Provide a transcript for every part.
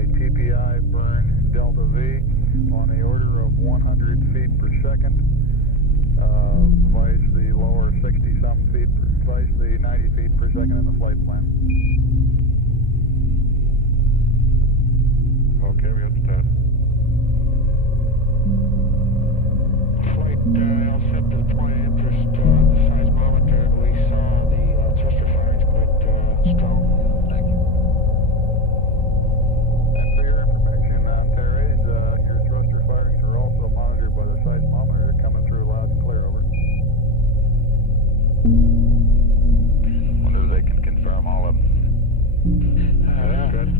a TPI burn delta V on the order of 100 feet per second, vice the lower 60-some feet, vice the 90 feet per second in the flight plan. Okay, we got the test. Flight all set to the point of interest on the seismometer. We saw the thruster firings quite strong. Thank you. And for your information, Antares, your thruster firings are also monitored by the seismometer. They're coming through loud and clear, over. Wonder if they can confirm all of them. That's good.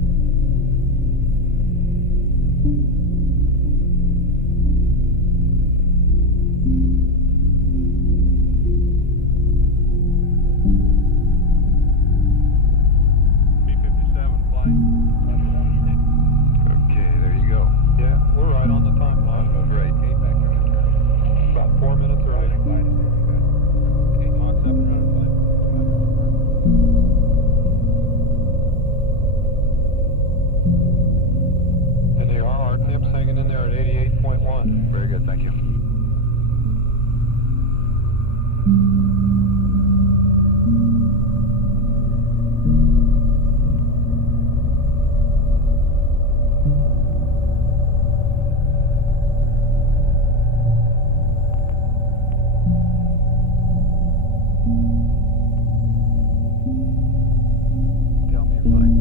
Okay, there you go. Yeah, we're right on the time line. Great. About 4 minutes early. Okay, Mach 7 running flight. And they are, our TIM's hanging in there at 88.1. Very good, thank you. Tell me your flight.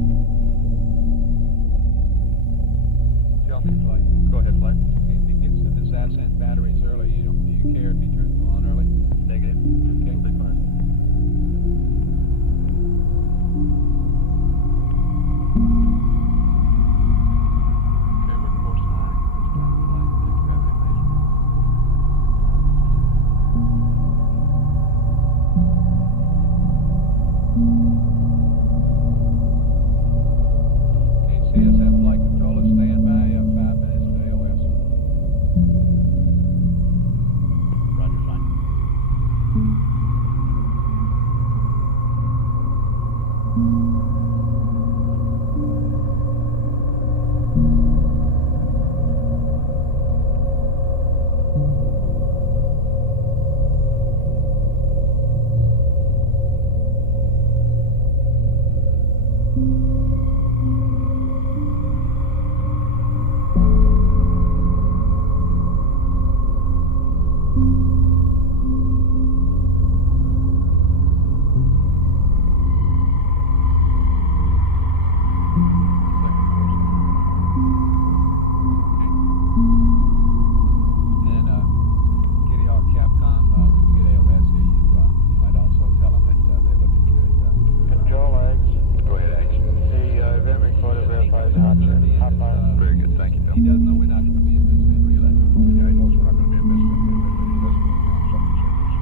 Tell me your flight. Go ahead, flight. If he gets to this ascent batteries early, do you care if he turns them on early? Negative. Okay. It'll be fine. Okay, we're course line. Gravity measurement. Okay, CSM flight controller, stand by. 5 minutes to AOS. Roger, fine. He does know we're not going to be in this relay. Yeah, he knows we're not going to be in this one, but he doesn't know we're on something serious.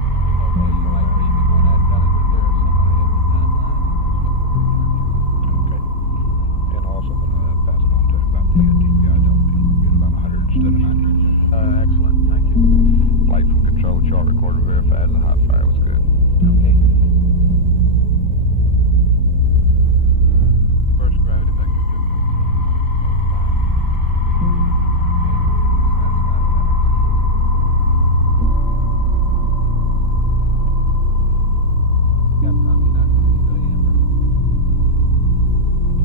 Okay, you might read him on that, tell him that there's someone ahead of the timeline. Okay. And also going to pass it on to him about the DPI delta V, being about 100 instead of 90. Excellent, thank you. Flight from control, chart recorder verified the hot fire was good. Okay. First gravity vector difference. Capcom, you're not going to be really amber.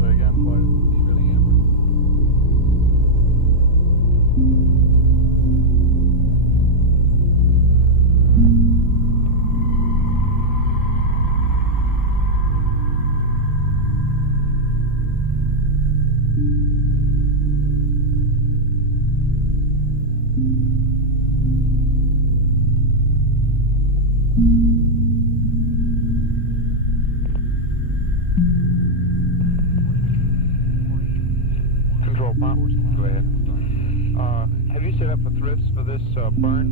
Say again, flight. Be really amber. Control pump. Go ahead. Have you set up for thrifts for this burn?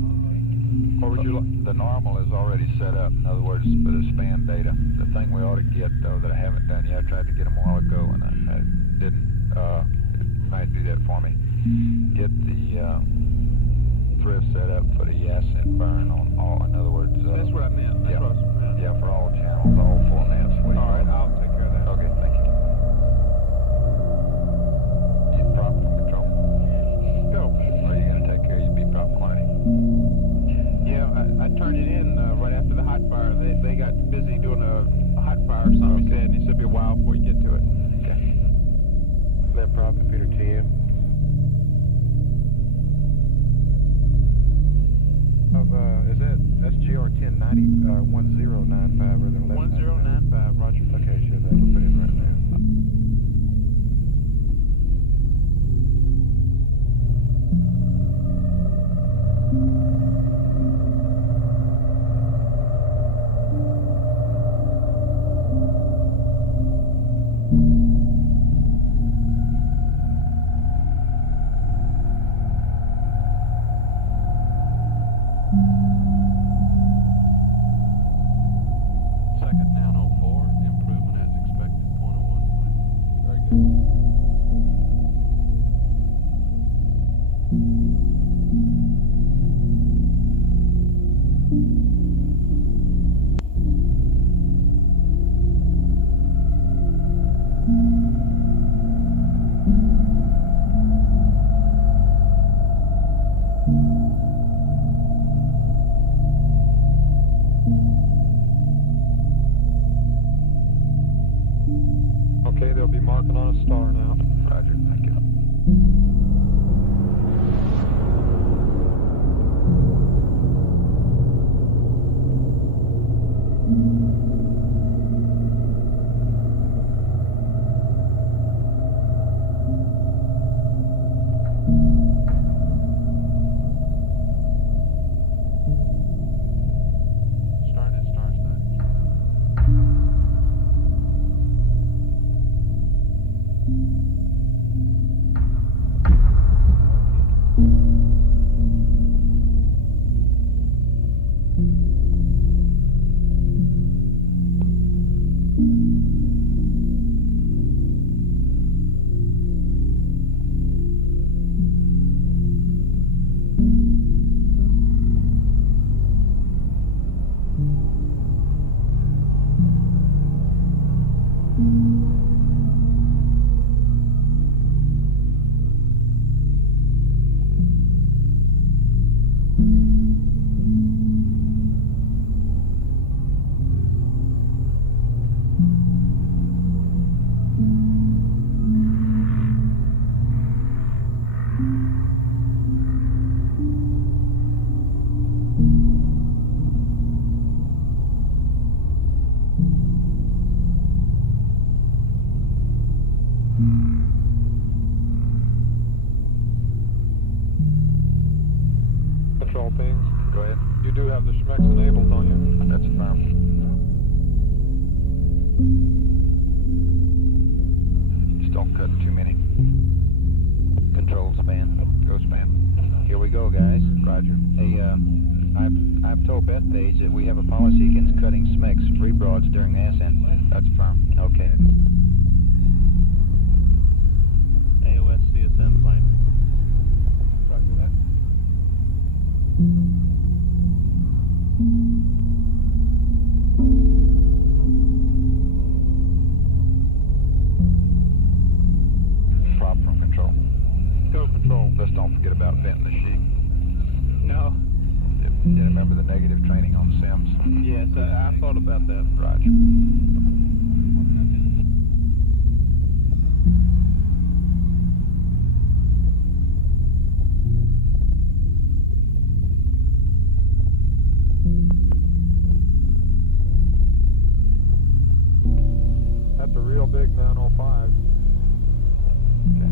Or would you The normal is already set up. In other words, for the span data. The thing we ought to get, though, that I haven't done yet, I tried to get them a while ago, and I didn't. You might do that for me. Get the thrift set up for the ascent burn on all. In other words, That's what I meant. That's yeah, what I was meant. yeah, for all channels, all formats. All right, I'll take care of that. Okay, thank you. computer to you. Is that SGR 1090 1095 rather than 1095, roger. Okay, sure, that will put it right there. Second down 04, improvement as expected, 0.01. Very good. Okay, they'll be marking on a star now. Roger, thank you. Start at star sign. Control pings. Go ahead. You do have the Schmecks enabled, don't you? That's affirmed. Just don't cut too many. Control span. Go span. Here we go, guys. Roger. Hey, I've told Bethpage that we have a policy against cutting smecks rebroads during the ascent. That's affirmed. Okay. AOS CSM flight. Roger that. Prop from control. Go control. Let's don't forget about venting the sheet. No. You remember the negative training on Sims? Yes, I thought about that. Roger. That's a real big 905. Okay.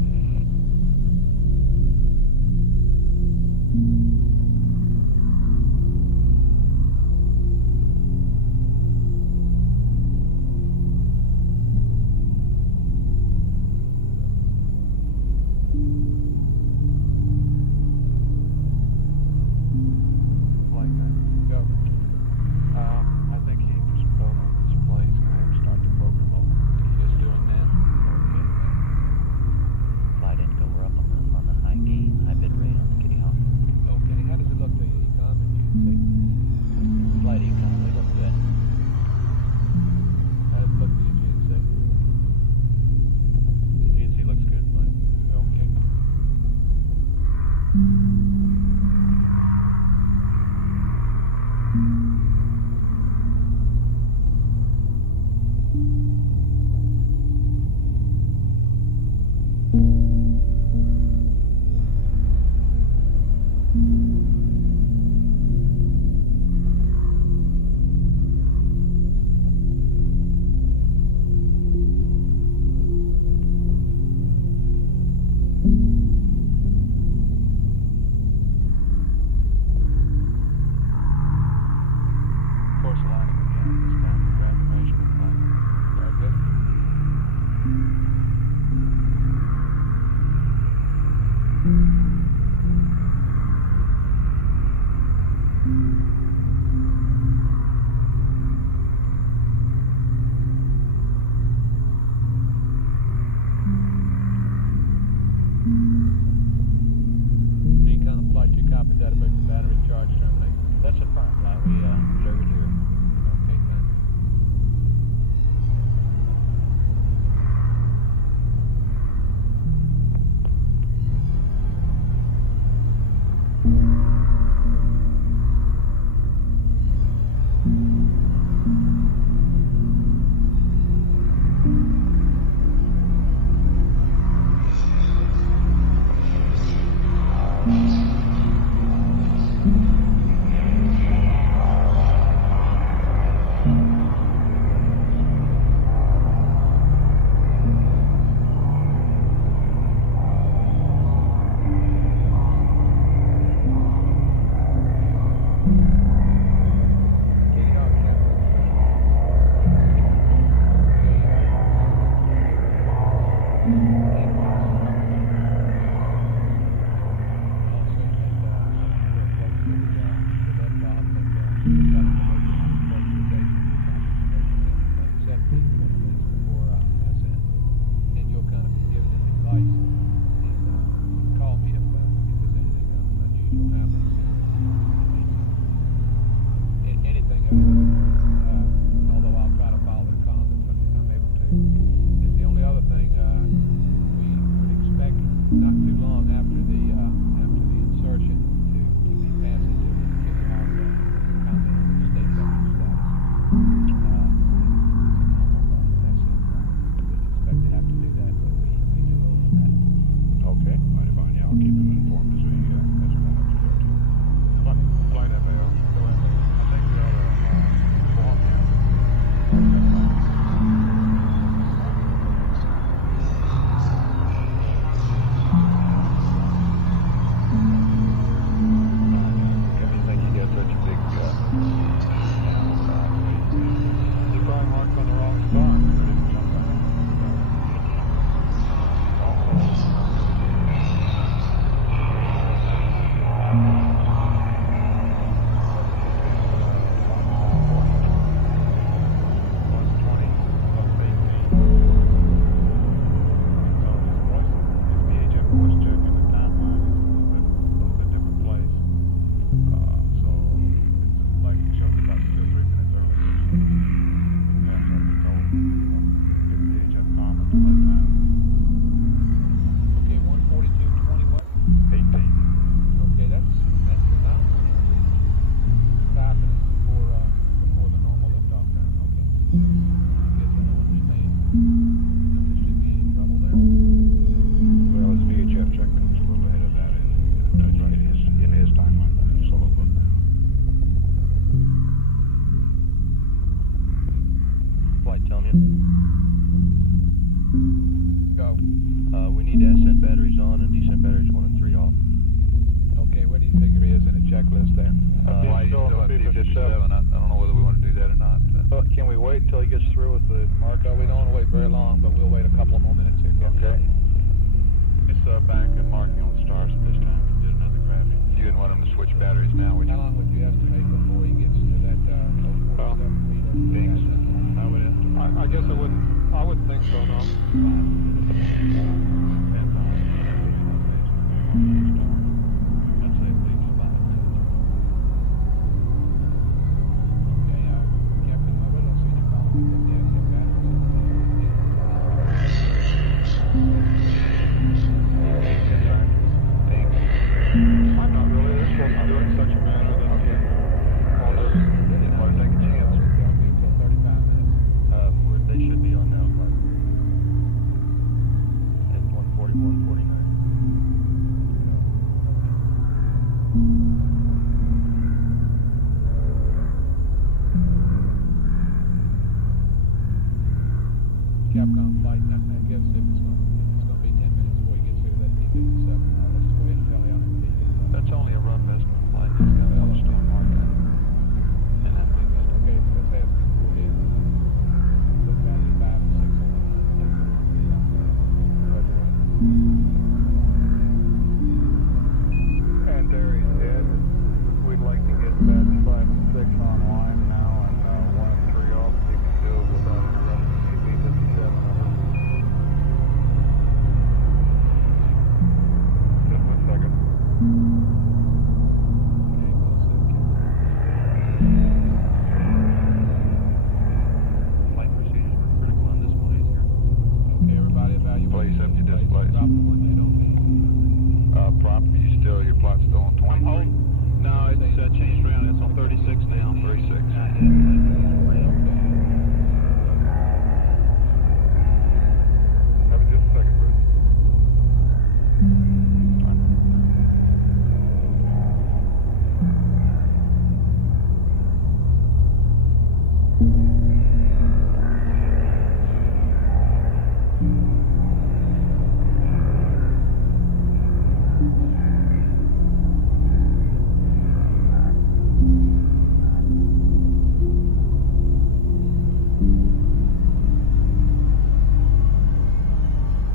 Place up, you displaced.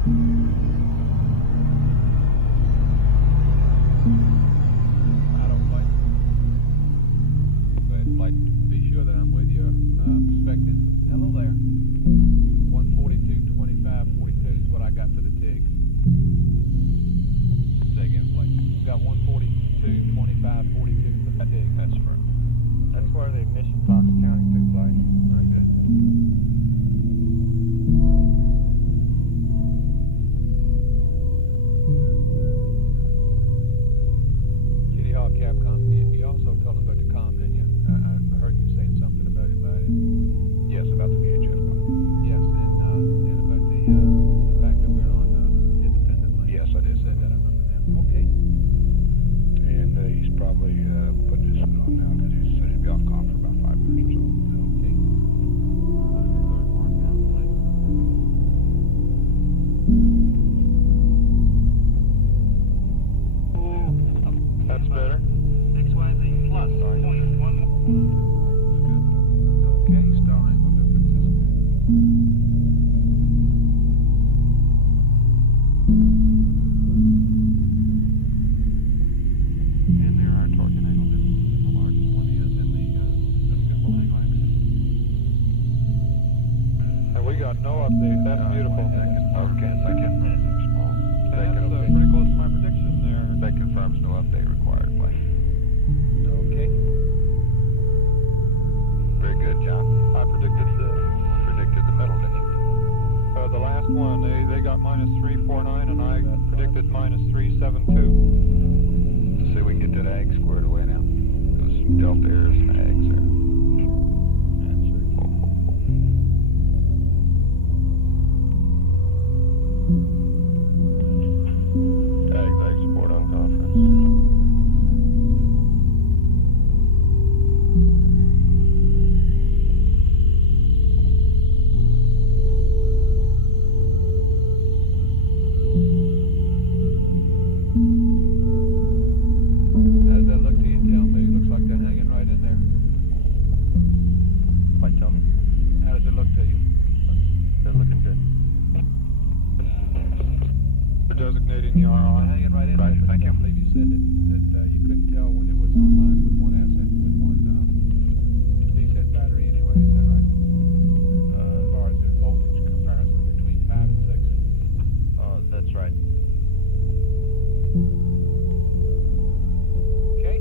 Auto flight. Go ahead, flight. Be sure that I'm with you. Expecting. Hello there. 142.25.42 is what I got for the TIG. Say again, flight. Got 142.25.42 for the TIG. That's for. That's where the ignition box counting took place. Very good. Kitty Hawk Capcom, you also told them about the comm, didn't you? I heard you saying something about it, Yes, about the VHF. yes, and about the fact that we're on independently. Yes, I did. Said that, I remember now. Okay. And he's probably putting his suit on now because he said he'd be off comm for about 5 minutes or so. Okay. Third mark down the lane. That's better. XYZ plus 0.1. Okay, star angle difference is good. And there our torque and angle difference. The largest one is in the spindle angle axis. And we got no update. That's beautiful. Okay, thank you. That's pretty close to my prediction there. That confirms no update required, flight. Okay. Very good, John. I predicted Predicted the middle, didn't you? the last one. They got minus 349, and I predicted minus 372. Let's see if we can get that ag squared away now. Those delta airs and ags there. Ag support on conference. How does that look to you, tell me? Looks like they're hanging right in there. Wait, tell me. How does it look to you? They're looking good. We're designating the They're RR. hanging right in Right, there, but thank I you. believe you said that you couldn't tell when it was online with one asset, with one decent battery anyway, is that right? As far as the voltage comparison between 5 and 6? That's right. Okay.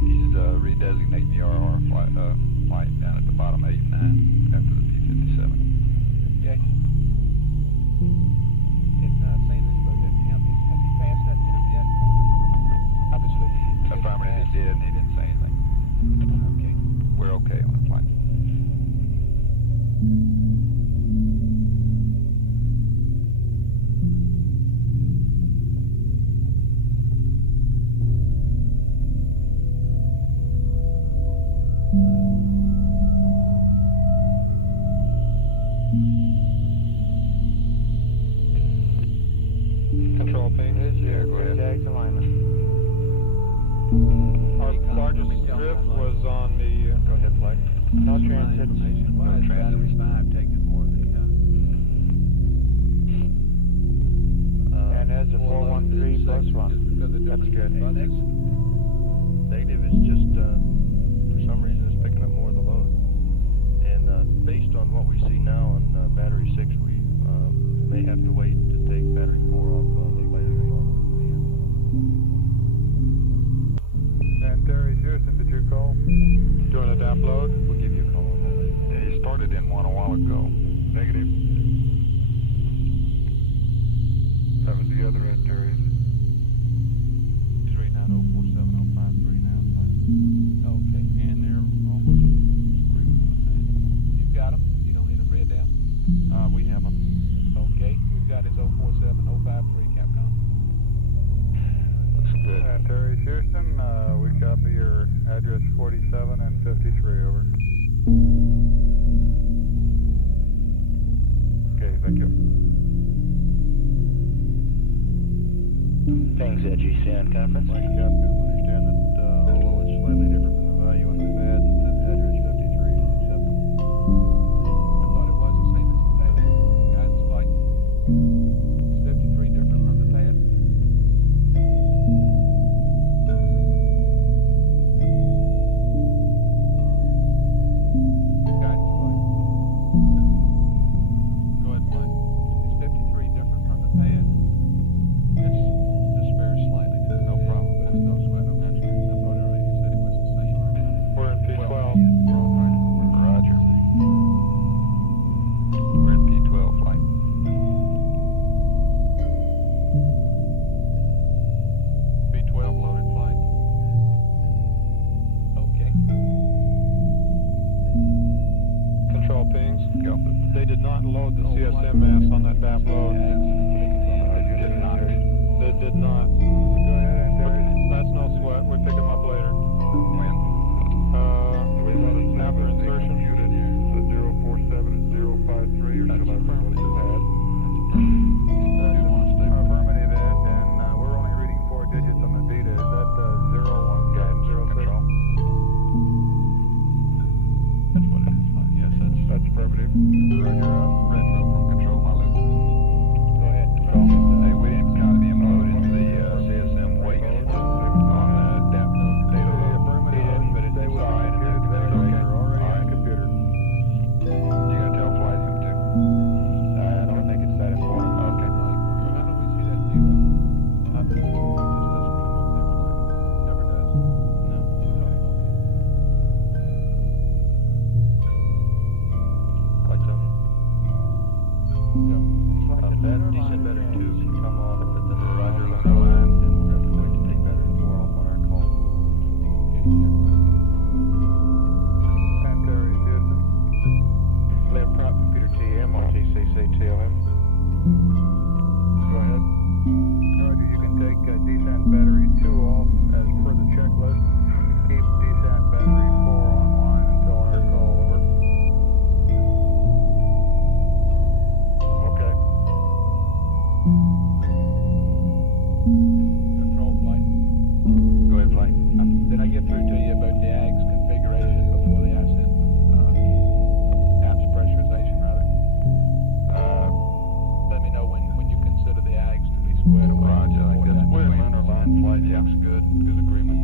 He's redesignating the RR flight down at the bottom 8 and 9 after the P-57. Okay. And saying this about that temp, have you passed that temp yet? Obviously. Affirmative, he did, and he didn't say anything. Okay. We're okay on the flight. Control ping. Yeah, go ahead. Jags alignment. Our largest drift was on the. Go ahead, flight. No My transits. information. Why is transits. battery 5 taking more of the, And there's a 413 plus just 1. because of That's different good. buttons? Negative is just, for some reason, it's picking up more of the load. And based on what we see now on battery 6, we may have to wait to take battery 4 off a little later than normal. And Terry Houston, did you call? Doing a DAP load? We'll give you a call on that later. Yeah, he started in one a while ago. Negative. That was the other end, Terry. He's reading out 047053 now, flight. Okay. And they're almost agreeing with that. You've got them? You don't need them read down? We have them. Okay. We've got his 047053 Capcom. Looks good. And Terry Houston, we copy your address 47 and 53, over. Okay, thank you. Pings at GCN conference. Mike Capcom, understand that although it's slightly different from the value on the pad, that the address 53 is acceptable. I thought it was the same as the pad. Guidance flight. It's 53 different from the pad. Guidance flight. Go ahead, flight. It's 53 different from the pad. It's just very slightly different. No problem. But it's no sweat. Okay. I thought earlier you said it was the same. We're in P12. Roger. We're in P12 flight. B12 loaded flight. Okay. Control pings. Go. They did not load the CSM mass on that BAP load. Did not. They did not. Go ahead, and That's no sweat. We pick them up later. When? After insertion. Unit 047 and 053 or That's shall I affirmative. the pad? affirmative, Ed, and we're only reading 4 digits on the data. Is that 01 guidance 06? Control. That's what it is. Fine. Yes, that's affirmative. Roger. Retro from control, my loop. Go ahead. Hey, we didn't count him loaded the CSM weight on DAP node data load. Affirmative, but it's all right. That's okay. Already All on right. computer. You gotta tell flight him too. I don't think it's that important. Okay. How do we see that zero? It just doesn't come up there. Never does. No. Like something. Go. Decent battery 2 can come on at the Roger, line, lunar line. and we're going to have to wait to take battery 4 off on our call. Okay, Planetary system. Left prop computer TM on TCC TLM. Go ahead. Roger, you can take descent battery 2 off as per the checklist. Keep descent battery 4 online until our call over. Okay. Control flight. Go ahead, flight. Did I get through to you about the AGS configuration before the ascent? Apps pressurization, rather. Let me know when you consider the AGS to be squared away. Roger, I guess We're in lunar line flight. Yeah. Looks good. Good agreement.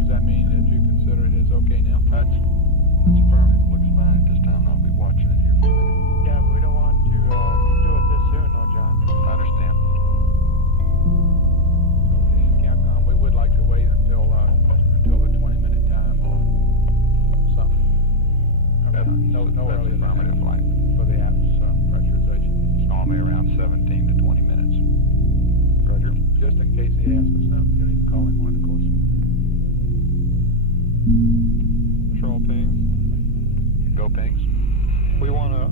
Does that mean that you consider it is okay now? That's Affirmative. Looks fine at this time. I'll be watching it here for a minute. Yeah, but we don't want to do it this soon, though, John. I understand. Okay, and Capcom, we would like to wait until the 20-minute time or something. I mean, no That's earlier than affirmative that flight. for the apps pressurization. It's normally around 17 to 20 minutes. Roger. Just in case he asks us something, you need to call him on, of course. Control pings. Go pings. We want to,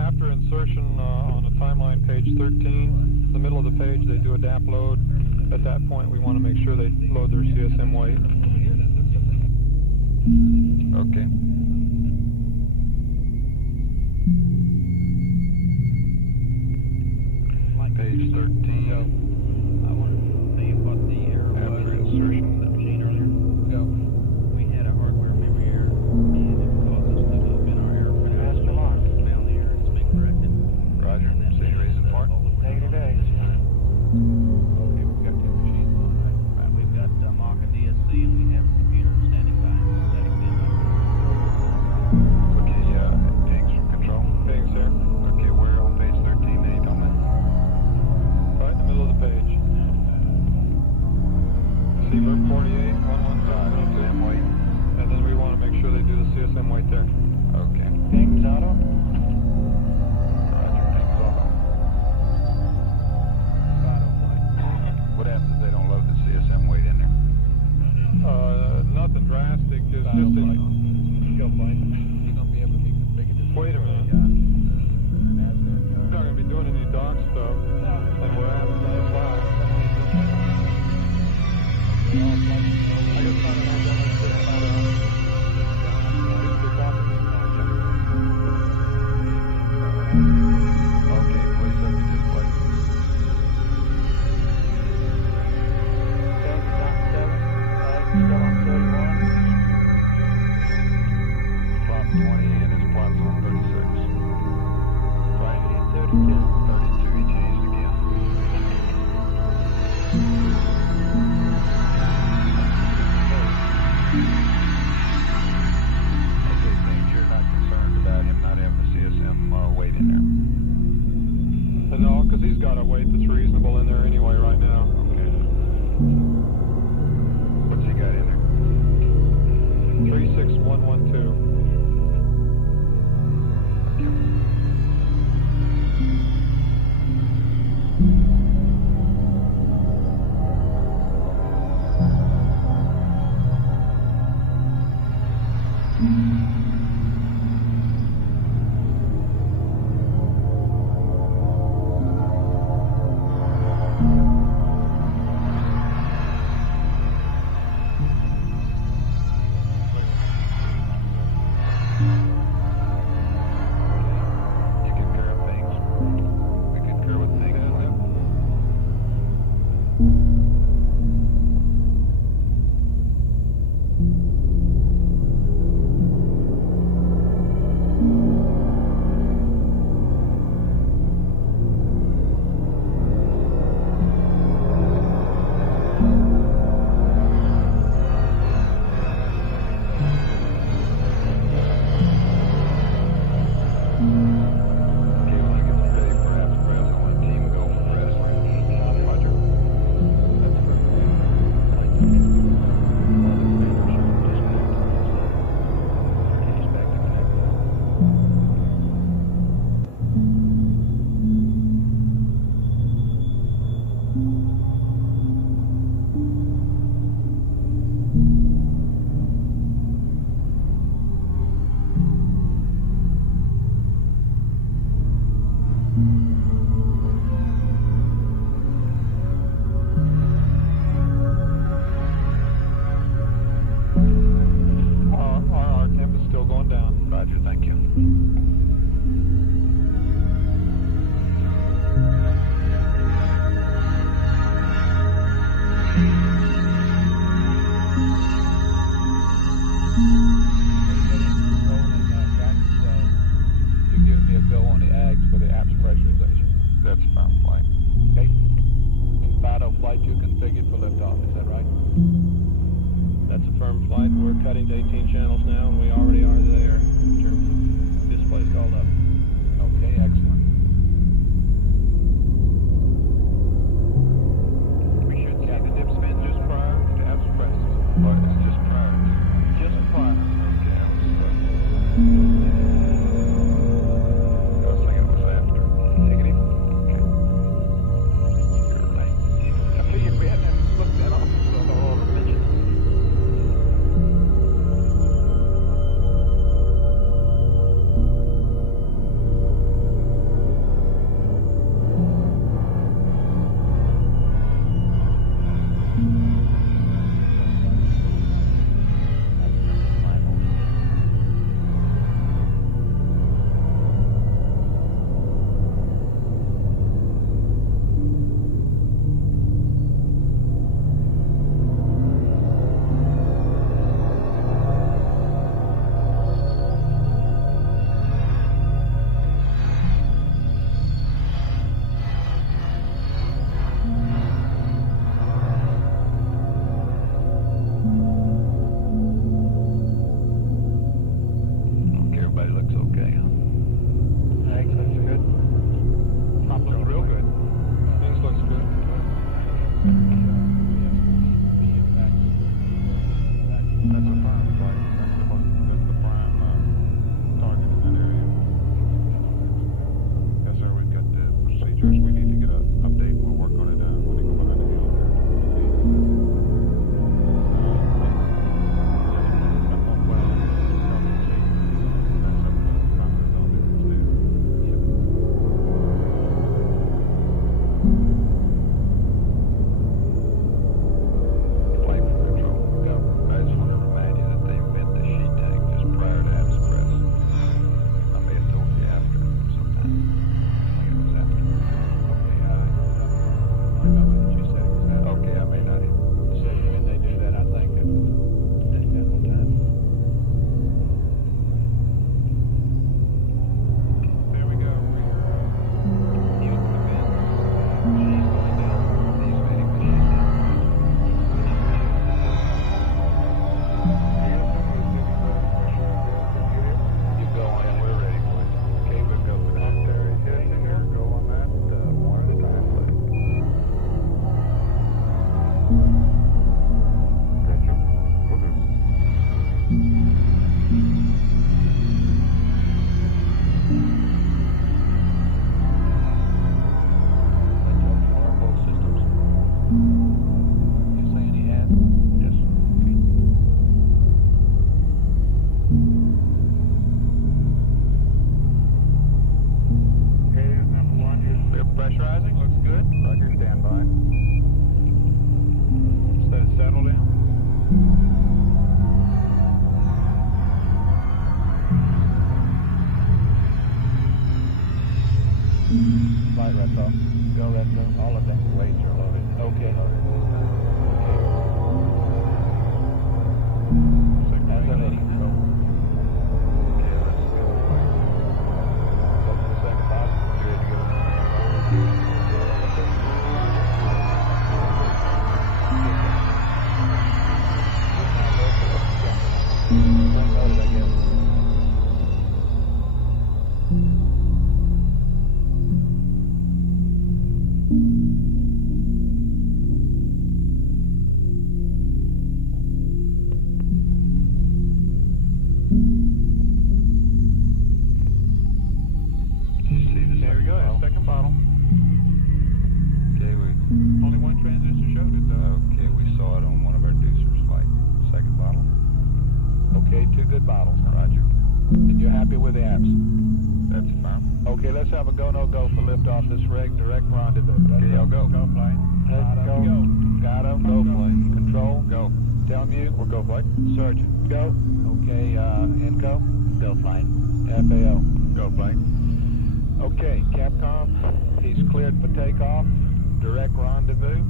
after insertion on the timeline page 13, the middle of the page, they do a DAP load. At that point, we want to make sure they load their CSM weight. Okay. Page 13. I wanted to see what the error was After insertion. on the machine earlier. Go. We had a hardware memory error, and it caused us to look in our error printer. Ask them on. Found the error, it's been corrected. Roger. And that See any reason for it? Negative A. This time. Okay, we've got two machines on, right? Right, we've got Maka DSC, and we have a computer standing by, letting them know. 20 and his plot's on 36. Right, 32. 32, he changed again. Okay, James, you're not concerned about him not having the CSM weight in there? No, because he's got a weight that's reasonable in there anyway right now. Okay. What's he got in there? 36112. You concur with things? We concur with things? Okay, when I get ready for abs press, I want team go for press. Roger. That's correct. Flight deck. All the commanders are disconnected. Case back to connect. Our temp is still going down. Roger, thank you. You're giving me a go on the ags for the apps pressurization. That's firm flight. Okay. And Fido flight 2 configured for liftoff, is that right? That's a firm flight. We're cutting to 18 channels now, and we already are there in terms of displays called up. Okay, excellent. We should see the dip spin just prior to abs press. But it's just prior to. Just prior. Okay, I was thinking it was after. Take it easy. Okay. You're right. I figured we hadn't looked that off, so I'll mention it. right, retro. Go retro. All of them weights are loaded. Okay. As a lady. Go. Okay, let's go. Go to the second bottom. You ready to go? Bring loaded, I guess. There we go, that's second bottle. Okay, Only one transistor showed it though. okay, we saw it on one of our deucers, like second bottle. Okay, 2 good bottles. Roger. And you're happy with the apps? That's firm. Okay, let's have a go, no go for liftoff this direct rendezvous. Okay, y'all go. Go plane. Let's go. Got 'em. Go plane. Control. Go. Tell you. We'll go flight. Sergeant. Go. Okay, Inco. Go flight. FAO. Go flight. Okay, Capcom. He's cleared for takeoff. Direct rendezvous.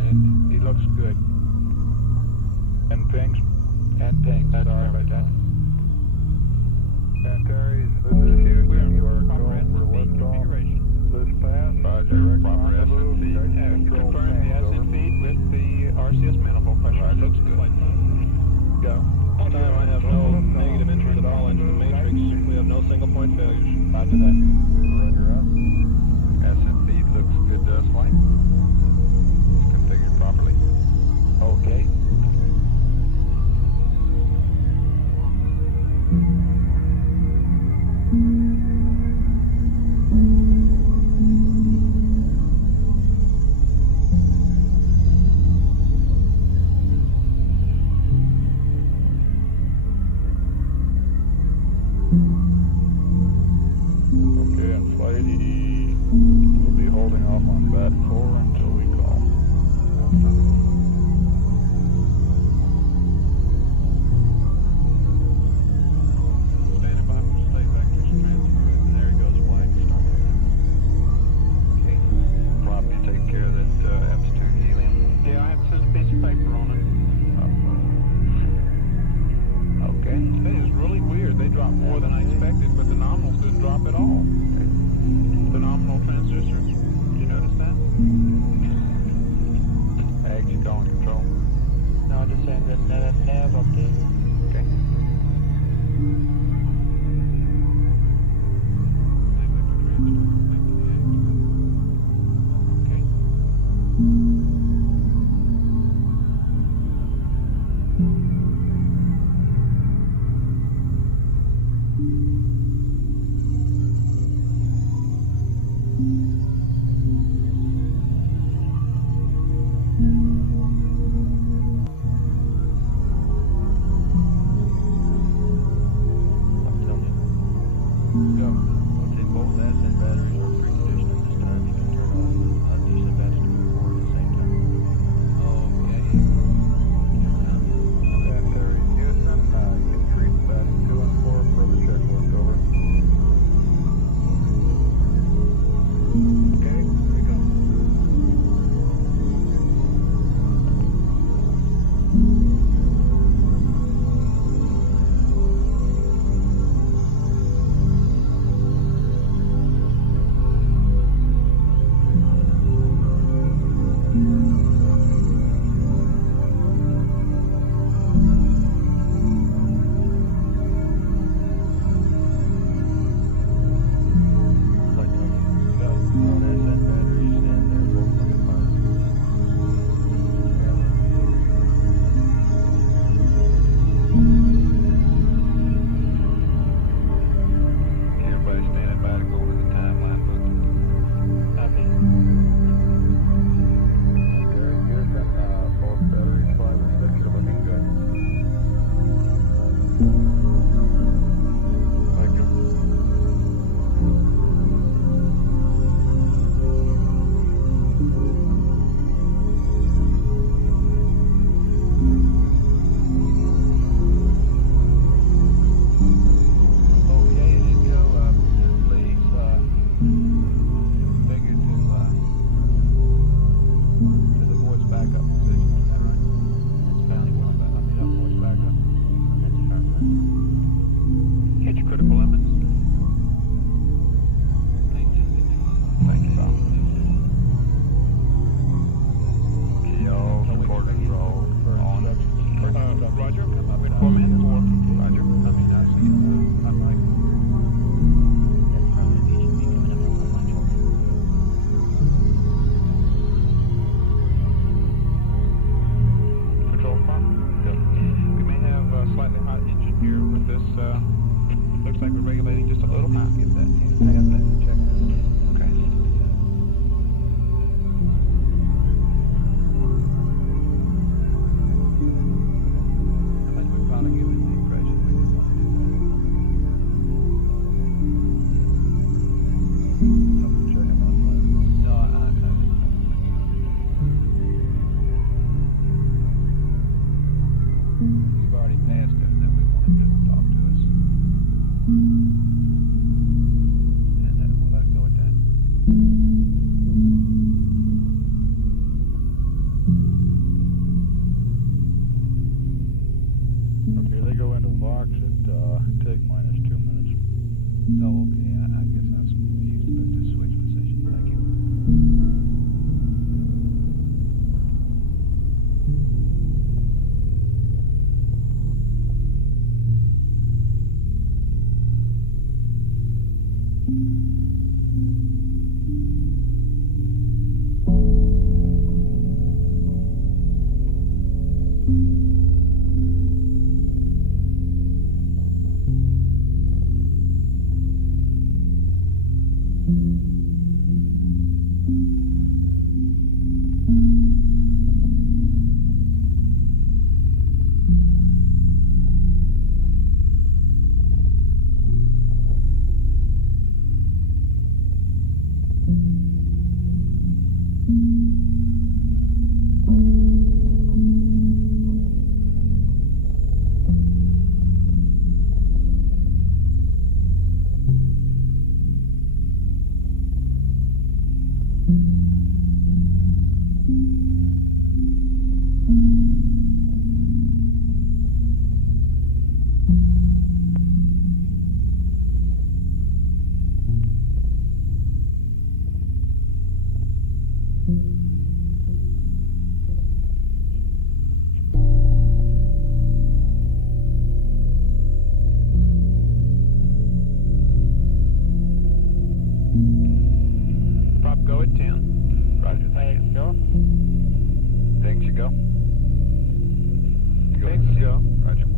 And he looks good. And pings. And pings. That's Sorry perfect. about that. Antares, this is Houston. We're You are in proper going for S&P liftoff. configuration. This pass. Roger. Direct Proper rendezvous. S&P. Control Confirm the stands S over. and feed with the RCS manifold pressure. Right, Looks looks good. good. Go. This time I have no negative entries at all into the matrix. We have no single point failures. Roger that. Roger up. S&P looks good to us, flight. It's configured properly. Okay. Okay, and flighty will be holding off on bat 4 until we call. Standing by for slave vectors transfer. And there he goes flying. Okay. Probably take care of that altitude helium. Yeah, I had to send a piece of paper on it. Okay. It is really weird. They dropped more than I expected, but the nominals didn't drop at all. The nominal transistor. Did you notice that? Ag, you calling control? No, just saying that nav update. Okay. Slave vector transfer connected to the X. Okay. I'm telling you. Go. Okay, both S and batteries are preconditioned this time. You can turn on decent batch 2 and 4 at the same time. Antares, Houston, you can treat bat 2 and 4 for the checklist, over. Okay, here we go. And we'll let it go at that. Okay, they go into Vox at TIG minus 2 minutes. Oh, okay. I guess I was confused about this switch position. Thank you. Prop go at 10. Roger, thank you. Go. Things you go. You Things at C. go. Roger.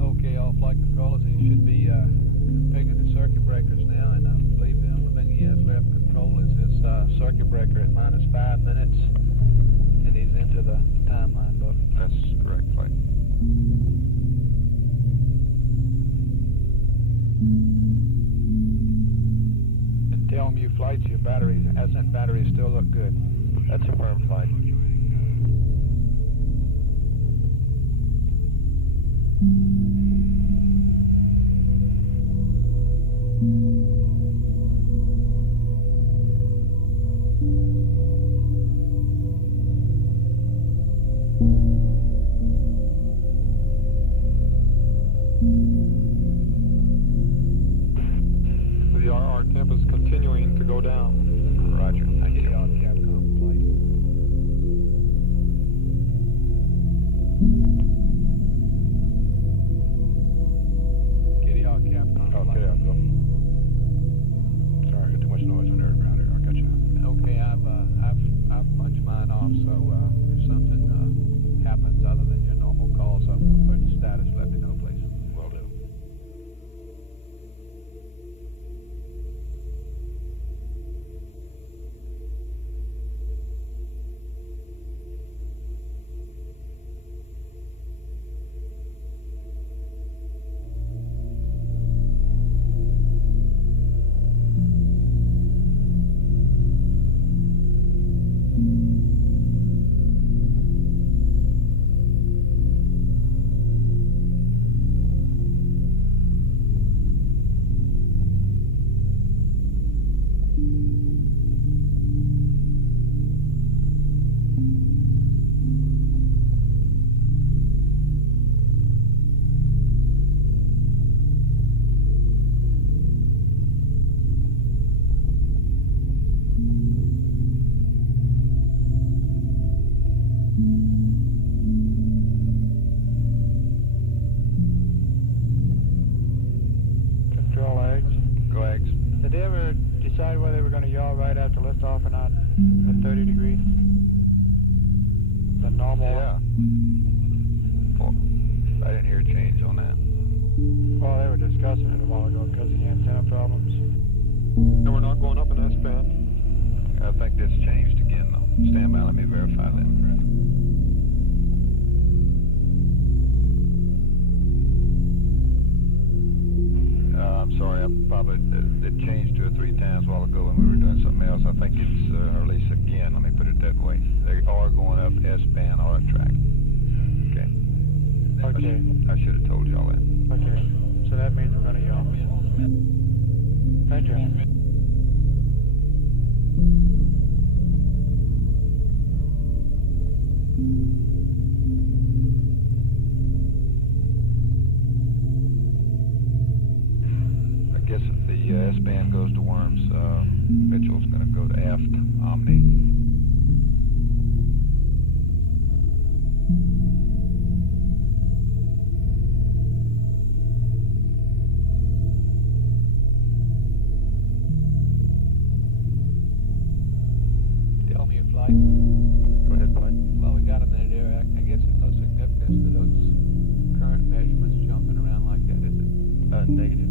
Okay, all flight controllers, he should be configuring the circuit breakers now, and I believe the only thing he has left control is his circuit breaker at minus 5 minutes, and he's into the timeline book. That's correct, flight. And tell him you flights, your batteries, ascent batteries still look good. That's a firm flight. Our temp is continuing to go down. Roger, thank you. On Capcom flight. Kitty Hawk Capcom flight. Okay, I'll go. Sorry, I got too much noise on the airground here. I'll catch you. Okay, I've punched mine off, so if something happens other than your normal calls, I'm going to put your status. Let me know, please. Will do. Control eggs. Go eggs. Did they ever decide whether they were going to yaw right after liftoff or not at 30 degrees? The normal? Yeah. Well, I didn't hear a change on that. Well, they were discussing it a while ago because of the antenna problems. And we're not going up in S-band. I think that's changed again, though. Stand by, let me verify that. I'm sorry, it changed 2 or 3 times a while ago when we were doing something else. I think it's, or at least again, let me put it that way. They are going up S-band auto track. Okay. Okay. I should have told y'all that. Okay. So that means we're going to yaw. Thank you. I guess if the S-band goes to Worms, Mitchell's going to go to aft Omni. Tell me a flight. Go ahead, Mike. Well, we got them in an area. I guess there's no significance to those current measurements jumping around like that, is it? Negative.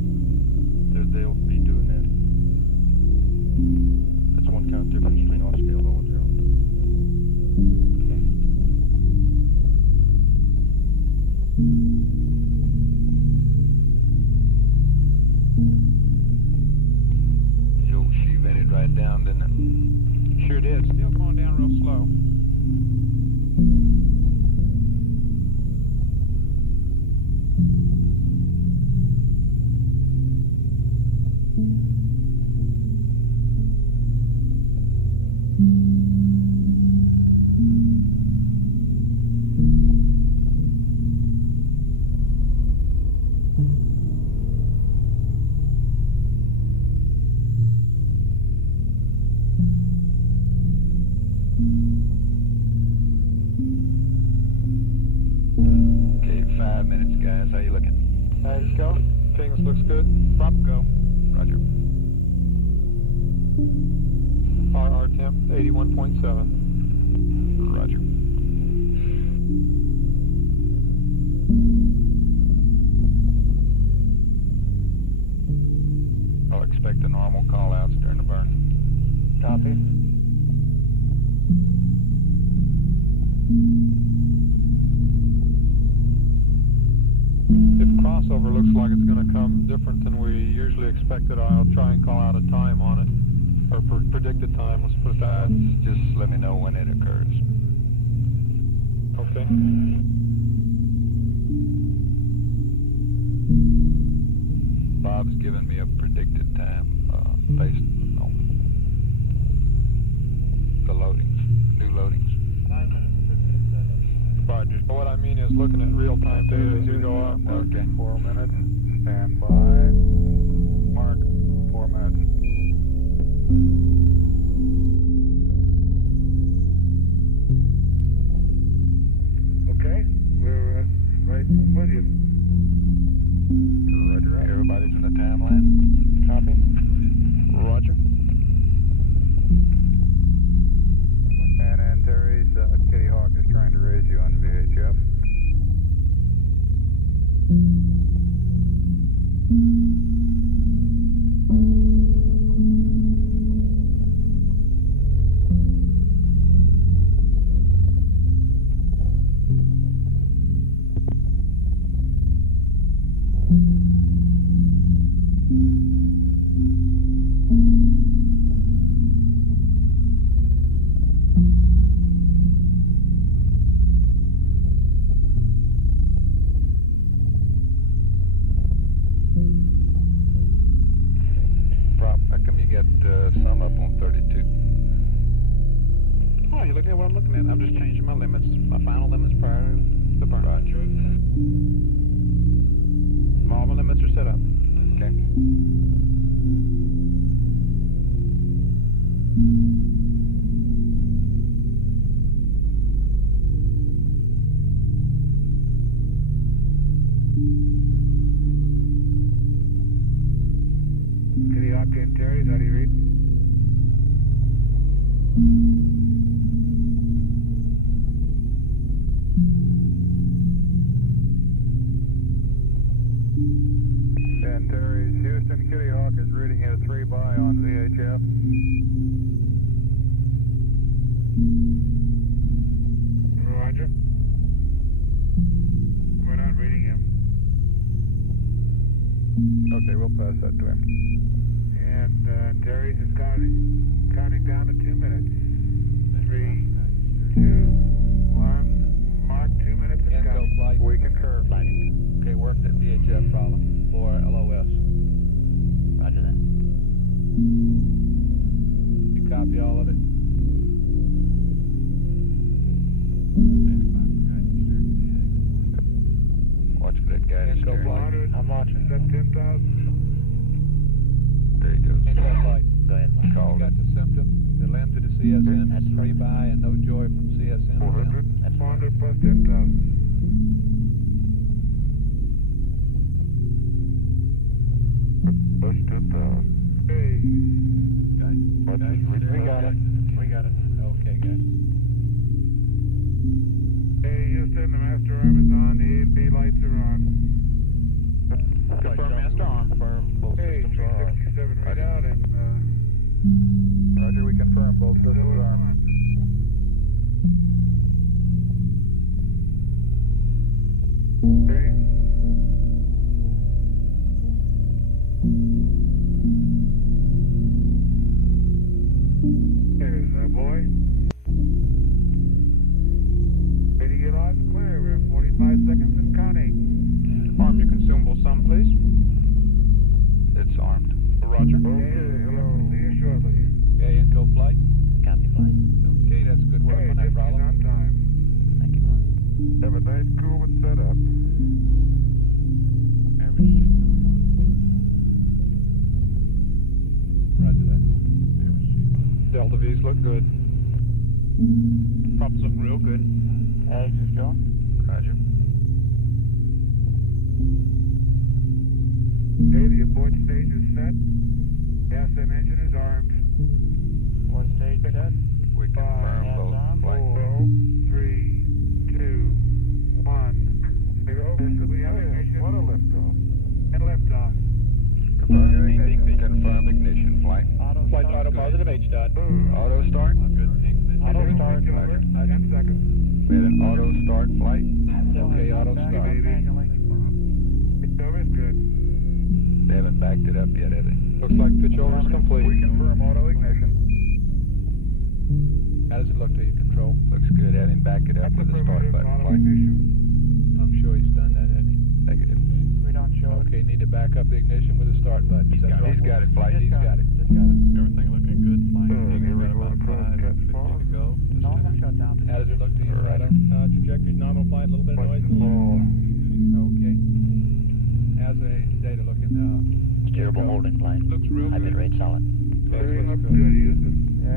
They'll be doing that. That's one count difference between off scale low and zero. Okay. The old she vented right down, didn't it? Sure did. Still going down real slow. Okay, 5 minutes, guys. How you looking? Let's go. Things looks good. Prop go. Roger. RR temp 81.7. Roger. I'll expect the normal call-outs during the burn. Copy. If crossover looks like it's going to come different than we usually expected, I'll try and call out a time on it, or predicted time, let's put it that way. Just let me know when it occurs. Okay. Bob's given me a predicted time based on the loadings, new loadings. Roger. What I mean is looking at real-time data as we go up. Okay. 4 minutes. Stand by. Mark. 4 minutes. Okay. We're right with you. Roger. Everybody's in the timeline. Copy. Roger. And Antares, Kitty Hawk is trying to raise you on VHF. Prop, how come you got some up on 32? Oh, you're looking at what I'm looking at. I'm just changing my limits, my final limits prior to the burn. Roger. All my limits are set up. Okay. Kitty Hawk to Antares, how do you read? Antares, Houston, Kitty Hawk is reading at a 3 by on VHF. Roger. We're not reading him. Okay, we'll pass that to him. And Antares is counting down to 2 minutes. 3, 2, 1. Mark, 2 minutes is And go counting. flight. We concur. Flight VHF problem for LOS. Roger that. You copy all of it? Standing by for guidance steering to the angle. Watch for that guidance Go steering. blind. I'm watching. Set 10,000. There he goes. Inco flight. Go ahead, Mike. You Called got it. the symptom, the limb to the CSM That's is 3 by and no joy from CSM. 400. That's 400 plus 10,000. Plus 10,000. Hey. We got it. We got it. Okay, guys. Hey, Houston, the master arm is on. The A and B lights are on. Confirm master arm. Confirm both Hey, systems are on. 367 readout and Roger, we confirm both systems still are. on. Okay. There's that boy. Ready to get loud and clear. We're at 45 seconds and counting. Arm your consumable sum, please. It's armed. Roger. Okay, hello. See you shortly. Okay, Inco flight. Copy, flight. Okay, that's good work Hey, on that just problem. on time. Thank you, flight. Have a nice cool and setup. Average G coming on. Roger that. Average G. Delta V's look good. Prop's looking real good. How's it going? Roger. Okay, the abort stage is set. Gas and engine is armed. Abort stage set. We confirm both flights. 4, 3, 2, 1, 0. We have ignition. What a liftoff. And liftoff. Confirm ignition. Flight. Flight auto positive H-dot. Auto start. Good things in Auto here. start. Roger. 10 seconds. We had an auto start flight. Okay, auto Baby. start. Pitchover is good. They haven't backed it up yet, have they? Looks like pitchover is complete. We confirm auto ignition. How does it look to you, control? Looks good. Have him back it up with the start button. Auto Flight. ignition. I'm sure he's done that, hasn't he? Negative. We don't show Okay, need to back up the ignition with the start button. Is that right? He's got it. Flight. He's got it. Everything looking good. Flight. Here we Got go. about Cross 5, cut 50 forward. to go. Just No, a- I'm shut down. How does it look to you, Right. Righto? Trajectory's nominal flight, a little bit of noise in the Oh. Okay. How's the data looking? Steerable holding, flight. Looks real High bit good. rate solid. Steering looks good, Houston.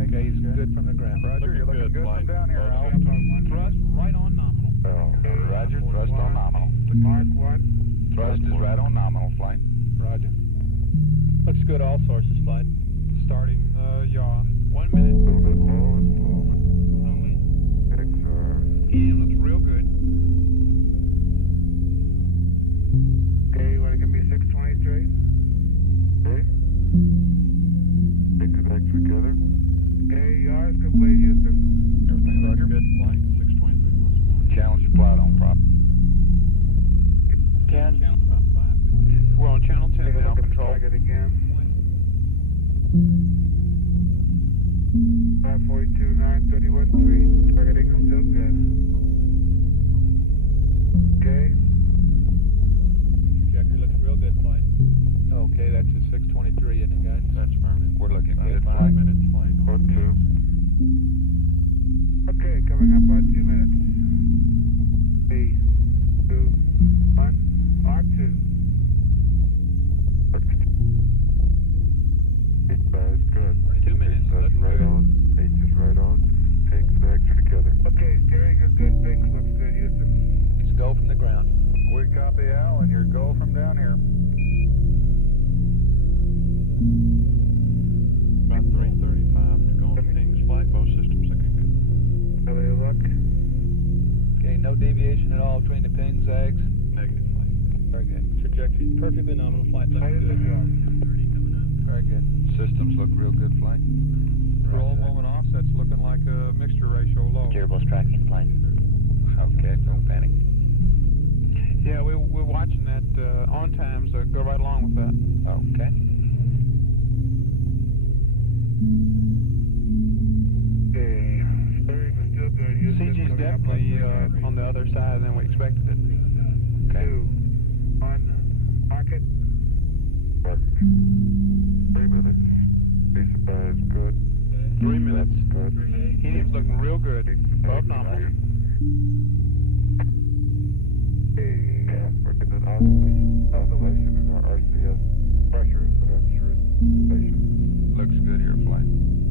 Okay, he's good from the ground. Roger, you're looking good from down here, Al. Thrust right on nominal. Roger. Thrust on nominal. Mark 1. Thrust is right on nominal. Flight. Roger. Looks good, all sources flight. Starting yaw. 1 minute. A little bit low and slow. XR. EM looks real good. Okay, you want to give me a 620 straight? Okay. Take the legs together. Okay, yours complete, Houston. Everything Roger. Good. Flight. 623 plus 1. Challenge your flight on prop. 10. About 550. We're on channel 10 Take a now, look at the control. target again. 542, 931, 3. Targeting is still good. Okay. Trajectory looks real good, flight. Okay, that's a 623 in it, guys. That's firm. We're looking About good. 5 Flight. minutes flight. Or On 2. Okay, coming up on 2 minutes. 3, 2, 1. Mark 2. Good. 2 minutes. That's Looking right good. on. H is right on. Take the legs are together. Okay, steering is good. Things looks good, Houston. He's go from the ground. We copy, Al, and your go from down here. About 3:35 to go on pings flight. Both systems looking good. How they look? Okay, no deviation at all between the pin zags. Negative flight. Very good. Trajectory perfectly nominal flight, looks How is the good. job? Very good. Systems look real good. Flight. Roll moment offset's looking like a mixture ratio low. Steerable's tracking, flight. Okay. Don't panic. Yeah, we're watching that on times. Go right along with that. Okay. Okay, steering is still good, Houston. CG's Coming up definitely on 3 minutes. on the other side than we expected it. 2, 1. That's good. Helium's looking real good. Above nominal. Hey, we're getting an oscillation in our RCS pressures, but I'm sure it's station. Looks good here, flight.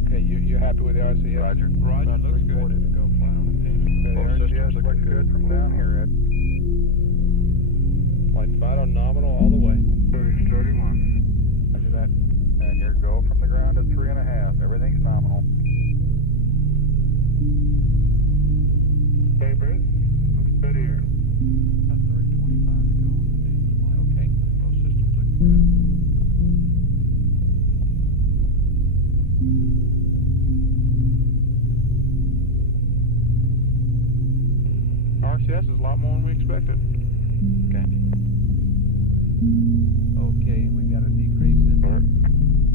Okay, you're happy with the RCS? Roger. Roger, looks good. To go fly on the ping. The RCS looks good from down here, Ed. Flight Fido nominal all the way. 30-31. Roger that. And your go from the ground at 3.5. Everything's nominal. Hey, Bruce. Looks good here. About 3:25 to go on the ping flight. Okay. Both systems looking good. RCS is a lot more than we expected. Okay. Okay, we got a decrease in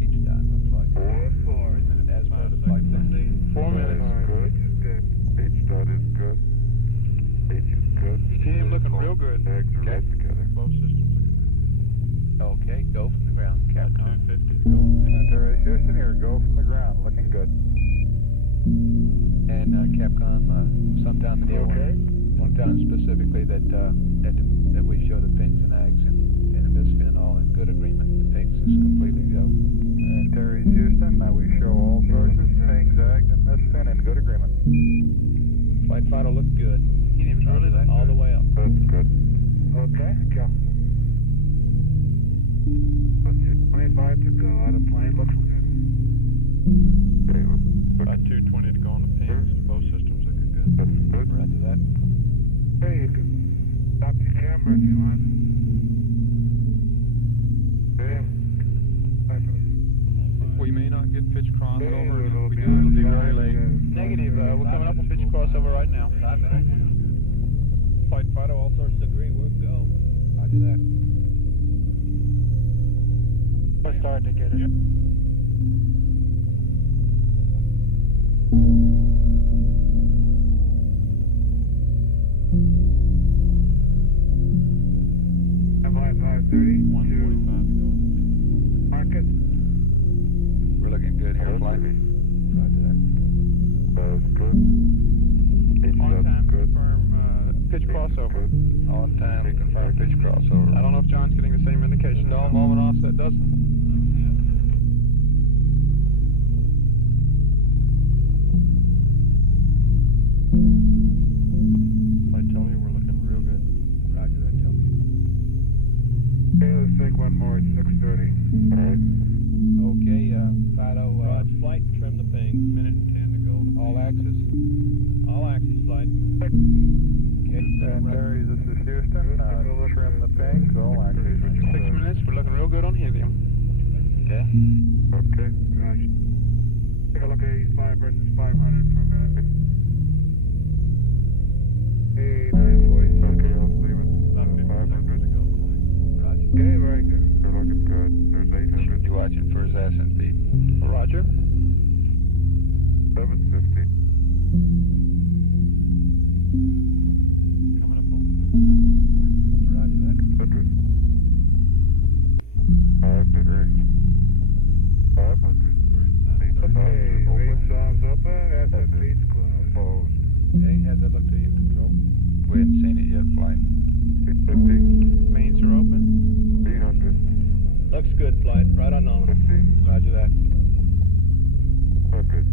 H dot, looks like. 4. 3 minute as per the flight plan. 4 minutes. Good. H is good. H dot is good. H is good. Helium looking real good. Eggs are right together. Both systems looking real good. Okay, go from the ground. Capcom. 250 to go on the ping. Terry Houston here. Go from the ground. Looking good. And Capcom, sometime in the Okay. one time specifically that we show the pings and ags and the misfin all in good agreement. The pings is completely go. And Terry Houston. Now we show all sources, ping, zags, and misfin in good agreement. Flight Fido looked good. Helium's really that all good. the way up. That's good. Okay, go. 2:25 to go. Out of plane looks good. About 220 to go on the pings. Both systems looking good. That's good. Roger that. Hey, you can stop your camera if you want. Okay. We may not get pitch crossover, and It'll if we be do, it'll be on very late. Negative, we're coming up on pitch crossover right now. Flight Fido, all sources agree, we're go. Roger that. We're starting to get it. Yep. Flight 530 145 to go on the ping. market. We're looking good here, flight. Roger that. That's good. On time, confirm pitch crossover. On time, confirm pitch crossover. I don't know if John's getting the same indication. No, moment offset doesn't. Flight Tony, we're looking real good. Roger that, tell me. Okay, let's take one more at 6:30. All right. Okay, Fido, Roger, flight, trim the ping. Minute and 10 to go. all axis. All axis flight. Okay. And Terry, this is Houston. Trim the pings, all axes. 6 minutes, we're looking real good on helium. Okay. Okay. Roger. Take a look at 85 versus 500 for a minute. Hey, 940. Okay, I'll leave it. About 50 seconds to go. Roger. Okay, very good. They're looking good. There's 800. You watching for his ass and feet? Roger. 750. Coming up on 30 seconds. Roger that. 100. 500. 500. We're inside of 30 Okay, range sounds open. SFP's closed. Hey, how's that look to you, control? We hadn't seen it yet, flight. 850. Mains are open. 300. Looks good, flight. Right on nominal. 50. Roger that. 100.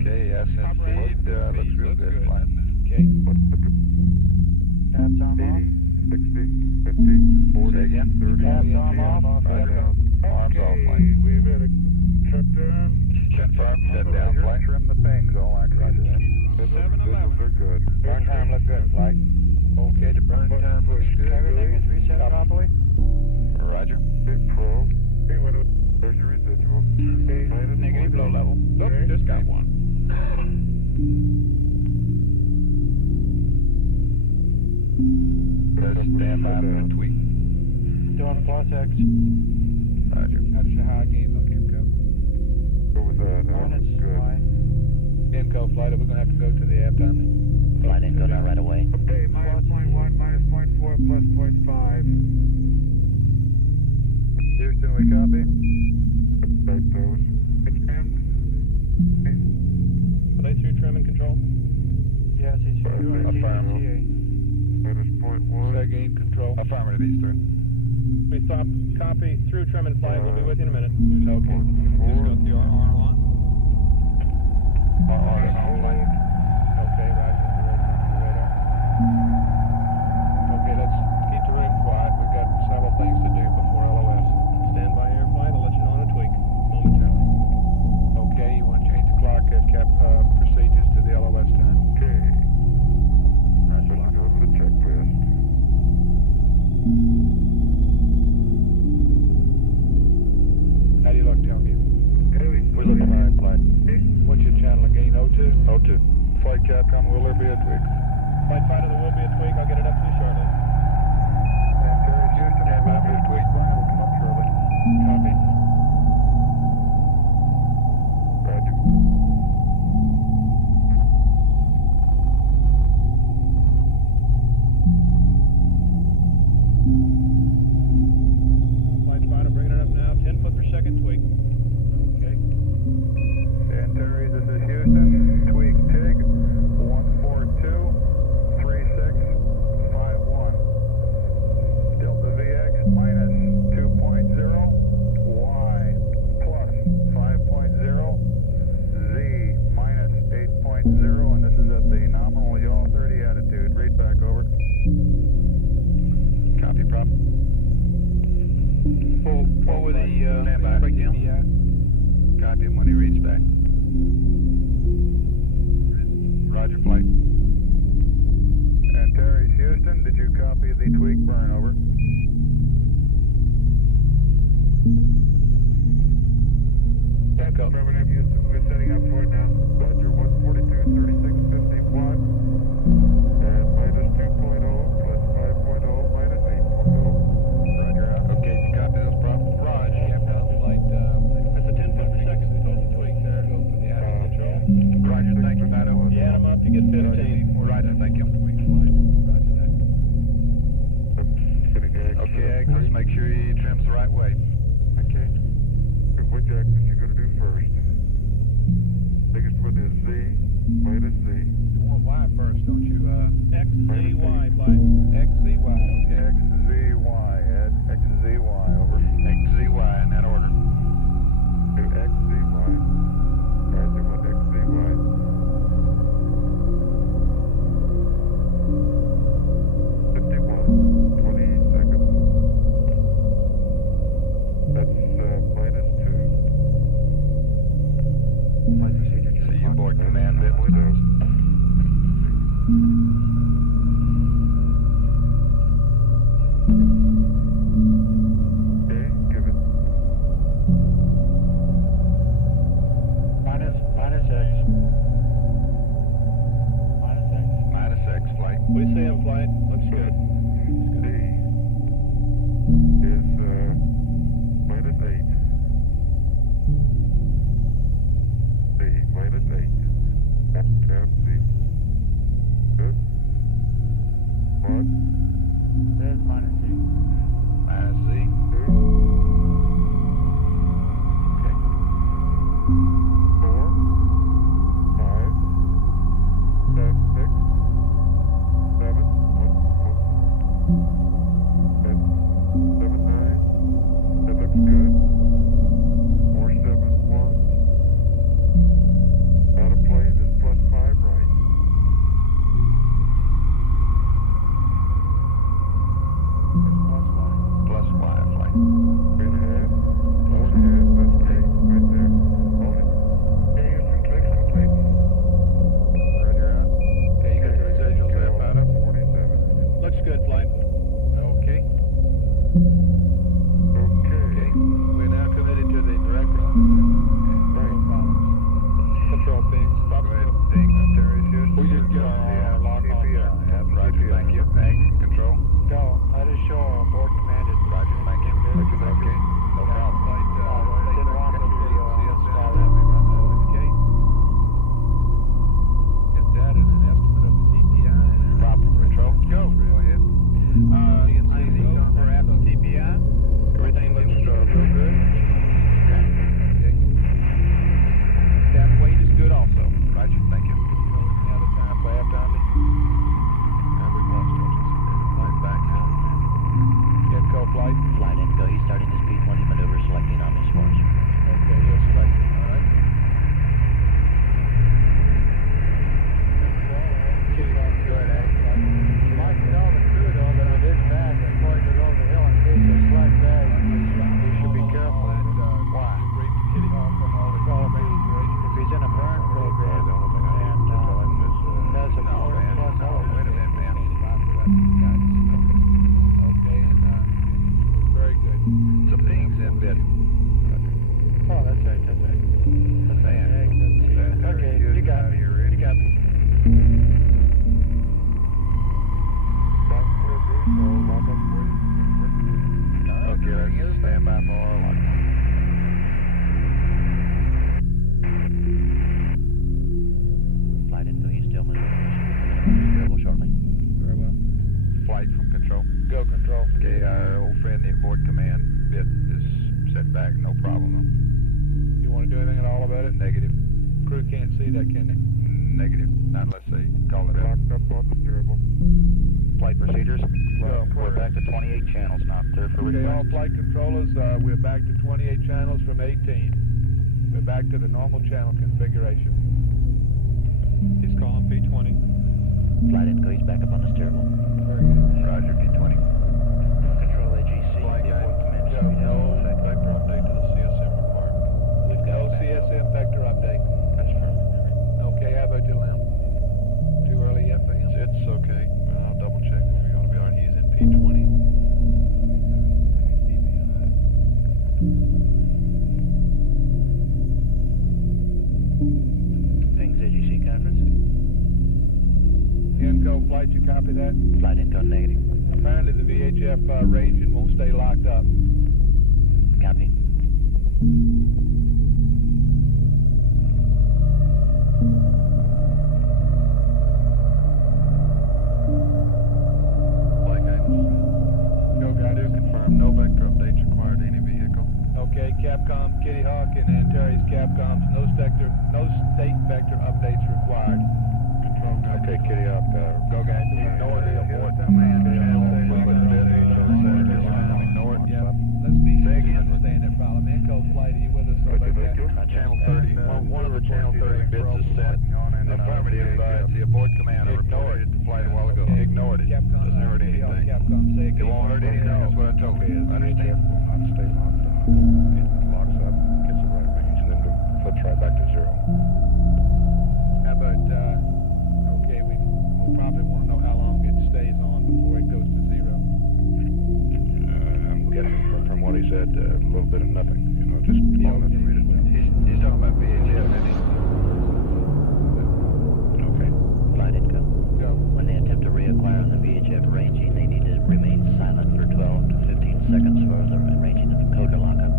Okay, ass and feed looks real good, flight. Okay. 100. Taps on 80. 60. 50. 40. Say again? 30. Taps on off. Shut down. Arms off, Okay, flight. we've had a shut down. Confirm, shut down, flight. Trim the pings, all axes. Roger that. Signals are good. Burn time look good, flight. Okay, the burn time looks good. Everything is reset properly? Roger. Big pro. Okay, there's your residual. Okay, Negative low level. Look, Okay. just got one. Let's stand by for a tweak. Doing plus X. Roger. How does your high gain look, Inco? What was that? Good. Inco flight, we're going to have to go to the app timing. Flight Inco now right away. Okay, minus 0.1, minus 0.4, plus 0.5. Houston, we copy? Right those. It's trimmed. Okay. trim and control? Yes, it's doing Affirmative. Minus 0.1. Seg aim control. Affirmative, East 3. We stop, copy, through trim and flight. We'll be with you in a minute. Okay. Just got the RR on. RR is on flight. Okay, roger. Radar. Okay, let's keep the room quiet. We've got several things to do before LOS. Stand by air flight. I'll let you know on a tweak momentarily. Okay, you want to change the clock procedures to the LOS time. Okay. Roger. Let's go to the checklist. How do you look, tell me? We look fine, flight. What's your channel again? O2? O2. Flight Capcom, will there be a tweak? Flight fighter, there will be a tweak. I'll get it up to you shortly. And Terry Houston, Stand by for the tweak. burn will come up shortly. Copy. Roger. Flight fighter, bringing it up now. 10 foot per second tweak. Okay. And Terry, this is Houston. Tweak TIG 1423651. Delta VX minus 2.0, Y plus 5.0, Z minus 8.0, and this is at the nominal yaw 30 attitude. Read back, over. Copy, prop. What were the Stand by. breakdown? Copy him when he reads back. Roger, flight. And Terry Houston, did you copy the tweak burn, over? Affirmative, Houston. We're setting up for it now. Roger, 1423651. And minus 2.0 plus 5.0 minus 8.0. Roger, out. Okay, you copy those, prop? Roger. Flight, That's a 10 foot per second total tweak there. go for the active control. Roger, thank you, Pato. You add them up, you get 15. Roger, thank you. Roger that. Getting X. Okay, Egg, let's make sure he trims the right way. Okay. Which axis you going to do first? Biggest one is Z minus Z. You want Y first, don't you? X, Z, Y, flight. X, Z, Y. Okay. XZY, Ed. XZY, over. XZY in that order. Do X, Z, Y. Roger, one X, Z, Y. That's minus 2. Flight procedure. See you aboard command bit. Okay, give it. Minus X. Minus X. Minus X, flight. We see him, flight. Looks good. D is minus 8. D minus 8. Down Z. Good. 1. There's minus Z. Minus Z. 2. Okay. 4. 5. 6. 7. 1. 7, 9. That looks good. 4, 7, 1. Out of plane is plus 5 right. Plus Y, flight. 3 and a half. 4 and a half. That's great. Right there. Hold it. Okay, Houston, click complete. Roger, out. Okay, you got the residuals there, Pato? 47. Looks good, flight. Okay. Okay. Okay. We're now committed to the direct run. Control pings. Go ahead, ding. Terry Houston. We just get our lock on TPI. there. Roger, thank you. Egg, control. Go. Let us show our board commanded. Roger, thank you. Okay, no problem. Didn't want to see us Stand by, we run that, okay? get that and an estimate of the TPI. Prop control. Go. Go ahead. We're at the TPI. Everything looks real good. Okay. Cap weight is good also. Roger, thank you. flight. Flight info, he's starting his P20 maneuver, selecting anomalies for us. Okay, he'll select it, all right. Go ahead, Ag. You might tell the crew, though, that it is bad. They're going to go over the hill in case there's flat bag. You should be careful. Why? Great to Kitty Hawk on all the Well, if he's in a burn program, The only thing I need to tell him is, that's a No, quarter man, plus no, hour. wait a minute, man. Okay, and it was very good. Some things in bit. Oh, that's right, that's right. Man, Okay, you got me. You got me. back clear B, so lock up for you. Okay, let's stand by for our lock. Flight info, he's still maneuvering. Steerable shortly. Very well. Flight from control. Go, control. Okay, our old friend, the aboard command bit is set back, no problem. You want to do anything at all about it? Negative, Crew can't see that, can they? negative, not unless they call it out. Locked up on the steerable. Flight procedures. Go. We're back to 28 channels now, clear for Okay, all request. flight controllers, we're back to 28 channels from 18. We're back to the normal channel configuration. He's calling P20. Flight info, he's back up on the steerable. Very good. Roger, P20. Control AGC, Flight the guide. aboard command Go. suite has No no effect. Vector update to the CSM required. We've got No it back. CSM vector update. That's fair. Okay, how about you, Lim? Too early yet for him? It's okay. I'll double check. We're going to be all right. He's in P20. Pings AGC conference. Inco flight, you copy that? Flight info negative. Apparently the VHF ranging won't stay locked up. Copy. Flight guidance. Go, guys. Do confirm no vector updates required to any vehicle. Okay, Capcom, Kitty Hawk, and Antares Capcoms, no state vector updates required. Control guidance. Okay, Kitty Hawk, go guys. Ignore the aboard command channel. With the bit, ignore it. Yeah, let's be Say sure you again. understand that problem. Inco flight, are you with us? Okay, Okay. Channel 30, one of the channel 30 bits is set. Affirmative, it's the aboard command. I reported it to flight a while ago. Okay. Ignored it. Capcom, Doesn't hurt Kitty Hawk, anything. Capcom, say It won't hurt anything, that's what I told you. Understand? Will not stay locked down. It locks up, gets the right range, and then flips right back to zero. How about, okay, we probably want to know how long it stays on before it goes to zero. I'm guessing from what he said, a little bit of nothing, just long enough for me to... He's talking about VHF, isn't he? Okay. Flight info. Go. When they attempt to reacquire on the VHF ranging, they need to remain silent for 12 to 15 seconds for the ranging of the code to lock up.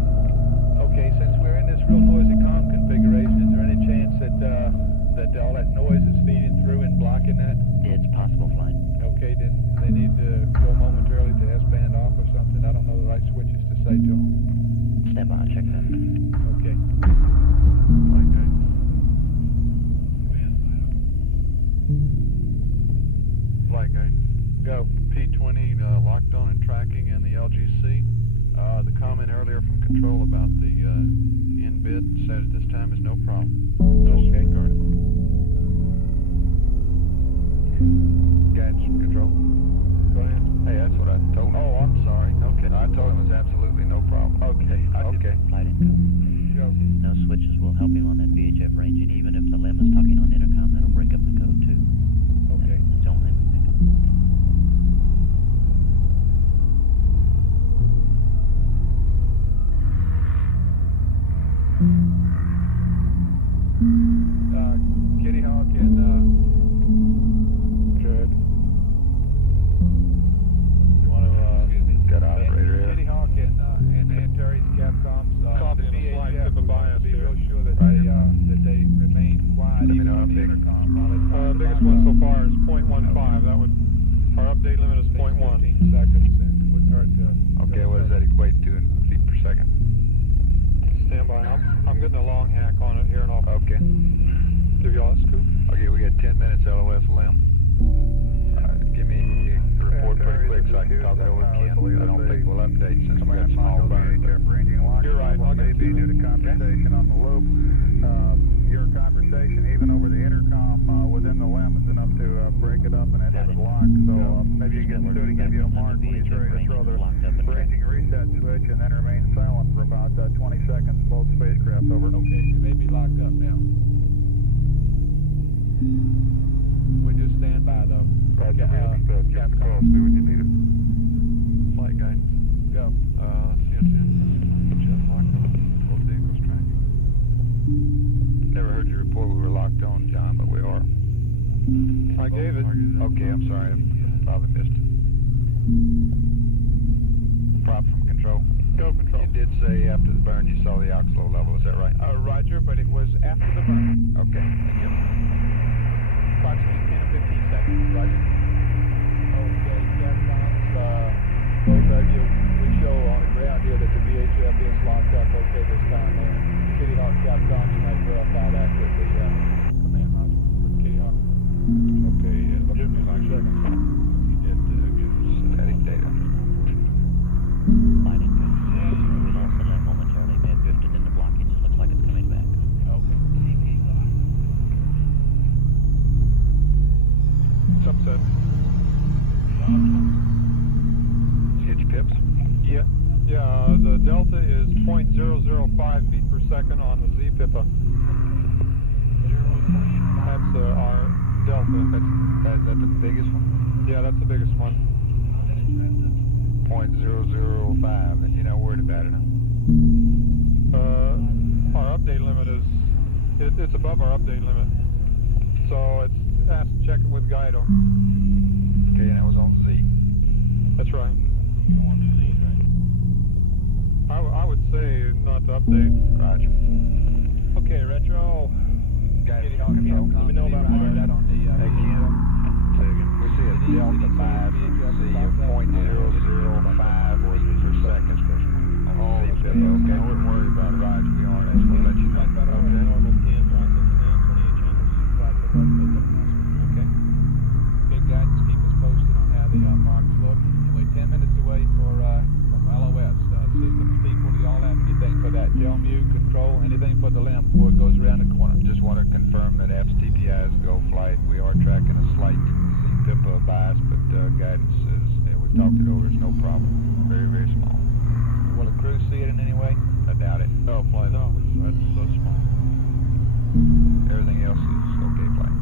Okay, since we're in this real noisy comm configuration, is there any chance that all that noise is feeding through and blocking that? It's possible, flight. Okay, then they need to go momentarily to S-band off or something. I don't know the right switches to say to them. Stand by, I'll check that. Okay. Flight guidance. Flight guidance. Go. P20 locked on and tracking and the LGC. The comment earlier from control about the in-bit said at this time is no problem. Okay. Disregard it. Guidance control. Go ahead. Hey, that's what I told him. Oh, I'm sorry. Okay. I told him it was absolutely no problem. Okay. Okay. Flight info. Go. No switches will help him on that VHF ranging. Even if the limb is talking on intercom, that'll break up the code too. Okay. That's the only thing we can think of. Kitty Hawk and Good. you want to excuse me. Got operator here. Kitty Hawk and Antares Capcoms. Copy The on the flight, VHF, tip of we want bias to be here. real sure that they remain quiet Let me even know on the how big. intercom while it's on the Biggest lock. one so far is 0.15. That would, our update limit is 0.1. 15 seconds, and it wouldn't hurt to. Okay, what does that equate to in feet per second? Stand by. I'm getting a long hack on it here, and I'll Okay. give y'all a scoop. Okay, we got 10 minutes LOS limb. Give me the report pretty quick so I can talk it over with Ken. believe I that don't the think we'll update since we got command small module burn. VHF ranging lock You're right, problem I'll may get be to due to it. conversation on the loop. Your conversation, even over the intercom within the LEM, is enough to break it up and inhibit lock. So maybe you get Stu to give you a mark when he's ready to throw the ranging reset switch and then remain silent for about 20 seconds, both spacecraft, over. Okay, it may be locked up now. We just stand by though. Roger, just call us when you need it. Flight guidance. Go. CSM. Jet locked on. Both vehicles tracking. Never heard you report we were locked on, John, but we are. I gave it. Okay, I'm sorry. I probably missed it. Prop from control. Go control. You did say after the burn you saw the oxlow level, is that right? Roger, but it was after the burn. Okay, thank you. Approximately 10 or 15 seconds. Roger. Okay, Capcom's, both of you, we show on the ground here that the VHF is locked up okay this time. Kitty Hawk Capcom, you might verify that with the command module with Kitty Hawk. Okay, Give me 2 seconds. he did give us static data. Flight increase. We lost the LEM momentarily. May have drifted into blockage. Looks like it's coming back. Okay. Subset. Hit your pips? Yeah, the delta is 0.005 feet per second on the Z-PIPA. That's our delta. Is that the biggest one? Yeah, that's the biggest one. 0.005, and you're not worried about it, huh? Our update limit is, it's above our update limit. So it's asked to check it with Guido. Okay, and that was on Z. That's right. I would say not to update. Roger. Okay, Retro. Got Kitty it. Hawk Control. Capcom. Let me know about Roger mine. that on the Hey, Ken. We see a delta 5 from Z of 0.005 orbit per second. Oh, Z-PIPA, okay. I wouldn't worry about it, Roger. We aren't. I just want to let you know. Okay. Normal 10 processing now, 28 channels. Okay. Okay, guidance, keep us posted on how the marks look. Anyway, 10 minutes away from LOS. Systems people, do y'all have anything for that? Gel mute, control, anything for the LEM before it goes around the corner? Just want to confirm that APS TPI is go flight. We are tracking a slight Z-PIPA bias, but guidance is, we've talked it over, there's no problem. Very, very small. Will the crew see it in any way? I doubt it. No, flight. No, that's so small. Everything else is okay flight.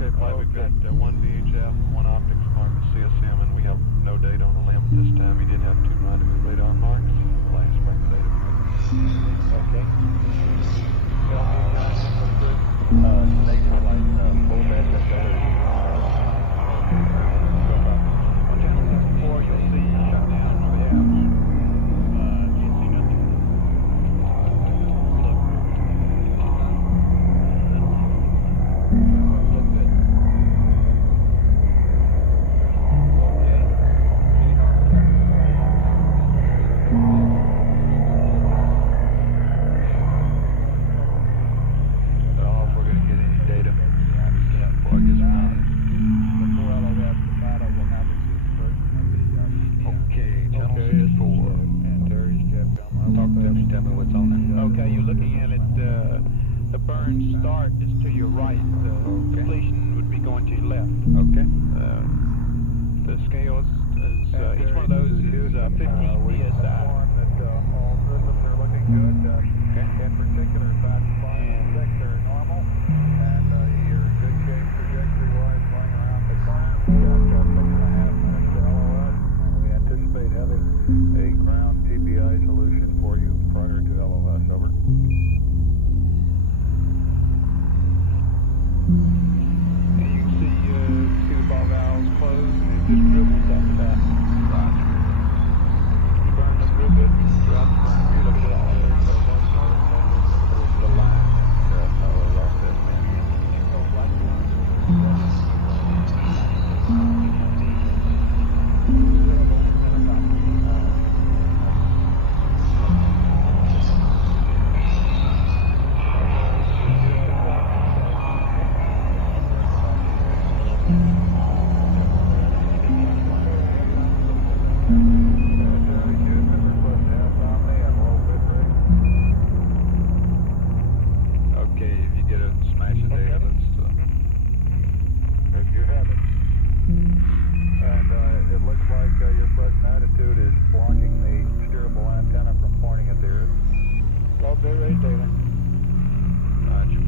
Okay, flight. We've got one VHF, one optics mark with CSM, and we have no data on the LEM at this time. He did have 2 rendezvous radar marks. Last spring data. Okay. Negative flight. Full bed Channel 64, you'll see shut down. Yeah. Can't see nothing. Look good. Okay. Kitty Hawk If we're going to get any data before I get started. Before LOS, the battle will have its version of the EDM. Okay, channel 64. And Terry's Capcom. Talk to me, tell me what's on there. Okay, you're looking at it, the burn start is to your right. The completion would be going to your left. Okay. The scale is each one of those is 15 psi. All systems are looking good. In particular, batch 5 and 6 are normal, and you're in good shape trajectory-wise going around the corner. We've got 6.5 minutes to LOS, and we anticipate having a ground TPI solution for you prior to LOS. Over. And you can see the ball valves closed, and it just dribbles after that. Roger. Burn them real good throughout the burn. Look at that. day rate data. Roger.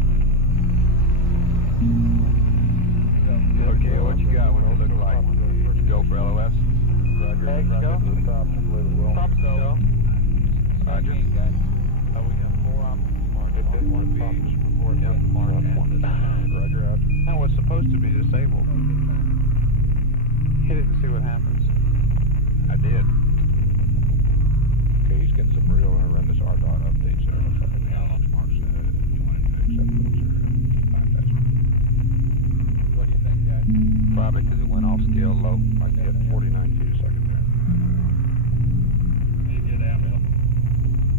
Okay, what you got? What it look like? Go for LOS. Roger. Hey, go. Stop, I believe it will. Stop, go. Roger. We have 4 options marked on one beach before it hit the mark and the sign. Roger out. That was supposed to be disabled. Hit it and see what happens. I did. Okay, he's getting some real horrendous RDOT updates there. Looks like the launch marks wanted to accept those or bypass. What do you think, guys? Probably because it went off scale low. Like they had 49 feet a second there.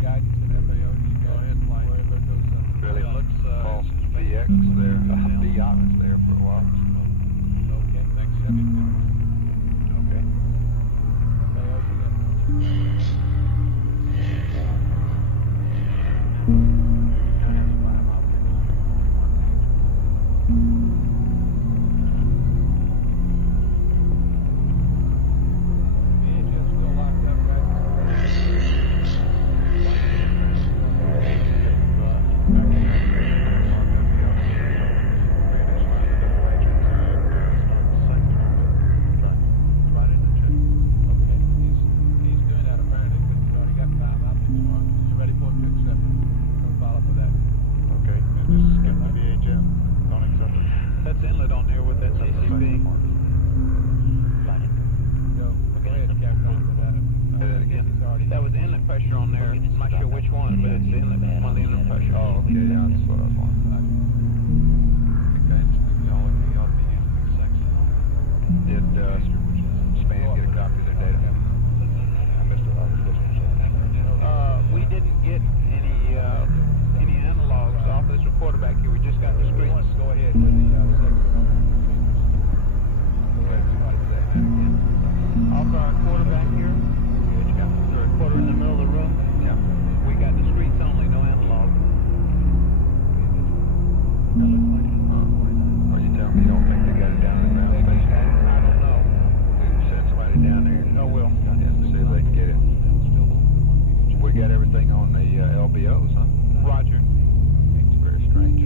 Guidance and FAO, you go ahead and fly wherever it goes up. Really looks false VX there. VOX there for a while. Okay, thanks, Chevy. Okay. FAO, you got still locked up, guys. Okay, he's doing that apparently, but he's already got 5 options marked. You ready for him to accept it? We'll follow up with that. Okay, and just skip the VHM. Don't accept it. That's inlet on here with that CCP. Go. Go ahead, Captain, with that. Say that again? That was inlet pressure on there. I'm not sure which one, but it's inlet, one of the inlet pressure. Oh, okay, yeah, that's what I was wondering. Did Span get a copy of their data? I missed it. I was listening. We didn't get any analogs off this recorder back here. We just got the screens. Go ahead with the section. Off our quarterback here, which got the recorder in the middle of the room. Yeah. We got discretes only, no analog. Are you telling me you don't think they got it down in the ground station? I don't know. Send somebody down there. No, will. Yeah, see if they can get it. We got everything on the LBOs, huh? Roger. It's very strange.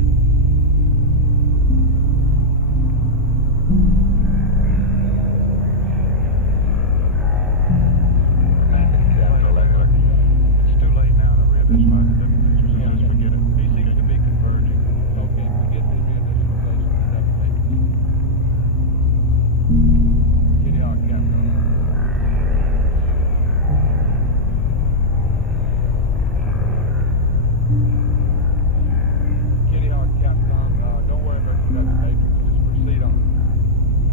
It's too late now to re-initialize the pictures. Just forget it. These seem to be converging. Okay, we get the reinitialization of the matrix. Kitty Hawk, Captain. Kitty Hawk, Capcom, don't worry about the double matrix, just proceed on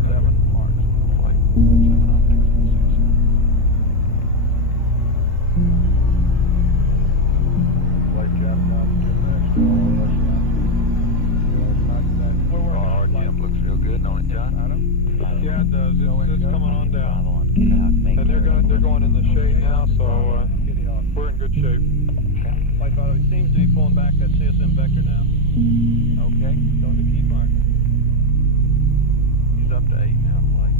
7 marks. Flight 7 optics and 6. Like Capcom, getting there still. RGM looks real good, don't it, John? Yeah, it does. It's coming on down. Bravo on Kitty Hawk, make And they're going in the shade now, so Kitty Hawk. we're in good shape. Flight Pilot, it seems to be pulling back that CSM vector now. Okay, going to keep marking. He's up to 8 now, flight.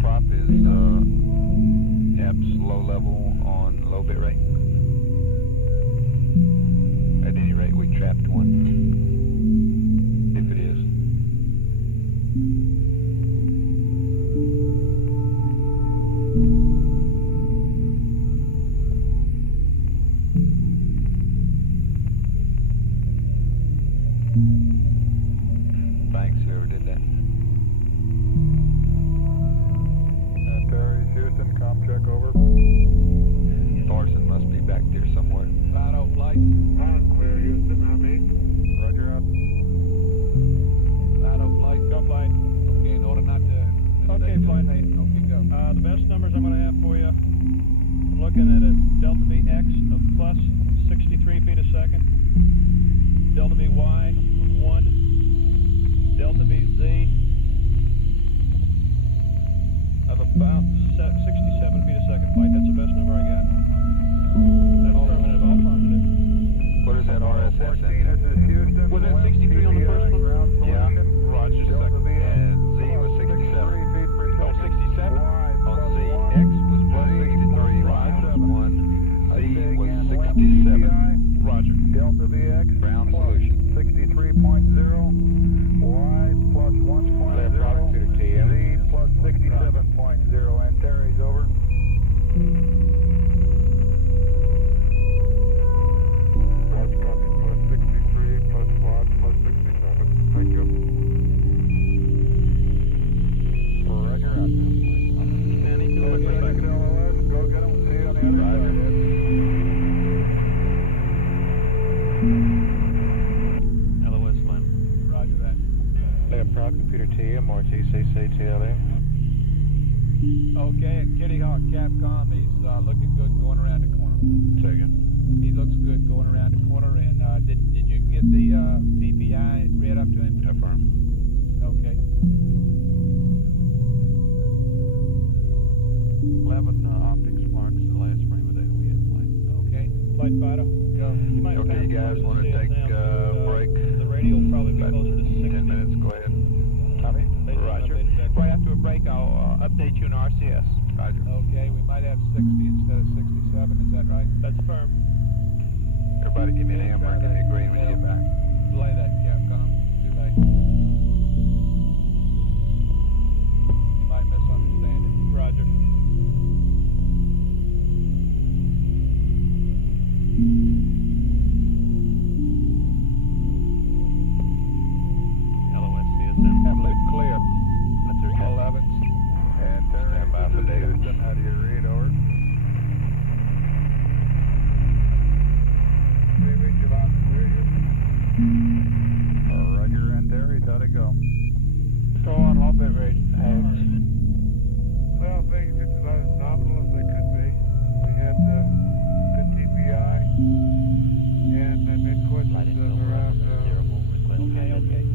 Prop is EPS low level on low bit rate. At any rate, we trapped one. If it is. Thanks, whoever did that. Terry, Houston, com check over. Thorson must be back there somewhere. Fido flight. Clear, Houston, I'm in. Roger out. Fido flight. Go flight. Okay, in order not to... Okay, flight. Okay, go. The best numbers I'm going to have for you, I'm looking at a delta VX of plus 63 feet a second, delta VY of 1, delta VZ of about 67 feet a second, flight. That's the best number I got. That's affirmative, all affirmative. What is that RSS 14, in? this is Houston. Was it 63 on the first one? Ground Yeah. solution. Roger, just a Delta second. VX And Z plus was 67. 63 feet per Oh, second. 67? Y On plus Z, 1. X was plus 63, Y was 1, Z was 60. base ATLA. Okay, at Kitty Hawk Capcom, he's looking good going around the corner. Second. He looks good going around the corner, and did you get the DPI read up to him? Affirm. Okay. 11 optics marks the last frame of data we had flight. Okay. Flight Fido, go. You might Okay, you guys want to take a break? The radio will probably be About closer to 60. 10 minutes, go ahead. Tommy? Based on Roger. updated vector. Right after a break, I'll update you in RCS. Roger. Okay, we might have 60 instead of 67, is that right? That's firm. Everybody give me an amber and give me a green when you get back. Delay that, Capcom. Too late. Might misunderstand it. Roger. LOS CSM. Absolute clear. That's okay. 11s. And stand by for data. Houston, how do you read, over? Roger, and Terry's, how'd it go? Still on low bit rate. Well, things just about as nominal as they could be. We had good TPI, and then inputs Flight around Okay.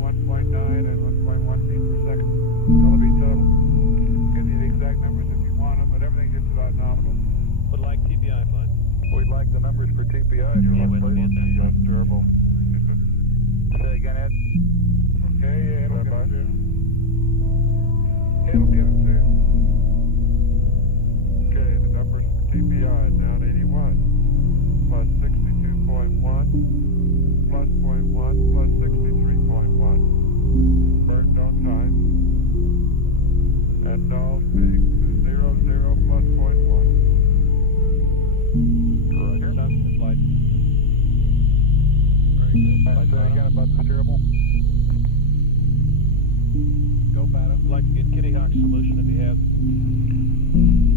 1.9 and 1.1 feet per second. That'll be total. Give you the exact numbers if you want them, but everything's just about nominal. Would like TPI flight. We'd like the numbers for TPI, if you Yeah, would, with please. CSM. That's durable. Say again, Ed? Okay, yeah, it'll Bye-bye. give them to you. It'll give them to you. Okay, the numbers for TPI down 81, plus 62.1, plus 0.1, plus 63.1. Burned on time. And null peak to 00 plus 0.1. Roger. Sounds good flight. Very good. And Flight say Fido. again about the steerable. Go, Fido. I'd like to get Kitty Hawk's solution if you have.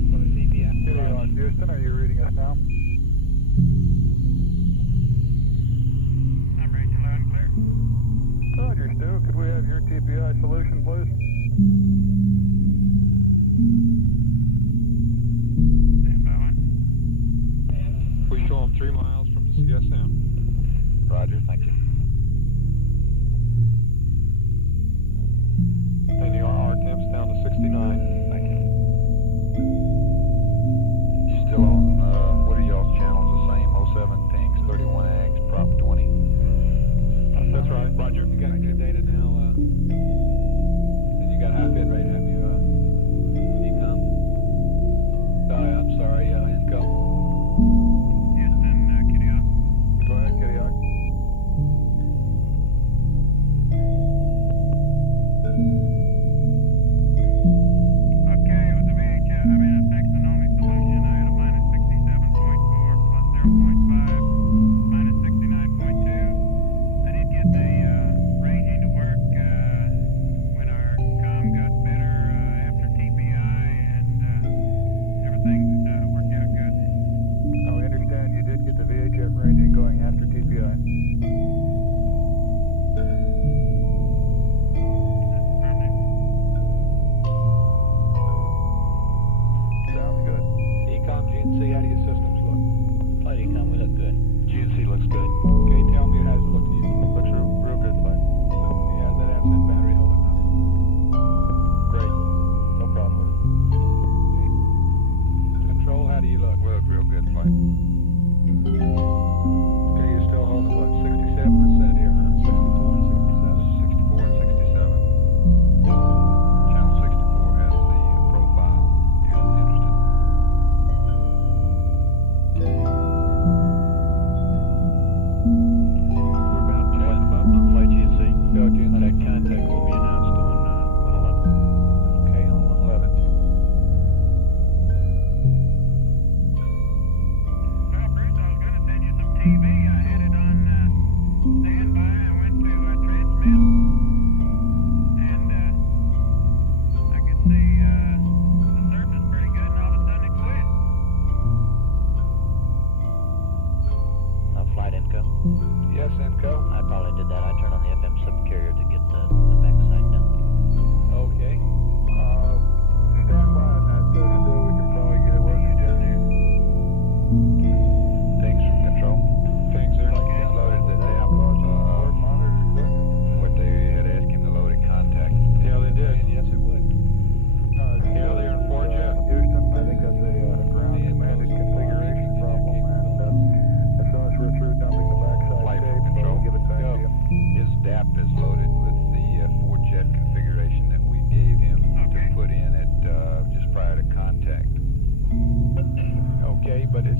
For the TPI. Kitty Hawk, Houston, are you reading us now? I'm reading loud and clear. Roger, Stu, could we have your TPI solution, please? Stand by one. We show them 3 miles from the CSM. Roger, thank you. And the RR temps down to 69.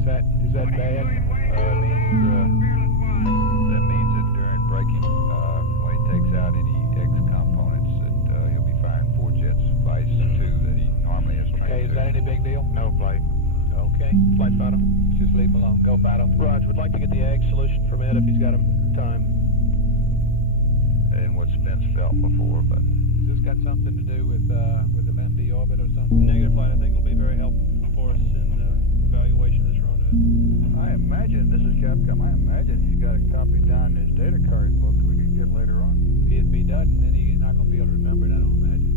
that bad? That means that during braking, when he takes out any X components, that he'll be firing 4 jets, vice 2 that he normally has trained. Okay, is that any big deal? No, flight. Okay, flight Fido. Just leave him alone. Go Fido. Raj, would like to get the ag solution from Ed if he's got time. And what Spence felt before, but Has this got something to do with the MD orbit or something? Negative flight, I think, will be very helpful for us in evaluation of this rendezvous. I imagine, this is Capcom, I imagine he's got a copy down in his data card book we could get later on. If he doesn't, then he's not going to be able to remember it, I don't imagine.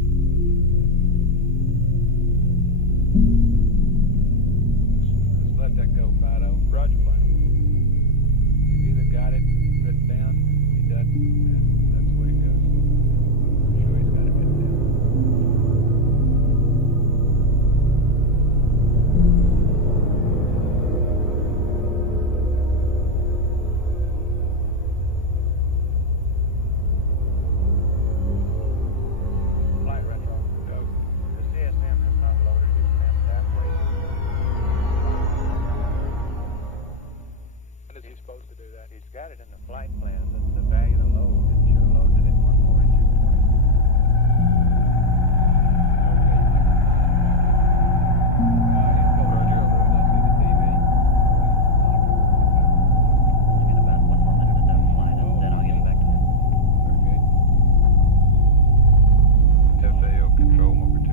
Let's let that go, Fido. Roger, flight. He's either got it written down, if he doesn't, then that's the way it goes. I'm sure he's got it written down. Flight retro. Go. The CSM has not loaded his PIM that way. When is he supposed to do that? He's got it in the flight plan, the value of the load, and should have loaded it at 142.20. I'll get about 1 more minute into flight, and then I'll get back to them. FAO control mover 2.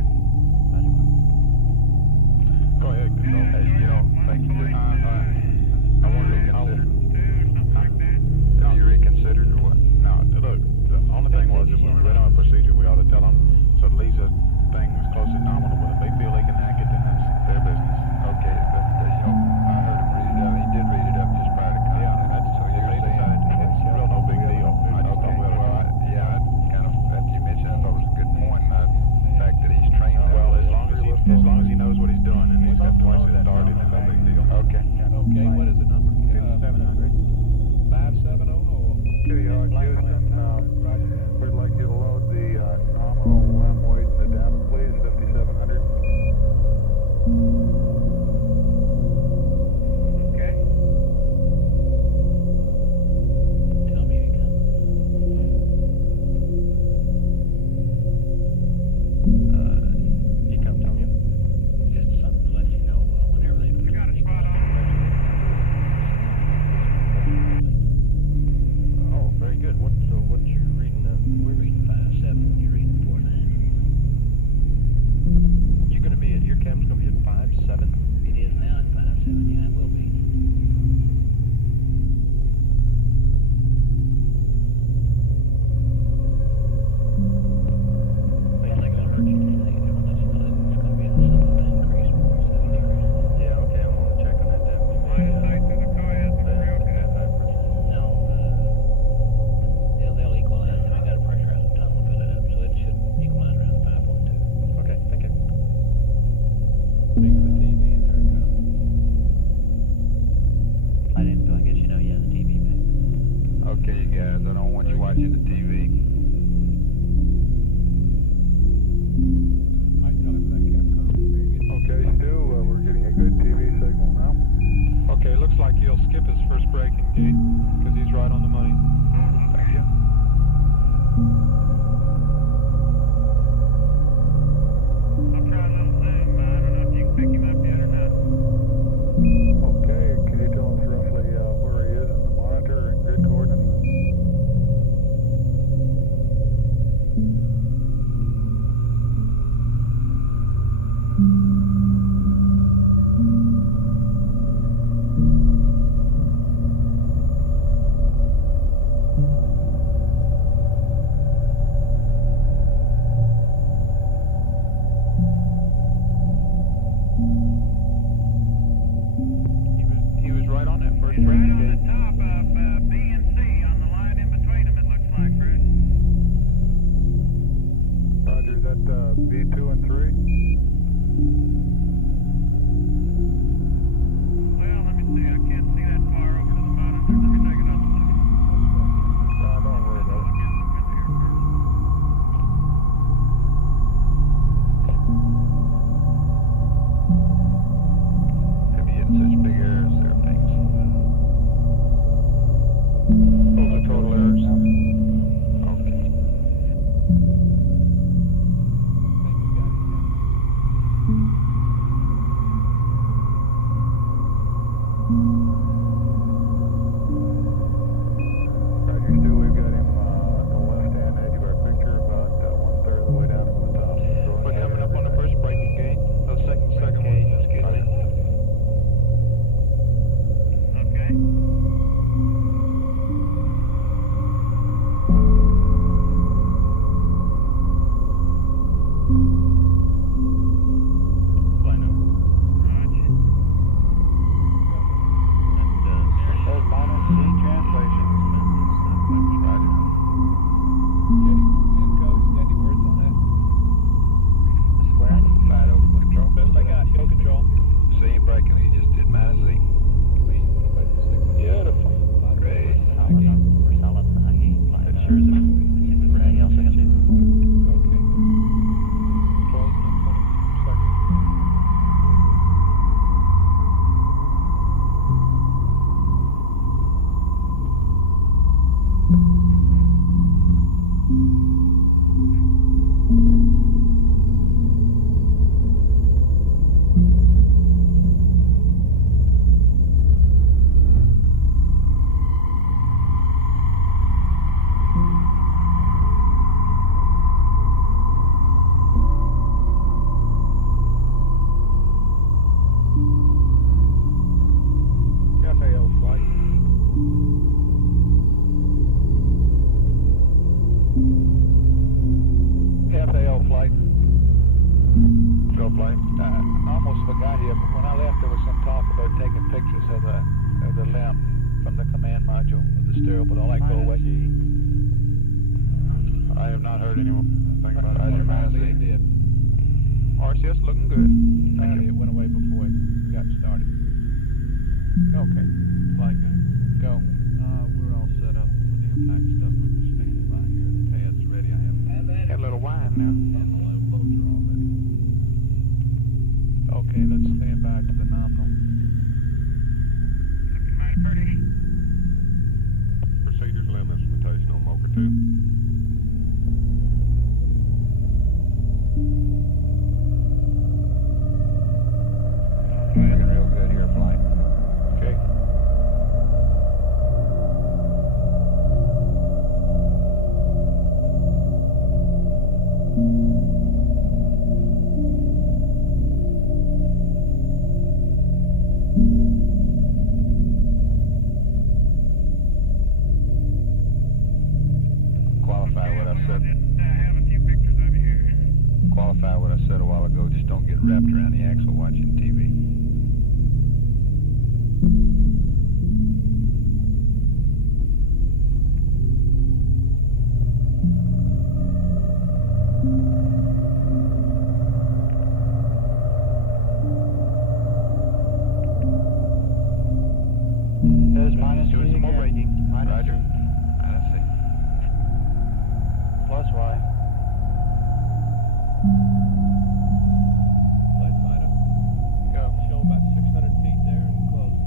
Go ahead, control. Hey, you don't think you did? I want to reconsider. No. Have you reconsidered or what? No, look, the only thing was that when we read our procedure, we ought to tell them, so the Lisa thing is close to nominal, but if they feel they can hack it, then that's their business. Okay, but I heard him read it up. He did read it up just prior to coming. Yeah, that's, so you're they saying decided it's real no big deal. I just okay, thought we ought to well, I kind of, after you mentioned it, I thought it was a good point. The fact that he's trained that Well, way. as long as he knows what he's doing, and he's got twice his authority, then no big deal. Okay. Okay, what is the number? 5700. 570 or? 2 yard Houston, we'd like you to load the nominal LM weight and adapt, please, 5700. Okay. Tell me you can. You come tell me. Just something to let you know whenever they got a spot on. Oh, very good. What you reading flight? I almost forgot here, but when I left, there was some talk about taking pictures of the limb from the command module of the steerable. All I go away. I have not heard anything about it. Roger, minus Apparently Z. it did. RCS looking good. Apparently it went away before it got started. Okay, flight guy, go. We're all set up for the impact stuff. We're just standing by here. The pad's ready. I have Got a little wine now. and the loads are all ready. Okay, let's stand by to the nominal. Looking mighty pretty. Procedures limb instrumentation on Mocha 2. Looking real good here, flight. Okay. Qualify what I We'll said. just have a few pictures of you here. Qualify what I said a while ago. Just don't get wrapped around the axle watching TV. There's minus Doing Z some more again. braking. Minus Roger. Z. Minus Z. Plus Y. Flight item. Go. Show about 600 feet there and close.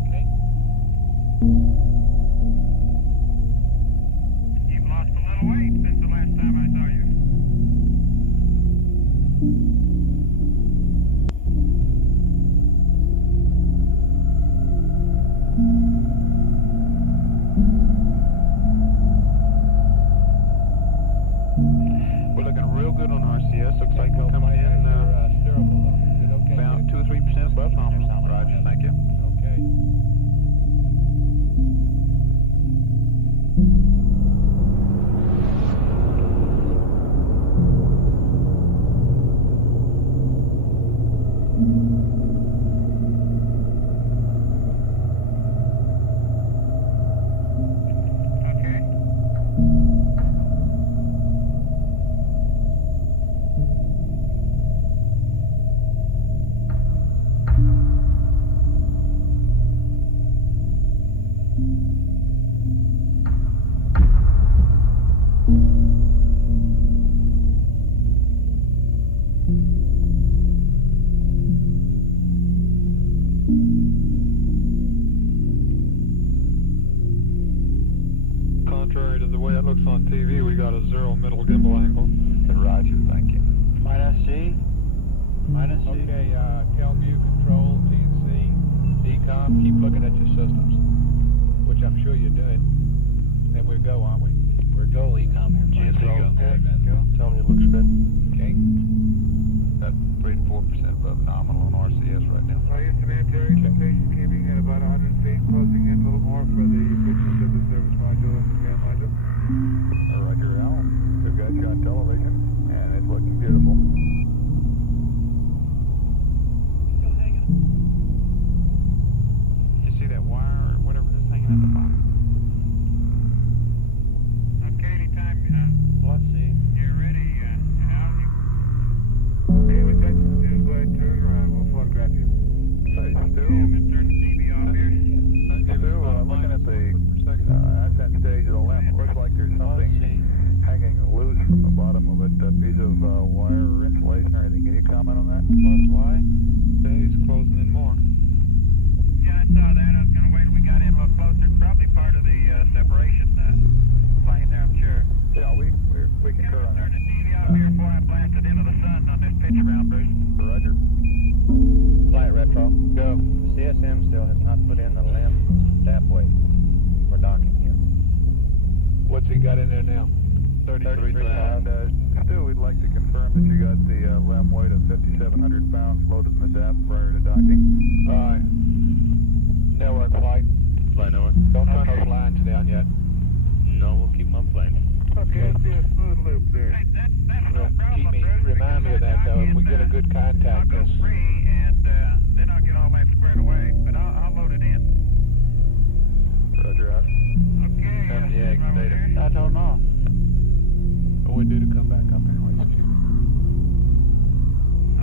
Okay. You've lost a little weight since the last time I saw you. We're looking real good on RCS. Looks like we're Go, coming flight in guy, your steerable look. Is it okay? about Jim? 2 or 3% above nominal. Roger, thank you. Okay. Okay. Contrary to the way it looks on TV, we got a 0 middle gimbal angle. Roger, thank you. Minus Z. Minus Z. Okay, Kelview, Control, GNC, Ecom, keep looking at your systems, which I'm sure you're doing. Then we'll go, aren't we? We're go Ecom here. GNC go. Okay. Tell me it looks good. Okay. About 3 to 4% above nominal on RCS right now. Houston Military Station keeping at about 100 feet, closing in a little more for the pictures of the service module and command module. Roger, Al. We've got you on television, and it's looking beautiful. You see that wire or whatever is hanging at the bottom? Okay, anytime Plus Z. you're ready, Al, you... Okay, we've got you. Do go ahead and turn around. We'll photograph you. Hey, Okay, I'm Stu. going to turn the TV off here. Stu, looking at the ascent stage of the limb, it looks like there's something hanging loose from the bottom of it, a piece of wire or insulation or anything. Can you comment on that? Plus Y. He's closing in more. Yeah, I saw that. I was going to wait till we got in a little closer. Probably part of the separation plane there, I'm sure. Yeah, we concur on that. Turn the TV off here before I blast it into the sun on this pitch around, Bruce. Roger. Flight retro. Go. CSM still has not put in the limb DAP weight for docking here. What's he got in there now? 33 And Stu, we'd like to confirm that you got the limb weight of 5,700 pounds loaded in the DAP prior to docking. All right. Network flight. Flight over. Don't turn those lines down yet. No, we'll keep them on plane. Okay, I see a smooth loop there. Hey, that's no problem, Keep me, Bruce. remind me of that though. If we get a good kind contact I'll us. go free, and then I'll get all that squared away. But I'll load it in. Roger out. Okay. Have the eggs data. I don't know. But we're due to come back up anyway, excuse me.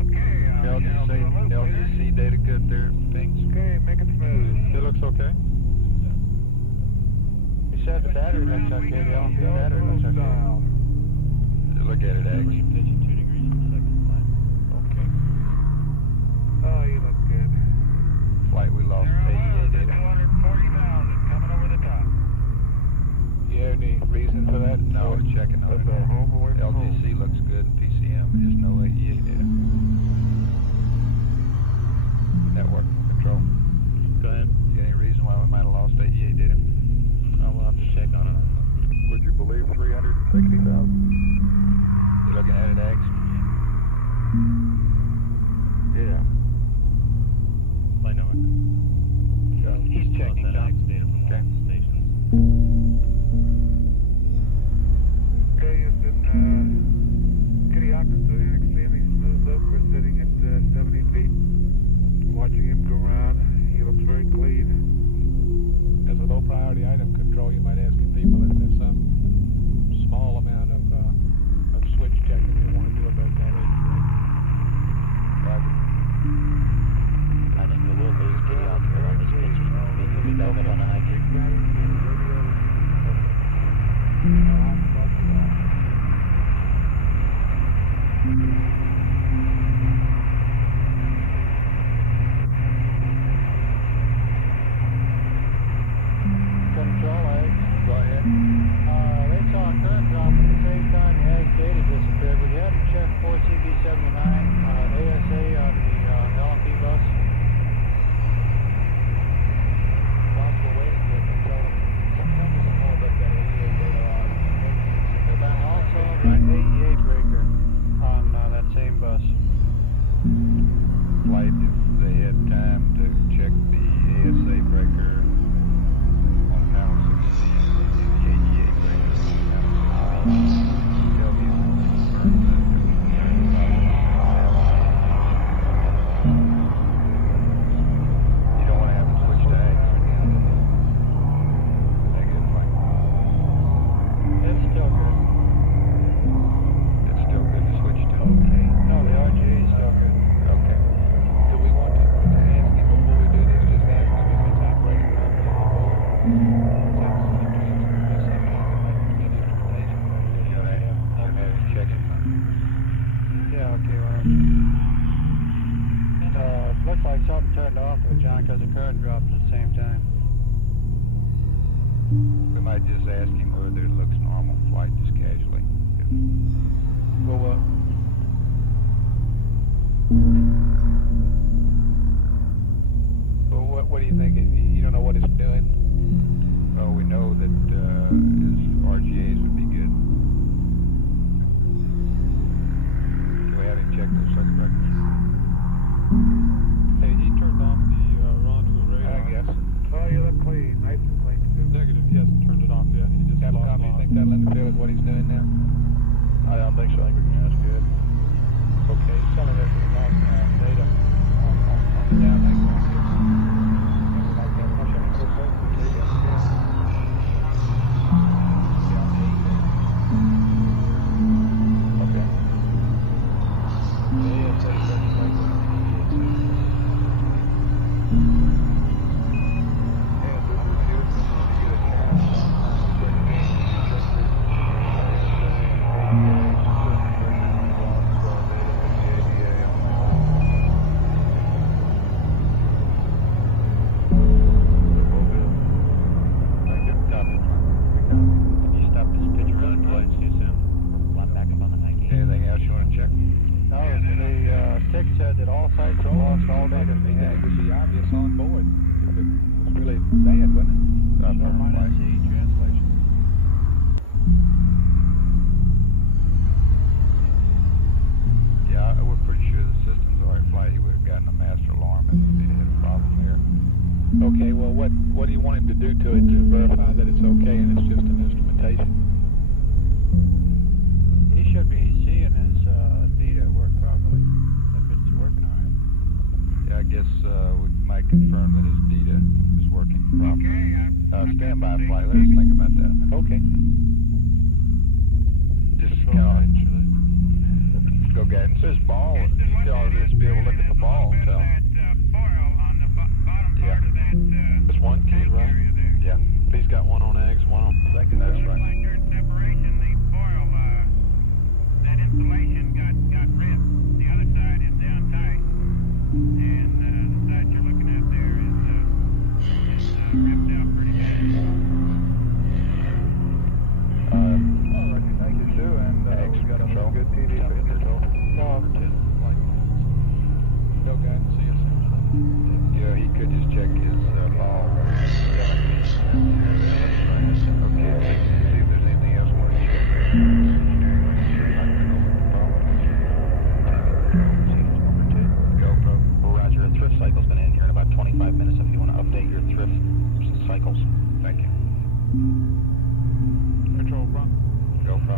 Okay. LGC data good there, Pinks? Okay, make it smooth. It looks okay. You said the battery looks okay. The LMP battery looks okay. Look at it, eggs. Pitching 2 degrees per second. Okay. Oh, you look good. Flight, we lost AEA data. 240,000 coming over the top. You have any reason for that? No, we're checking on it. LGC looks good, PCM, just no AEA data. Network control. Go ahead. You got any reason why we might have lost AEA data? We'll have to check on it. Would you believe 360,000? You looking at it, eggs? Yeah. Flight number. He's checking, John. Data from Okay. all the stations. Okay, Houston, Kitty Hawk is doing an extremely smooth loop. We're sitting at 70 feet. Watching him go around. He looks very clean. As a low priority item control, you might ask your people if there's some small amount of switch checking you want to do about that AEA. Roger. I think we will lose Kitty Hawk here on this pitching. He'll be back up on the high kick. Control eggs. Go ahead. They saw a current drop at the same time the egg data disappeared. Would you have to check 4CB79 ASA on the LMP bus? Possible way to get control. Tell me some more about that AEA data on. Also, the AEA breaker on that same bus. Flight, if they had time to check the ASA breaker on panel 16, the AEA breaker on panel 16. Tell me you don't want to have it switch to eggs. Negative flight. It's still good. It's still good to switch to. Okay. No, the RGA is still good. Okay. Do we want to ask him before we do this, just ask him if it's operating properly on board? Check it. Yeah, okay, well. Looks like something turned off there, John, because the current dropped at the same time. We might just ask him whether it looks normal flight, just casually. Well, what do you think? You don't know what it's doing? Well, we know that his RGAs would be good. Can we have him check those circuit breakers? Hey, he turned off the rendezvous radar. I guess. Oh, you look clean. Nice and clean, too. Negative, he hasn't turned it off yet. He just Captain lost Copy, you line. think that'll interfere with what he's doing now? I don't think so. I think that's good. Okay, some of it we lost data on the downlink one here. Like that push up so quickly, Okay. the ASA doesn't like what the ASA is. And this is Houston. When you get a chance on 16, You stopped this pitch running twice too soon. Fly back up on the high kick. Anything else you want to check? No, the tick said that all sites have lost all data. It would be obvious on board if it was really bad, wouldn't it? Up Star on minus flight. C translation. Yeah, we're pretty sure the system's all right flight. He would have gotten a master alarm if he had a problem there. Okay, well, what do you want him to do to it to verify that it's okay and it's just an instrumentation? He should be seeing his data work properly, if it's working. Yes, we might confirm that his data is working properly. Stand by, flight. Let us think about that a minute. Okay. Just kind of go guidance. This ball, you ought to just be able to look at the ball and tell. Yeah. It's one key, right? Yeah. If he's got one on eggs, one on... I think that's right. Like during separation, the foil, that insulation got ripped. The other side is down tight, and the side you're looking at there is ripped out pretty bad. Thank you, Sue, and we've got a good TV picture. Go guidance, see you soon. Yeah, he could just check his ball. Okay, see if there's anything else more to check. GoPro. Roger, the thrift cycle's going to end here in about 25 minutes if you want to update your thrift cycles. Thank you. Control front. GoPro.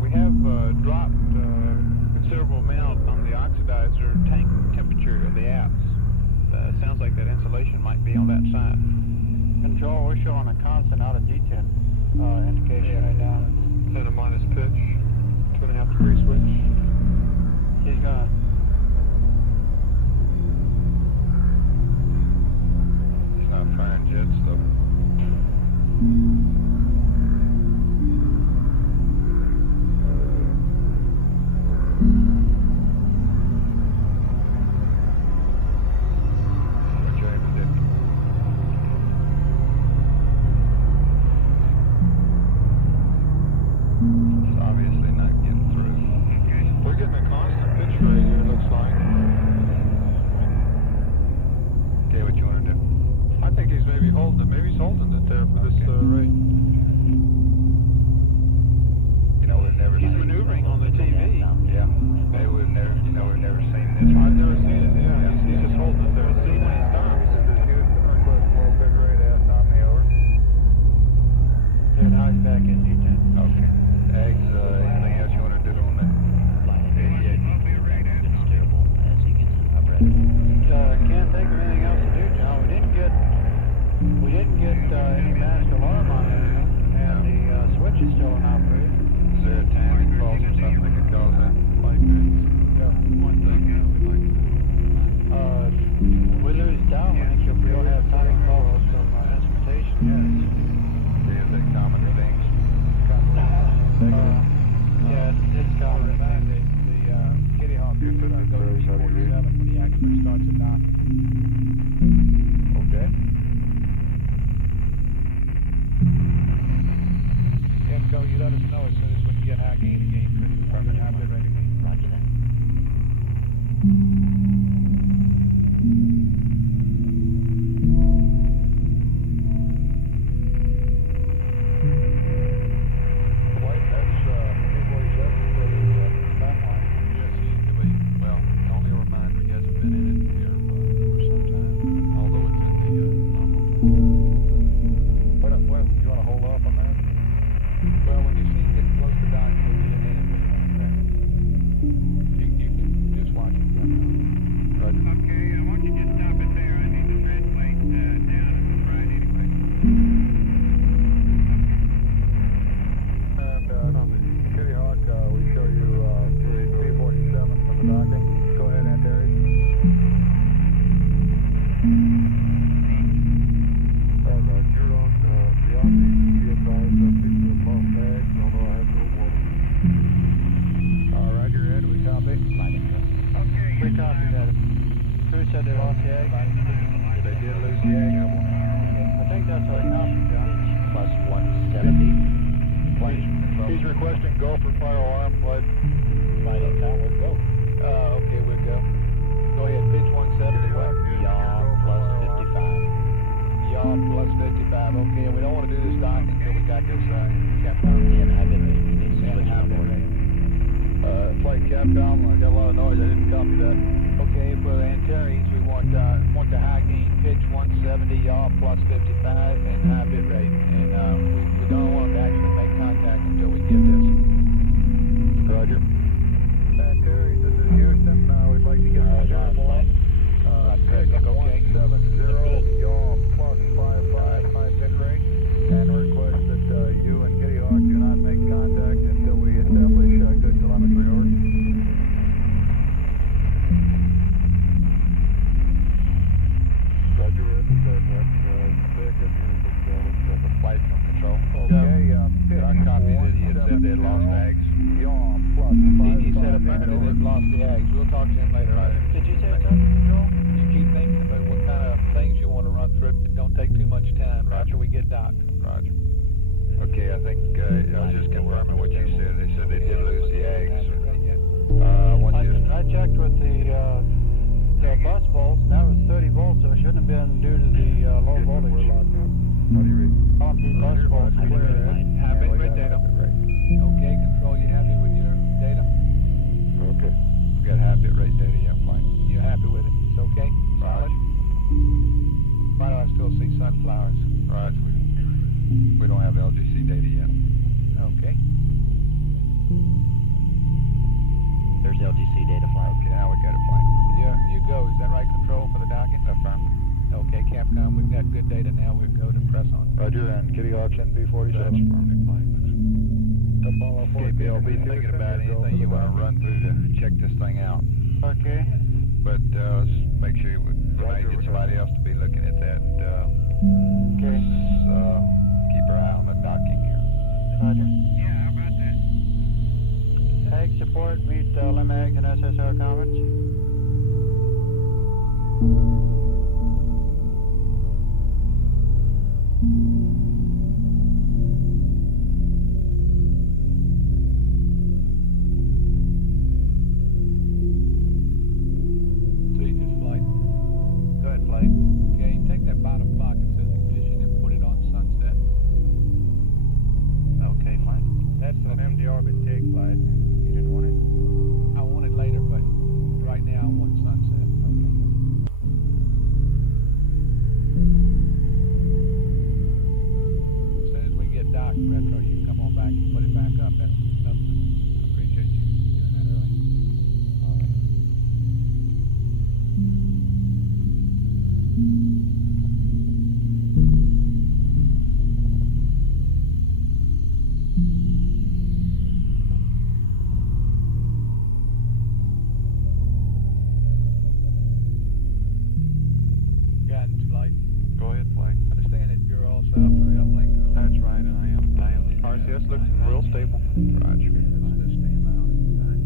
We have dropped considerable amount on the oxidizer tank temperature of the apps. Sounds like that insulation might be on that side. Control, we're showing a constant out of D10 indication right now. 10 and minus pitch, 2.5 degree switch. He's gonna. He's not firing jets, though. It's obviously not getting through. We're getting a constant pitch rate here, it looks like. Okay, what you want to do? I think he's maybe holding it. Maybe he's holding it there for this rate. You know, we've never He's seen... maneuvering on the TV. Yeah. Hey, we've never seen this. I've never seen it, yeah. He's just holding it there. See when it stops. This is Houston, request full bit rate at Omni over. Dude, now he's back in D10. Okay. Eggs, anything else you want to do on that? It's terrible as he gets it. I've read it. Can't think of anything else to do, John. We didn't get any mask alarm on anything, and the switch is still inoperative. Is there a timing fault or something that could cause that? One thing, We lose downlink if we don't have timing calls from instrumentation. See if they common things. Yeah, it's common. the Kitty Hawk goes to 47 when he actually starts a docking. Okay. Go, you let us know as soon as we can get high gain again. We want to have it ready. Roger that. White, that's 247 for the timeline. Yes, well, only a reminder, he hasn't been in it here for some time, although it's in the normal time. What, do you want to hold off on that? Well, when you see him getting close to dock, he'll be in it. You can just watch him come down. Okay, why don't you just stop it there? I need the translate down and it's right anyway. And Kitty Hawk, we show you P47 for the docking. Go ahead, Antares. You're on the Omni. Be advised that people have lost bags, although I have no water. Roger, Ed, we copy. Okay, We copy that. Crew said they lost the egg. They did lose the egg. I think that's our copy, John. Plus 170. He's requesting go for fire alarm flight. Flight count will go. Okay, we'll go. Go ahead, pitch 170, what? Yaw plus 55. Yaw plus 55, okay, and we don't want to do this docking until we got this kept on. And high bit rate. He needs to switch on board. Flight Capcom, I got a lot of noise, I didn't copy that. Okay, for the Antares, we want the high gain, pitch 170, yaw plus 55, and high bit rate. And we don't want to actually make contact until we get this. Roger. Antares, this is Houston, we'd like to get the John, thermal. flight. Good, look okay. 170, yaw plus 55 high bit rate, and request that you and Kitty Hawk do not make contact until we establish good telemetry. Over. Roger, that's very good news with the flight from control. Okay, I copied it. He had said they had lost tags. Yaw plus 55. He said apparently they've lost the Ags. We'll talk to him later. Did you say something, Control? You keep thinking about what kind of things you want to run through. It don't take too much time after we get docked. Roger. Okay, I think I was just confirming what you said. They said they did lose the Ags. I checked with the bus volts, and that was 30 volts, so it shouldn't have been due to the low voltage. What do you read? Bus volts clear. High bit rate data. Okay, Control, you happy with your data? Okay. We got high bit rate data, yeah, fine. You're happy with it? It's okay? Solid? Why do I still see sunflowers? Right, we don't have LGC data yet. Okay. There's LGC data flight. Okay, now we got it flying. Yeah, you go. Is that right, Control, for the docking? Affirmative. Okay, Capcom, we've got good data now. We'll go to press on. Roger, and Kitty Hawk NP47. That's affirmative flight. Apollo Okay, Bill, be thinking about anything you want to run through to check this thing out. Okay. But let's make sure we might get somebody else to be looking at that. Okay. Let's keep our eye on the docking here. Roger. Yeah, how about that? Ag support, meet LMAG and SSR conference. See this flight. Go ahead, flight. Okay, take that bottom block that says ignition and put it on sunset. Okay, fine. That's an empty orbit take flight. You didn't want it? I want it later, but right now I want sunset. Okay. As soon as we get docked, Retro, you come on back and put it back up. That's nothing. I appreciate you doing that early. All right. Guidance flight. Go ahead, flight. Understand that you're all set up for the uplink to the left. That's right, and I am. RCS looks real stable. Roger. Just stand by on it. Fine.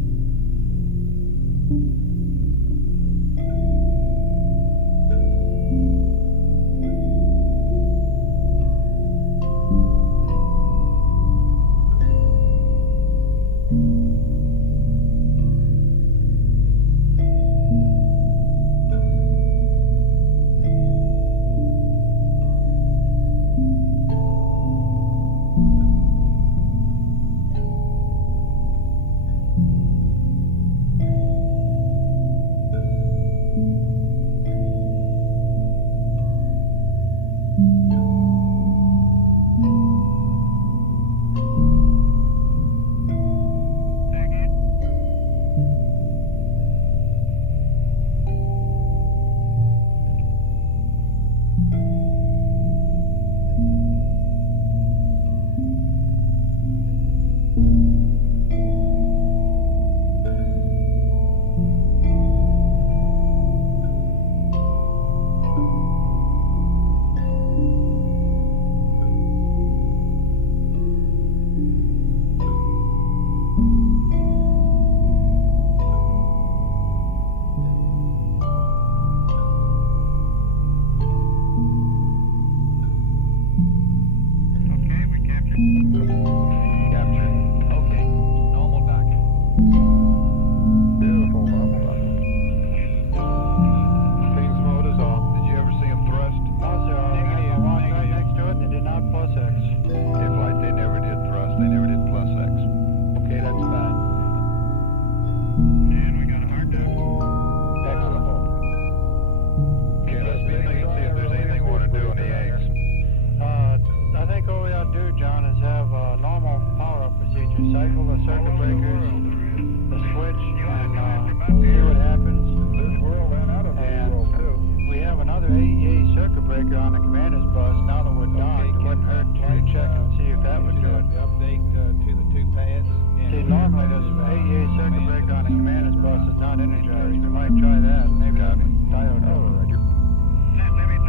breaker on the commander's bus. Now that we're docked, it wouldn't hurt to check and see if that would do it. The update to the two pads. See, normally this 88 circuit breaker on the commander's bus is not energized. We might try that. Maybe the diode over.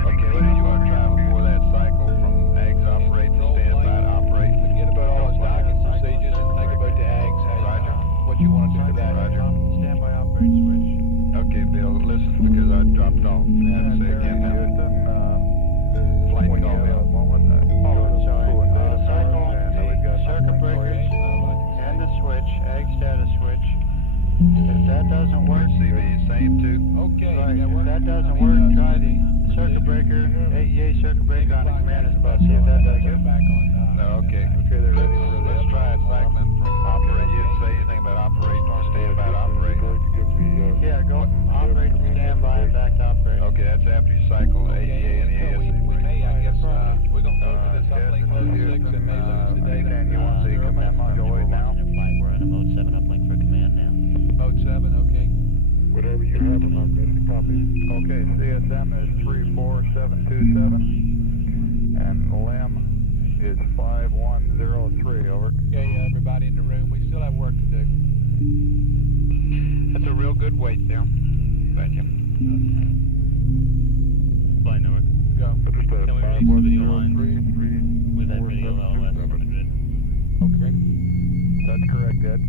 Okay, what did you want to try before that cycle from AGS operate to standby to operate? Forget about all the docking procedures and think about the AGS. Roger. What you want to do to that. Roger. Standby operate switch. Okay, Bill, listen because I dropped off. Yeah, say again now. Houston, Flight call, Bill. Cycle the circuit breakers and the switch, ag status switch. If that doesn't work, CV, same too. Okay. right, if that doesn't work, try the circuit breaker, 88 circuit breaker on the commander's bus. See if that does it. Back on. Okay. Okay, they're ready for Let's try cycling from operate. You didn't say anything about operate to standby to operate. Yeah, go from operate to standby and back to operate. Okay, that's after you cycle the ADA and the So ASA. we may, I guess, we're going to go to this uplink mode 6 and may lose the data. And you want the command module right now? We're in a mode 7 uplink for command now. Mode 7, okay. Whatever you have, I'm ready to copy. Okay, CSM is 34723, and LEM is 5103, over. Okay, everybody in the room, we still have work to do. That's a real good weight there. Thank you. Flight network. Go. Understood. Can we release the video line with that video LS 100? Okay. That's correct, Ed.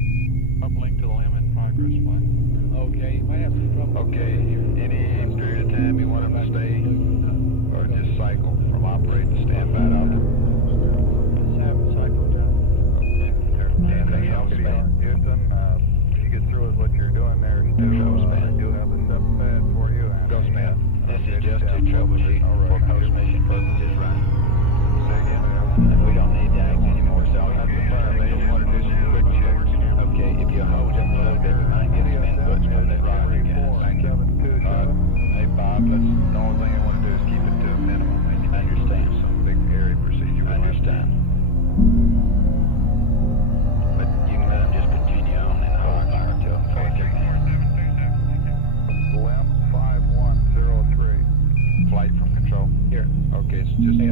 Uplink to the LAM in progress flight. Okay, you might have some trouble. Okay, any period of time you want them to stay or just cycle from operate to standby to operate? Just have a cycle, John. Okay. Anything else, man? Houston, when you get through with what you're doing there, Stu, I do have the step pad for you. And, Go, Span. This is just to to troubleshoot for post-mission purposes, right? Say again. We don't need the AGS anymore, so I'll have to Fine, man. You want to do some quick checks? Okay, if you hold it a little bit, we might get some inputs from that rocket again. Thank you. Hey, Bob, the only thing I want to do is keep it to a minimum. I understand. Some big area procedure. I understand. But you can let them just continue on and hold fire till before they come in. LEM 5103. Flight from control. Here. Okay, so just a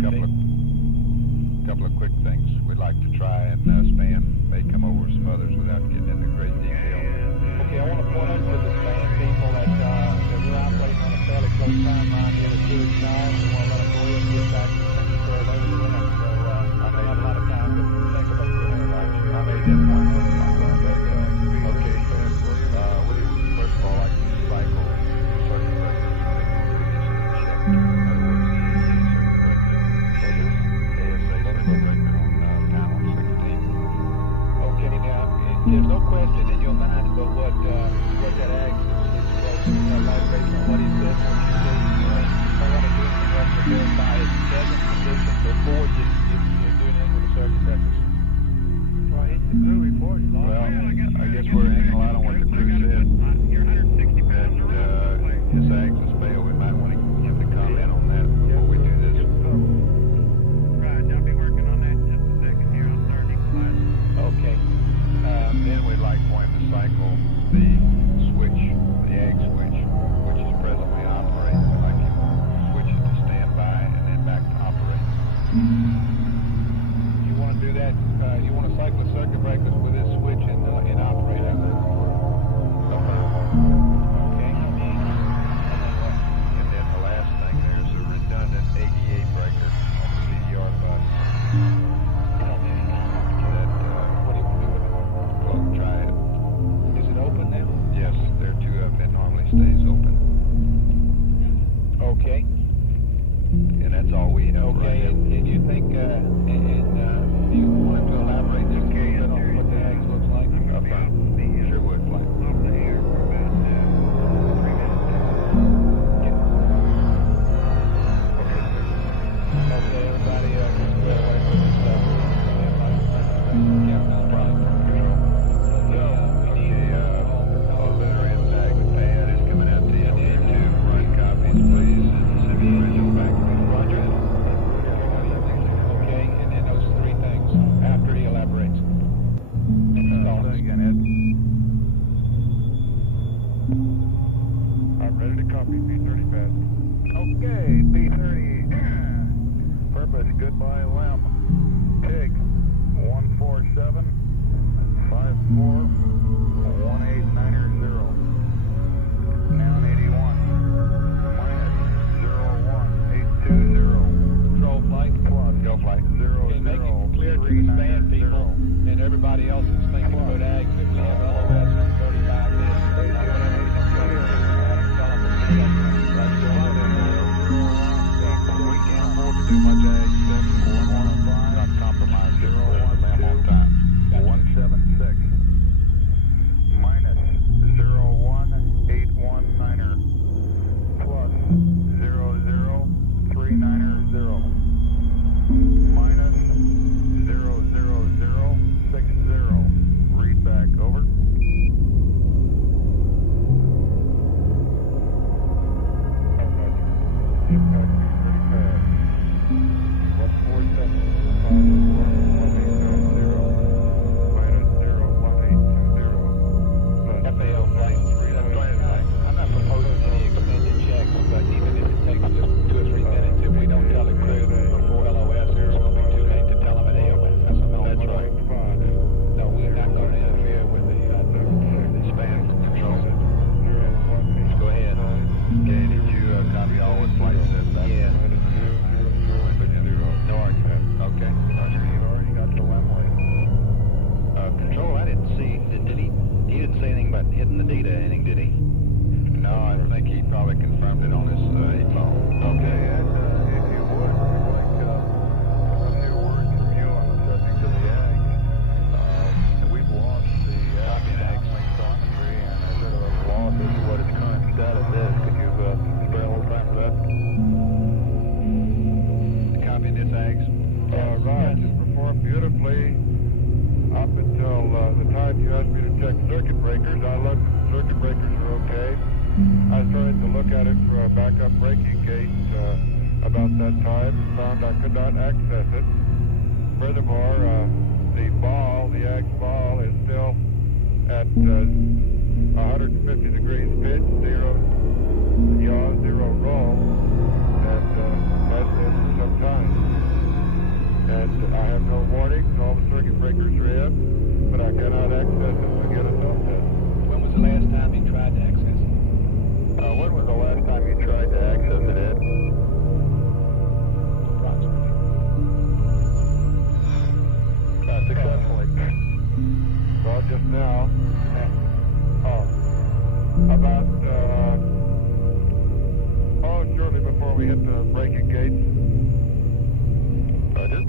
couple of quick things we'd like to try, and Span may come over some others without getting into great detail. Okay, I want to point out to the Span people that we're operating on a fairly close timeline here with 2 time. We want to let them go ahead and get back to where they were in. So I don't have a lot of time to think about doing it. I made that point. Okay, we first of all like to cycle circuit breakers. Check. In other words, the circuit breaker, ASA circuit breaker on panel 16. Okay, now, there's no question in your mind about what that AGS is supposed to vibration on what he said, what you see. I want to do anything else to verify its present condition before you do anything with the circuit breakers. Well, it's the crew report. Well, I guess we're hanging a lot on what the crew said. You're 160 pounds. That his AGS failed. We might want him to comment on that before we do this. Right, I'll be working on that in just a second here. I'll start equalizing. Okay. Then we'd like for him to cycle the switch, the AG switch, which is presently operating. We'd like him to switch it to standby and then back to operate. You want to do that, you want to cycle the circuit breakers with this switch in operating. No problem. Okay. And then what? And then the last thing, there's a redundant ADA breaker on the CDR bus. That, What do you want to do with it? well, try it. Is it open now? Yes, there are 2 of them. It normally stays open. Okay. And that's all we have Okay, right now. and you think, you want to elaborate just a little bit on what the AGS looks like? Sure would, Flight. Off the air for about 3 minutes. Okay, everybody, just go away from this stuff. Countdown flight. Auxiliary tag pad is coming out to you. Two run copies, please. Send the original back to me. Roger. Okay, and then those 3 things after he elaborates. Say again, Ed. I'm ready to copy. B30 pad. ahead. Okay, P30. Purpose, goodbye, Lem. TIG, 147541890. Noun 81. Minus 01820. Control flight. Plus, go flight. 00390. Okay, make it clear to the span people and everybody else that's thinking about ags that we have LOS in 35 minutes. We can't afford to do much ag stuff. 115. Not compromise. 012 on time. 176. Minus 01819. Plus 00390. Minus 00060. Read back. Over. Impact is pretty fast. 147. Minus 01820. FAO flight 3. I'm not proposing any extended checks, but even if it takes just 2 or 3 minutes, if we don't tell the crew before LOS, it's going to be too late to tell them at AOS. That's a no. That's right. No, we're not going to interfere with the span control. Go ahead. Okay, did you copy all what flight said? Yeah. No argument. Okay. Roger, you've already got the runway. Control, I didn't see, did he didn't say anything about hitting the data, anything, did he? No, I think he probably confirmed it on his email. Okay, and if you would, we'd like a few words from you on the subject of the ags. We've lost the downlink telemetry, and a sort of a loss as to what its current status is. Could you spare a little time for that? Copying this ags? Right, it performed beautifully up until the time you asked me to check circuit breakers. I looked, circuit breakers are okay. I started to look at it for a backup braking gate about that time and found I could not access it. Furthermore, the ball, the AGS ball, is still at 150 degrees pitch, 0 yaw, 0 roll, and that's been for some time. And I have no warnings, all the circuit breakers are in, but I cannot access it to get a self-test. When was the last time you tried to access it? When was the last time you tried to access it, Ed? Approximately. Successfully. Well, just now, about, shortly before we hit the braking gates. Roger.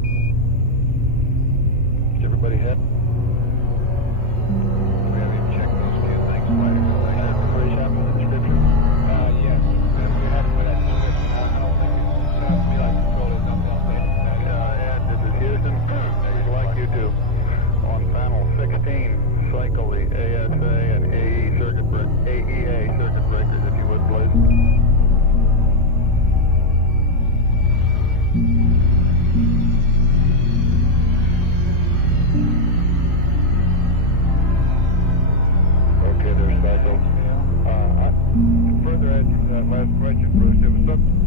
Is everybody hit? We haven't even checked those few things later. Pretty happy with the description. Yes. We haven't put that description. I don't think it sounds to me like control is nothing else there. Ed, this is Houston. We'd like you to, on panel 16, cycle the ASA and AEA circuit breakers, if you would, please. Okay, they're cycled. Further answer to that last question, Bruce, it was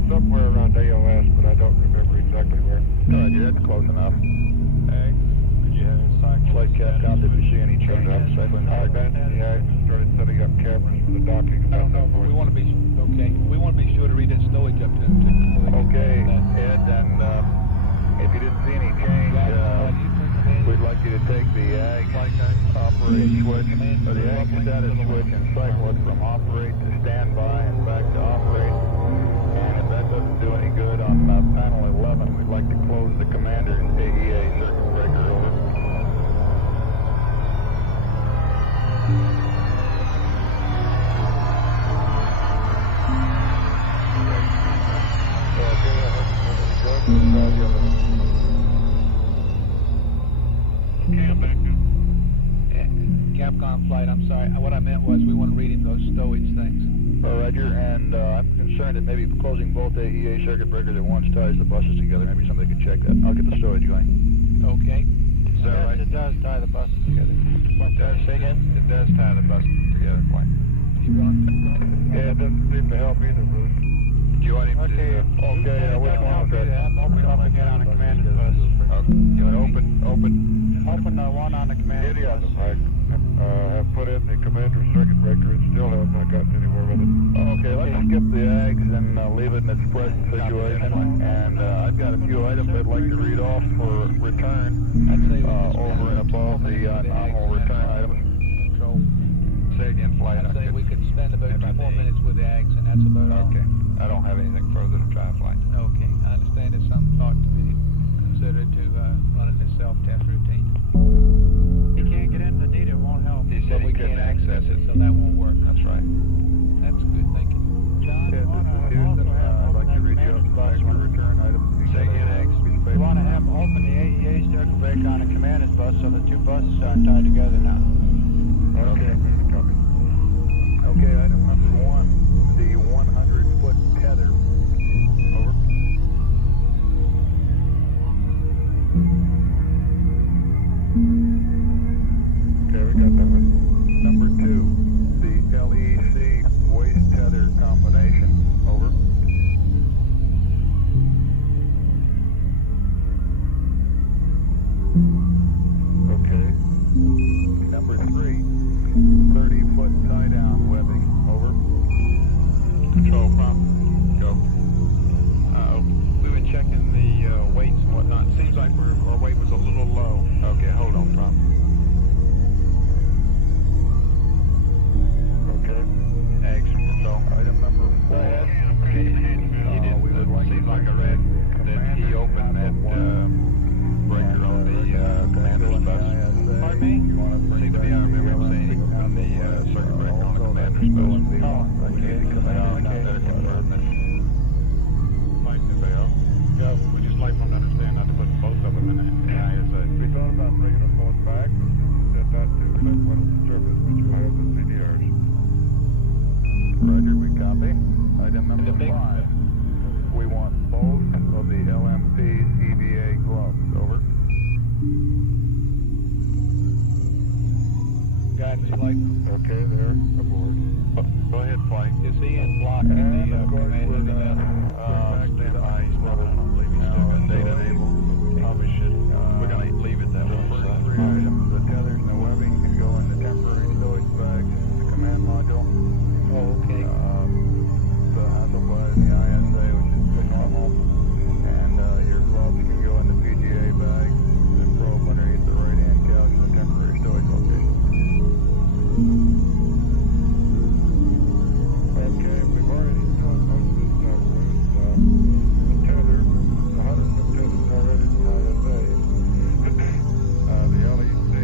somewhere around AOS, but I don't remember exactly where. Roger, that's close enough. Ag, could you have a cycle? Flight Capcom, did we see any change on cycling? I abandoned the AGS and started setting up cameras for the docking. I don't know, but we want to be, okay, we want to be sure to read that stowage up to Okay, Ed, and if you didn't see any change, we'd like you to take the ag operate switch, or the ag status switch, and cycle it from operate to standby and back to operate. And if that doesn't do any good on panel 11, we'd like to close the commander's AEA circuit breaker. Over. Capcom flight, I'm sorry. What I meant was we want to read him those stowage things. Roger, and I'm concerned that maybe closing both AEA circuit breakers at once ties the buses together. Maybe somebody could check that. I'll get the stowage going. Okay. Is that right? It does tie the buses together. It does, say again? It does tie the buses together, quite. You going? Yeah, it doesn't seem to help either, Bruce. Okay, which one was that? Open up again on the commander's bus. You want open? Open the one on the commander's bus. I have put in the commander's circuit breaker and still have not gotten anywhere with it. Okay, let's skip the ags and leave it in its present situation. And I've got a few items I'd like to read off for return over and above the normal return items. Control. Say again, flight. I'd say we could spend about 2 more minutes with the ags, and that's about all. Okay, I don't have anything further to try flight. Okay, I understand there's some thought to be considered to running this self-test routine. He can't get in the need, it won't help. He But said we he couldn't can't access it, so that won't work. That's right. That's good thinking. John, Ted, you want to this is Houston. also have I'd like to open read that you commander's a bus. extra return item. Say again, ags. You want to have open the AEA circuit breaker on the commander's bus so the two buses aren't tied together now. Okay, copy. Okay, item number 1, the 100-foot tether. Over. Okay, we got that one. Number 2, the LEC waist tether combination. Over. Okay. Number 3, 30-foot tie-down webbing. Over. Control prompt. Go. We've been checking the weights and whatnot. Seems like our weight was a little low. Okay, hold on, prompt. Okay. Ags, control. Item number 4. We would like seems like I read that he opened that breaker on the commander's bus. Pardon me? You want to bring Seems to me I remember him saying he opened the circuit breaker on the commander's bus. Okay, Better confirm that. Like the bell. Yeah, we just like them to understand not to put both of them in the ISA. we thought about bringing them both back. Said not to let one of the service, but you'll have the CDRs. Roger, we copy. Item number 5. We want both of the LMP's EVA gloves. Over. Guidance light. Okay, they're aboard. Go ahead, flight. Is he in block in And the of course, we're commander's gonna bus? Stand by. He's not, I don't believe he's still got data enabled. Probably should. We're going to leave it that way. The first 3 items, the tethers and the webbing, can go in the temporary storage bags, the command module. Oh, okay. The Hasselblad and the ISA, which is good normal. And your gloves can go in the PGA bag, the probe underneath the right-hand couch in the temporary storage location. Okay, we've already done most of this stuff. The tether, the 100-foot tether is already in the ISA. The LEC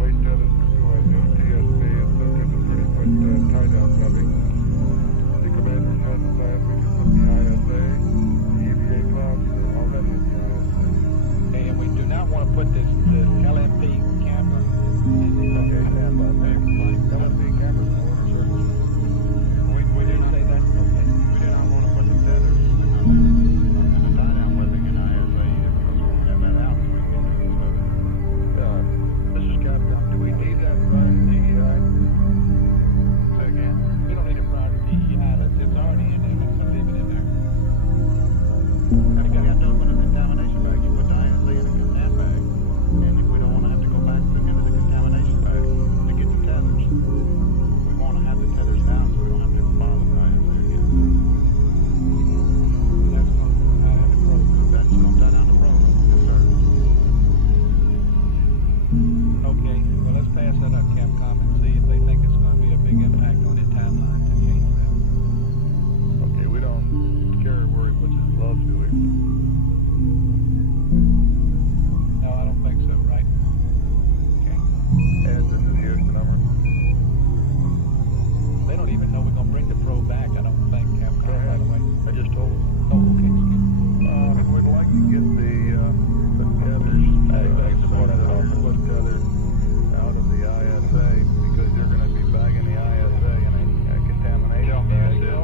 waist tethers can go into the TSP, and so there's a 30-foot tie-down webbing. The commander has decided we can put the ISA, the EVA gloves are already in the ISA. Okay, and we do not want to put the LMP camera in the Okay, stand by. LMP cameras in order service. We do not say that. Okay. We do not want to put the tethers and the tie-down webbing in ISA either because we won't have that out so we can do this. This is Capcom. Do we need that prior to DEI? Say again. We don't need it prior to DEI. It's already in there. We can leave it in there. If you have to open a contamination bag, you put the ISA in a contam bag, and if we don't want to have to go back into the contamination bag to get the tethers, we want to have the tethers down so we don't have to bother the ISA again. That's going to tie down the program. That's going to tie down the program. Yes, sir. Okay, well, let's pass that up, Capcom, and see if they think it's going to be a big impact on their timeline to change that. Okay, we don't care where he puts his gloves, do we? No, I don't think so, right? Okay. And this is Houston, over. They don't even know we're going to bring the probe back, I don't think, Capcom, Go by ahead. the way. I just told him. Oh, okay, excuse me. We'd like to get the tethers, foot tethers, out of the ISA because they're going to be bagging the ISA in a contamination Tell me bag. this is,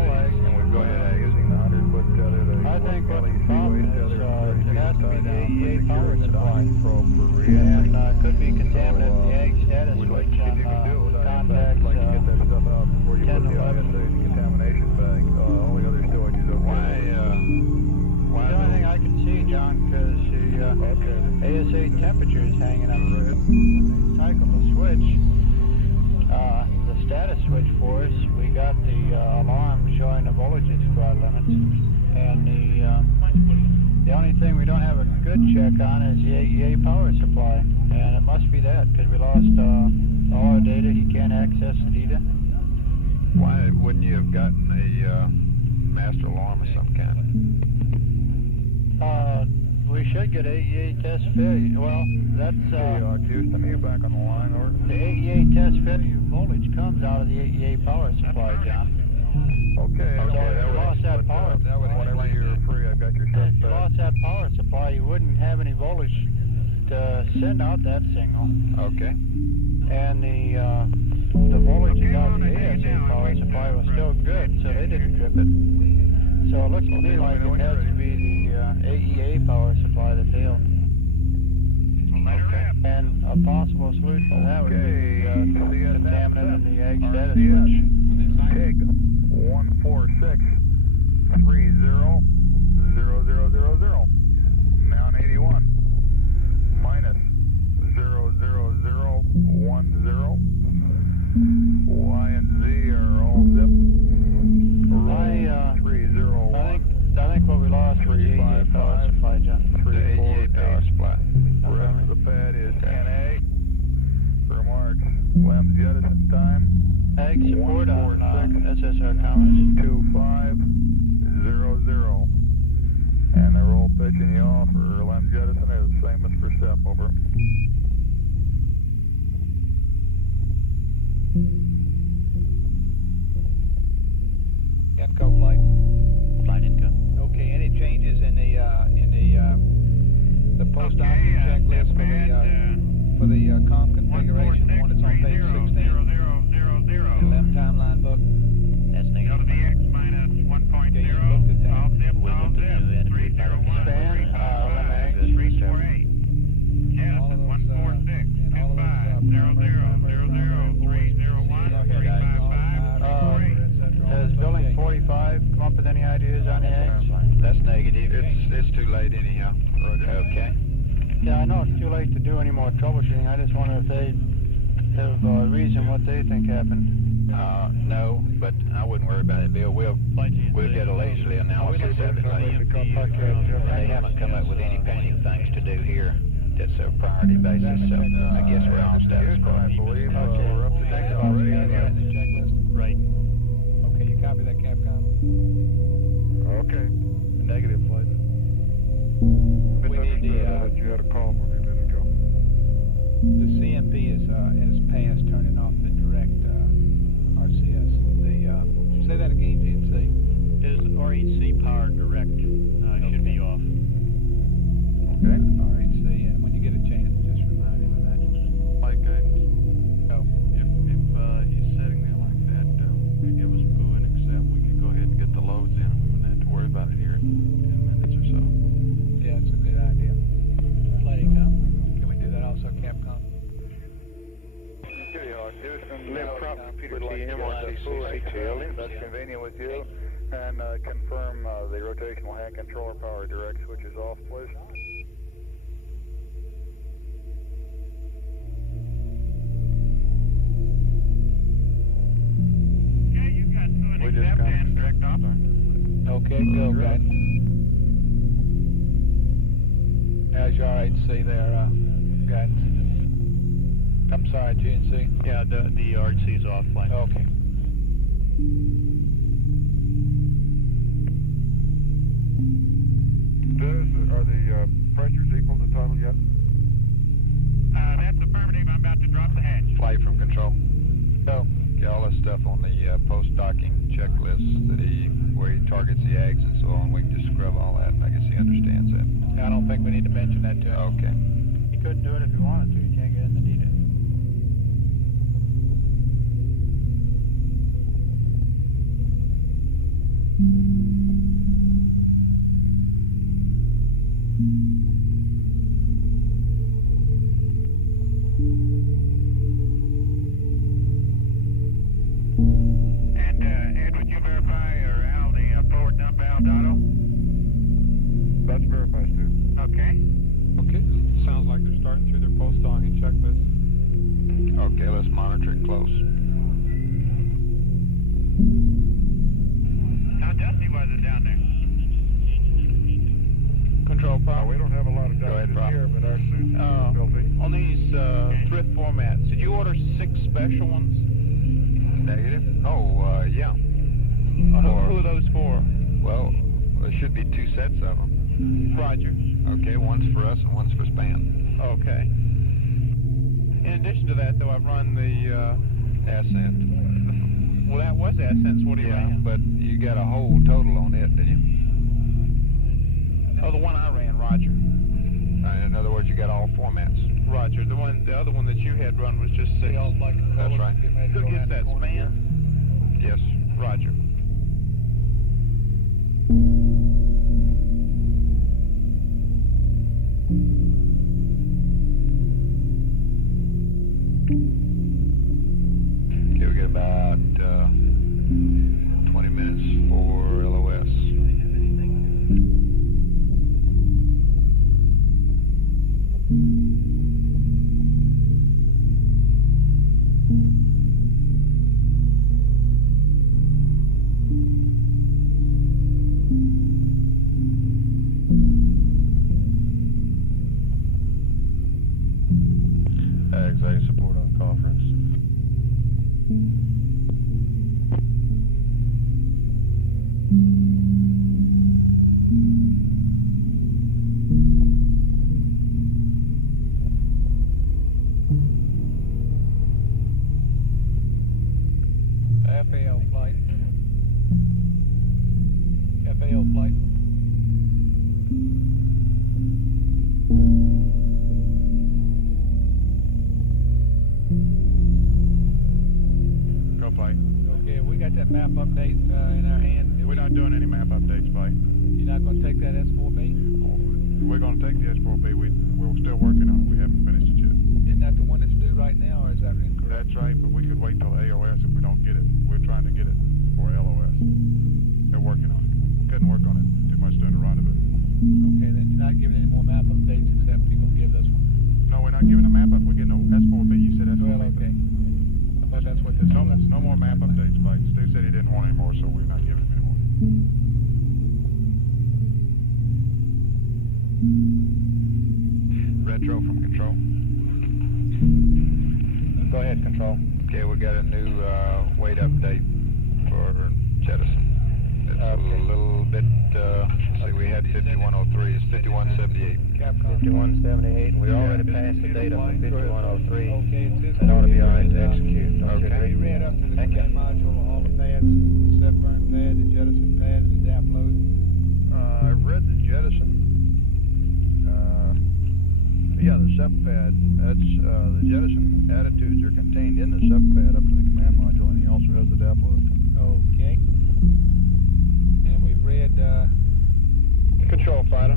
And we've got using the 100-foot tether. I think what the LEC problem waist is, tether, it has to be the AEA securing power the supply. docking probe for re-entry. And could be contaminant in the egg status We'd switch like to see if on you can do it. contacts We'd like to get that stuff out before you 10 put the and 11. ISA in the contamination bag. like all the other stowage is okay. Why The only thing I can see, John, because the ASA temperature is hanging up. The cycle the switch, the status switch for us, we got the alarm showing the voltage throttle limits, and the only thing we don't have a good check on is the AEA power supply, and it must be that, because we lost all our data. He can't access the data. Why wouldn't you have gotten a master alarm of some kind? We should get AEA test failure. Well, that's Houston, are you back on the line, or? the AEA test failure voltage comes out of the AEA power supply, John. Okay. So if you lost that power, That would whenever explain you're that. free, I've got your stuff if you lost that power supply, you wouldn't have any voltage to send out that signal. Okay. And the voltage that got the ASA power supply was still good, so they didn't trip it. So it looks to me like it has to be the AEA power supply that failed. Okay. And a possible solution to that would be the contaminant in the egg status RCS. switch. TIG 146300000. Now in 81. Minus 00010. Y and Z are all zipped. I think what we lost was the AEA power supply, John. The AEA power supply. Rest of the pad is NA. Remarks. Lem jettison time. Ag support on SSR comments. 2500. And the roll pitch and yaw for lem jettison is the same as for step, over. Inco flight. Flight Inco. Okay, any changes in the post-docking checklist for the COM configuration, the one that's on page 16? The LEM timeline book? That's negative. Okay, you looked at that. We looked at the new entity. Span, Has building 45 come up with any ideas on the eggs? That's negative. It's too late anyhow. Okay. Yeah, I know it's too late to do any more troubleshooting. I just wonder if they have a reason what they think happened. No, but I wouldn't worry about it, Bill. We'll get a leisurely analysis of it later. They haven't come up with any pending things to do here. That's a priority basis, so I guess we're on status quo. I believe we're up to date already. The checklist? Right. Okay, you copy that, Capcom? Okay. Negative flight. We need the, You had a call from me a minute ago. the CMP is past turning off the direct RCS. Say that again, GNC. Is RHC power direct should be off. Okay. RHC, and when you get a chance, just remind him of that. Flight guidance. Go. If he's setting there like that, we give us poo and accept, we could go ahead and get the loads in, and we wouldn't have to worry about it here in 10 minutes or so. Yeah, it's a good idea. Letting go. Can we do that also, Capcom? Houston, Live Prop, Peter TM on that's convenient with you. And confirm the rotational hand controller power direct switch is off, please. We just got direct off. Okay, go, guidance. How's your RHC there, guidance? I'm sorry, GNC. Yeah, the RHC is off. Flight. Okay. Are the pressures equal to total yet? That's affirmative. I'm about to drop the hatch. Flight from control. Go. Get all this stuff on the post-docking checklist that where he targets the eggs and so on. We can just scrub all that, and I guess he understands that. I don't think we need to mention that to him. Okay. He couldn't do it if he wanted to. He can't get in the data. And Ed, would you verify or thrift formats. Did you order 6 special ones? Negative? Oh, yeah. Who are those for? Well, there should be 2 sets of them. Roger. Okay, one's for us and one's for Span. Okay. In addition to that, though, I've run the Ascent. well, that was Ascent. What do you ran? But you got a whole total on it, didn't you? Oh, the one I ran, Roger. In other words, you got all formats. Roger. The other one that you had run was just 6. That's right. Who gets that, Span? Yes. Roger. Okay, we got about 20 minutes for LOS. Ags support on conference. FAL flight. FAL flight. Go flight. Okay, we got that map update in our hand. We're not doing any map updates, flight. You're not going to take that S4B? We're going to take the S4B. We're still working on it. We haven't finished it yet. Isn't that the one that's due right now, or is that incorrect? That's right, but we could wait till AOS if we don't get it. We're trying to get it for LOS. They're working on it. Couldn't work on it too much during the run of it. Okay, then you're not giving any more map updates except you're going to give this one. No, we're not giving a map up. We're getting a S4B. You said S4B. Well, okay. I thought that's what this was. No more map updates, Mike. Stu said he didn't want any more, so we're not giving him any more. Retro from Control. Go ahead, Control. Okay, we got a new weight update for Jettison. It's a little bit, see, we had 5103, it's 5178. Capcom. 5178, and we already passed the data for 5103. Okay, it says That ought to be all right to execute. Don't you have agree? you read up to the Thank you. command module, all the pads, the set burn pad, the jettison pad, and the DAP load? I've read the jettison. Yeah, the SEP pad. That's the jettison attitudes are contained in the SEP pad up to the command module, and he also has the DAP load. Okay. And we've read, Control, fighter.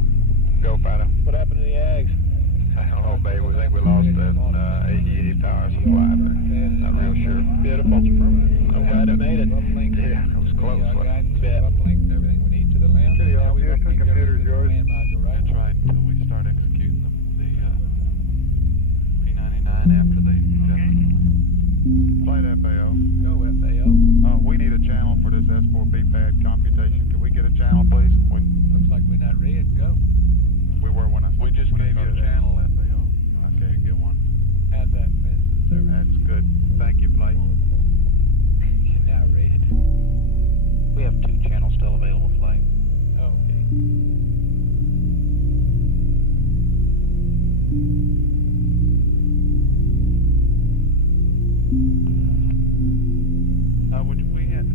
Go, Fido. What happened to the Ags? I don't know, babe. We think we lost that 80 power supply, but not real sure. Beautiful. I'm glad it made it. Yeah, it was close, wasn't it? Bet. uplinked everything we need to the LAN. Kitty, Now we've Houston, uplinked computer's everything to the yours. command module, right? That's right, until we start executing the P99 after they Flight FAO. Go FAO. We need a channel for this S4B pad computation. Can we get a channel, please? Looks like we're not read. Go. We were when I. We just when I gave you a started. channel, FAO. Okay, Get one. How's that, Vince? That's good. Thank you, Flight. You're now read. We have 2 channels still available, flight. Oh, okay.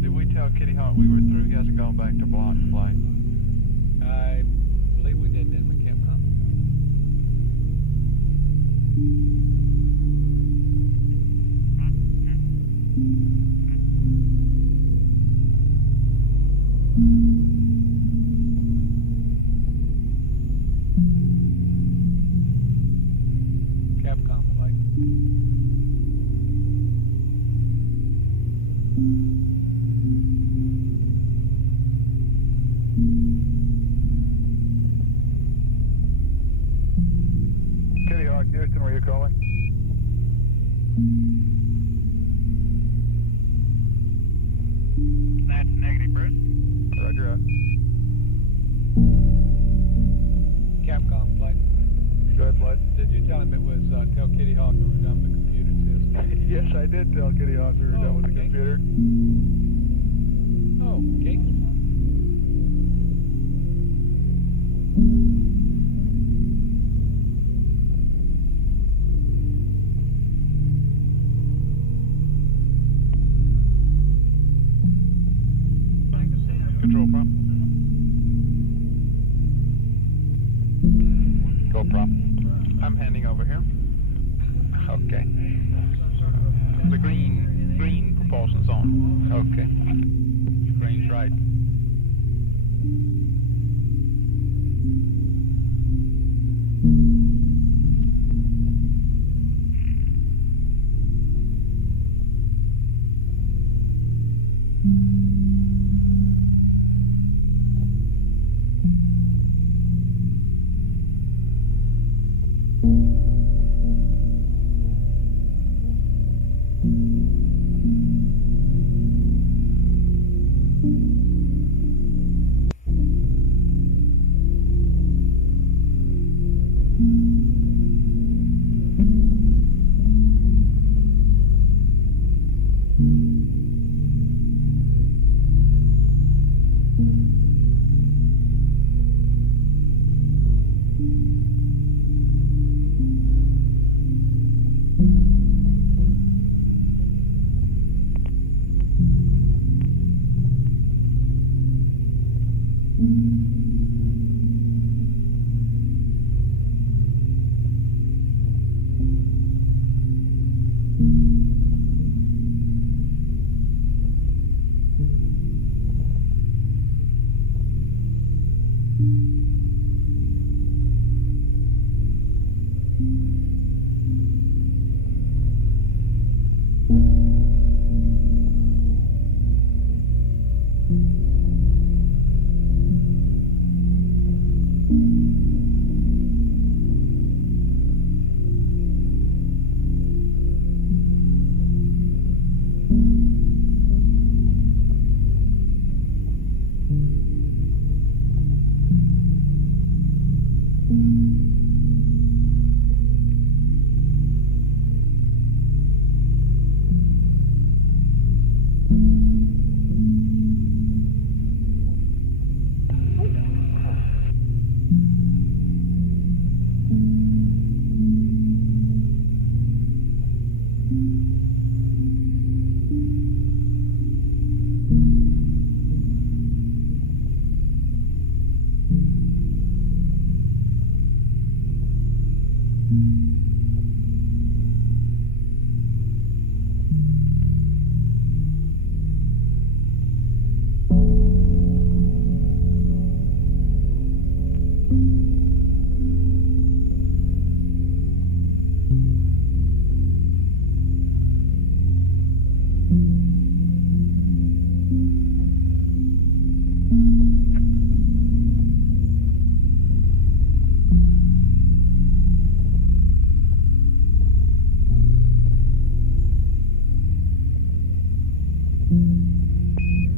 Did we tell Kitty Hawk we were through? He hasn't gone back to block flight. I believe we did, didn't we, Capcom? Capcom flight. Kitty Hawk, Houston, were you calling? That's negative, Bruce. Roger that. Capcom flight. Go ahead, flight. Did you tell him it was, tell Kitty Hawk it was done Yes, I did tell Kitty Hawk we were done with the computer. Oh, okay. Control prompt. Go prompt. I'm handing over here. Okay. The green propulsion's on. Okay. Green's right.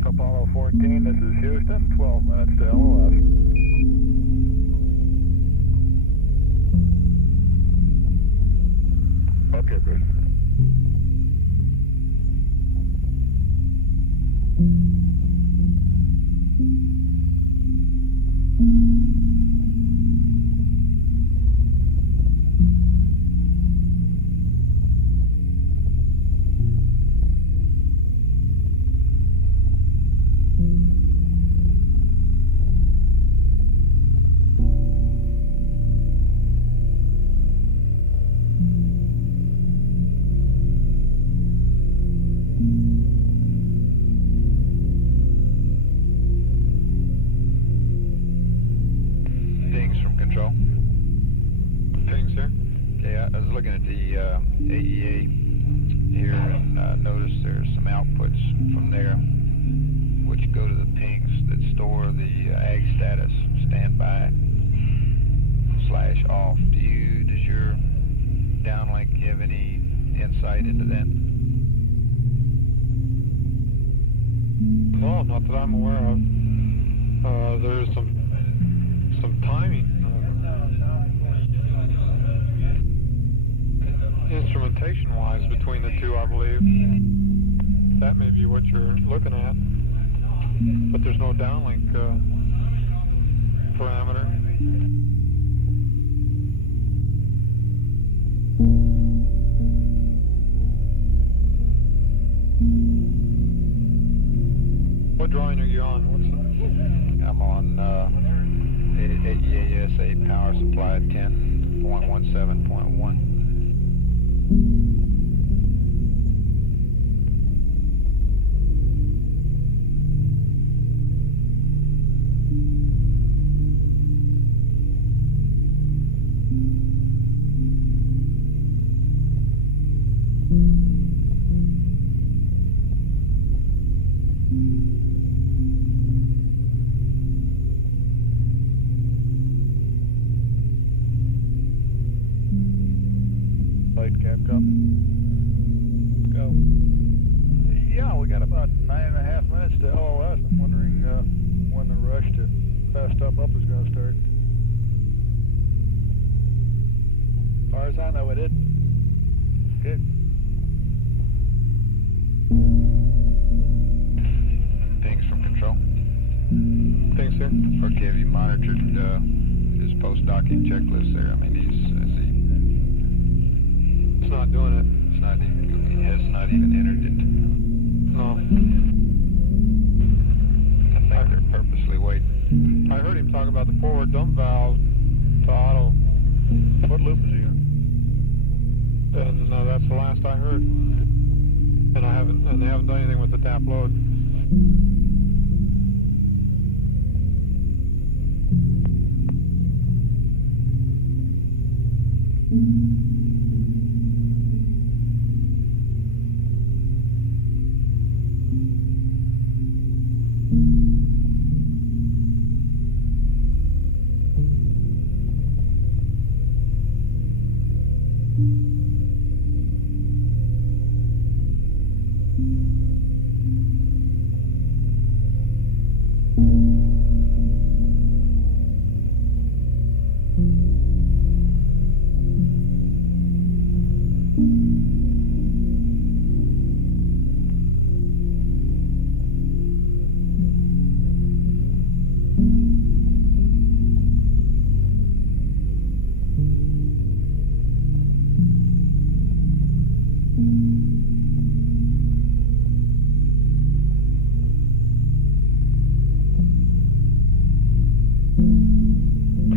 Apollo 14, this is Houston, 12 minutes to LOS. Okay, Bruce. I was looking at the AEA here and noticed there's some outputs from there which go to the pings that store the ag status standby / off. Does your downlink have any insight into that? No, not that I'm aware of. There's some timing. Instrumentation-wise between the 2, I believe. That may be what you're looking at, but there's no downlink parameter. What drawing are you on? I'm on AEASA power supply 10.17.1. Light Capcom. Go. Yeah, we got about 9.5 minutes to LOS. I'm wondering when the rush to fast up is going to start. As far as I know, it didn't. Good. Pings from control. Thanks, sir. Okay, have you monitored his post-docking checklist there? I mean, It's not doing it. he has not even entered it. No. I think they're purposely waiting. I heard him talk about the forward dump valve to auto. What loop is he in? And that's the last I heard. And they haven't done anything with the tap load.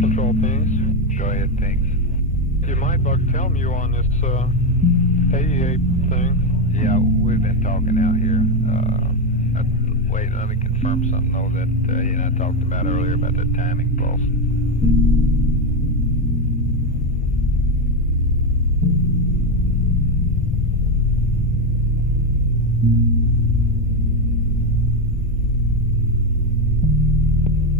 Control pings. Go ahead, pings. You might bug Telmu on this AEA thing. Yeah, we've been talking out here. Wait, let me confirm something though that he and I talked about earlier about the timing pulse.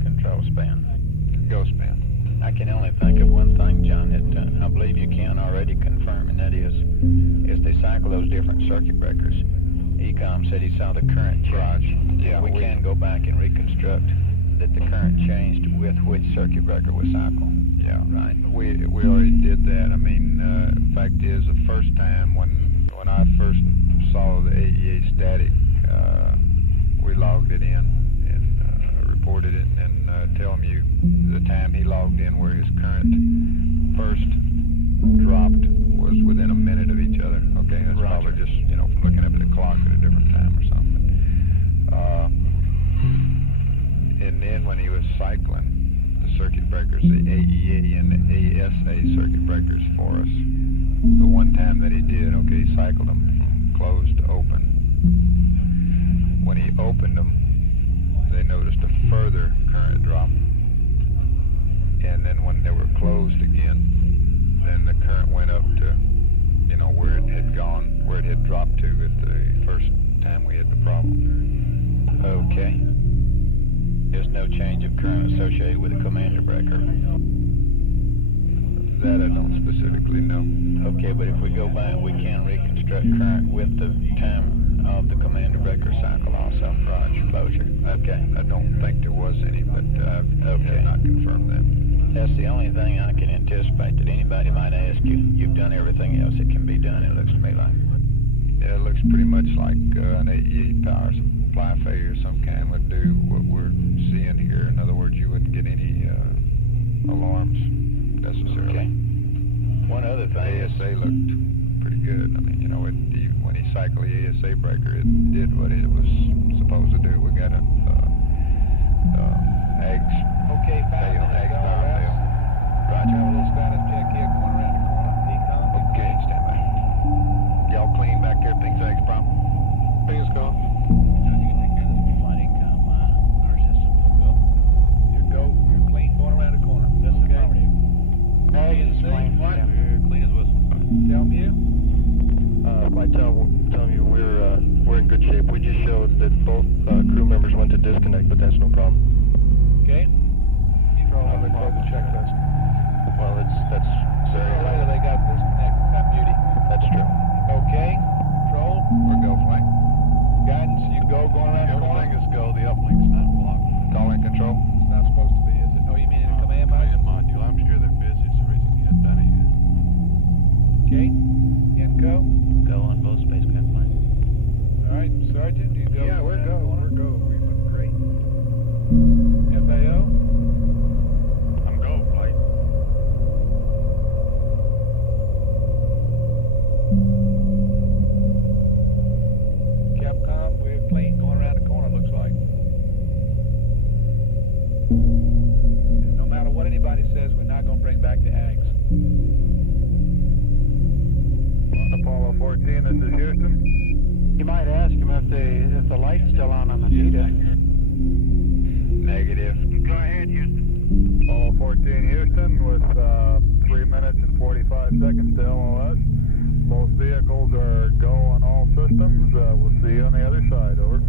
Control span. Go span. I can only think of one thing, John, that I believe you can already confirm, and that is they cycle those different circuit breakers. ECOM said he saw the current change. Yeah, we can go back and reconstruct that the current changed with which circuit breaker was cycled. Yeah, right. We already did that. I mean, fact is, the first time when I first saw the AEA static, we logged it in and reported it, and telling you the time he logged in where his current first dropped was within a minute of each other. Okay, that's probably just from looking up at the clock at a different time or something. And then when he was cycling the circuit breakers, the AEA and the ASA circuit breakers for us, the one time that he did, okay, he cycled them from closed to open. When he opened them, they noticed a further current drop. And then when they were closed again, then the current went up to, where it had gone, where it had dropped to at the first time we had the problem. Okay. There's no change of current associated with the commander breaker. That I don't specifically know. Okay, but if we go back, we can reconstruct current with the time of the commander breaker cycle also. Roger. Closure. Okay. I don't think there was any, but I have not confirmed that. That's the only thing I can anticipate that anybody might ask you. You've done everything else that can be done, it looks to me like. Yeah, it looks pretty much like an 8E power supply failure of some kind would do what we're seeing here. In other words, you wouldn't get any alarms necessarily. Okay. One other thing. ASA looked pretty good. I mean, you know, when he cycled the ASA breaker, it did what it was supposed to do. We got a eggs. Okay, 5 minutes egg ago, power Russ. fail. Roger, have a little status check here, going around the corner. Decon. Okay, stand by. Y'all clean back there? Things eggs problem? Things go. John, you can take care of this flight income. Our system will go. You're clean going around the corner. That's okay. affirmative. Eggs is clean. What? Yeah. We're clean as whistle. Tell me you. Flight telling you we're in good shape. We just showed that both crew members went to disconnect, but that's no problem. Okay. Control how they close the checklist. Well, that's Sooner or later they got disconnected. That beauty. that's true. Okay. Control. We're go flight. Guidance. You go going around the corner. Everything is go. The uplink's not blocked. Calling control. It's not supposed to be, is it? Oh, you mean in the command module? Module. I'm sure they're busy. It's the reason you hadn't done it yet. Okay. In go. Go on both spacecraft flights. All right, Sergeant, do you go? Yeah, we're around the go. corner? We're go. We look great. FAO. I'm go, flight. Capcom, we're clean going around the corner, looks like. No matter what anybody says, we're not going to bring back the AGS. Apollo 14, this is Houston. You might ask him if the light's still on Anita. Negative. Go ahead, Houston. Apollo 14, Houston, with 3 minutes and 45 seconds to LOS. Both vehicles are go on all systems. We'll see you on the other side. Over.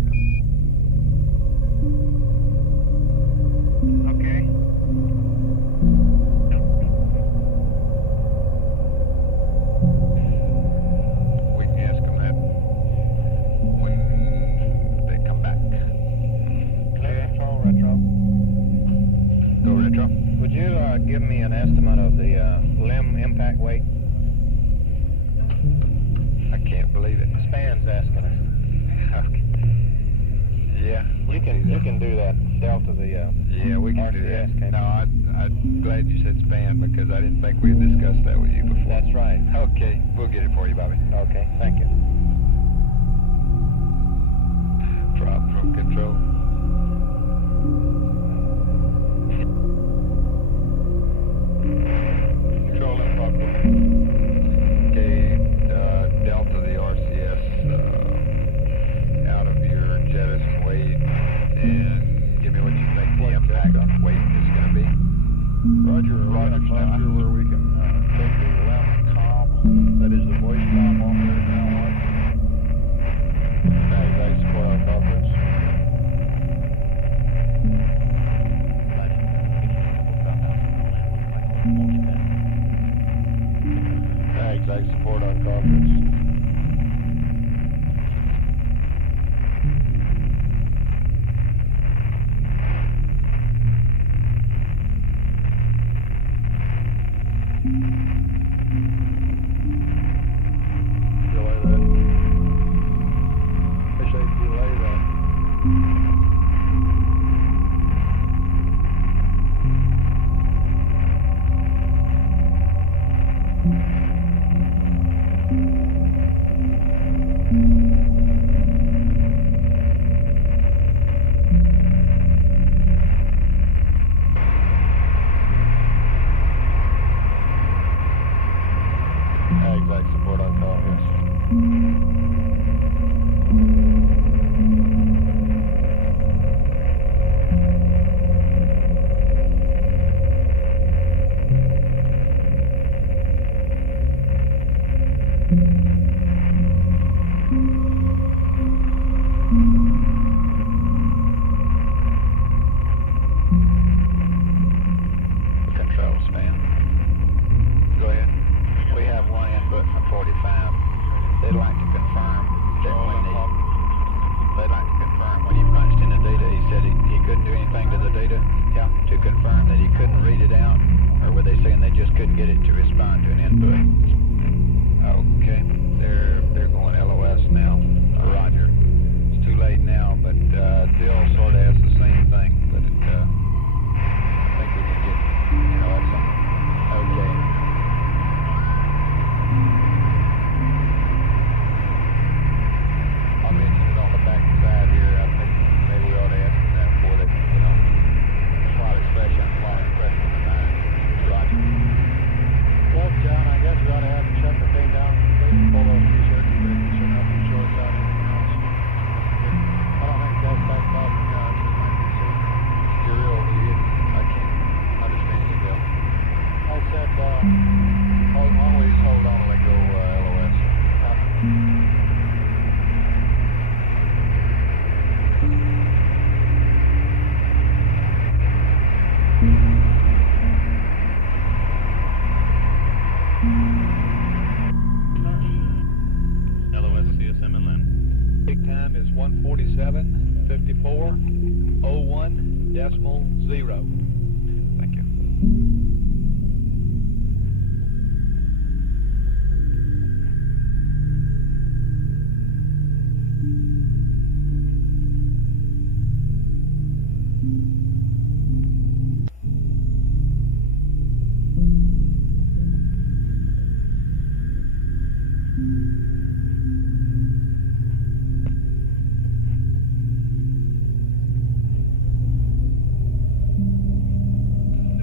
Okay. We can ask them that when they come back. Retro. Go retro. Would you give me an estimate of the limb impact weight? I can't believe it. Span's asking us. Okay. Yeah. You can do that. Delta the Yeah, we can do that. RCS, can't No, I'm glad you said span because I didn't think we had discussed that with you before. That's right. Okay, we'll get it for you, Bobby. Okay, thank you. Drop from control. Control in progress. Okay, delta the RCS out of your jettison weight and give me what you think the impact weight is going to be. Roger, Roger, stand through where we can take the LEM comm, that is the voice comm off there now. Guys, support our conference. I support on conference. Delay that. I say delay that. Exact support on conference. Control span. Go ahead. We have one input from 45. They'd like to confirm that when he punched in the data, he said he couldn't do anything to the data. Yeah. To confirm that he couldn't read it out, or were they saying they just couldn't get it to respond to an input? Okay, they're going LOS now. Roger. It's too late now, but Bill sort of has the same thing, but I think we can get, that's okay. I'll mention it on the back side here. I think maybe we ought to ask them that for that, while it's fresh on the mind. Roger. Well, John, I guess we ought to have to shut the thing down completely, pull those two circuit breakers so nothing shorts out anything else. I don't think that's that problem, John, so it might be safe. You're real, I can't understand you, Bill. I said, always hold on and go LOS. LOS CSM inland. Peak time is 1:47:54:01.0. Thank you.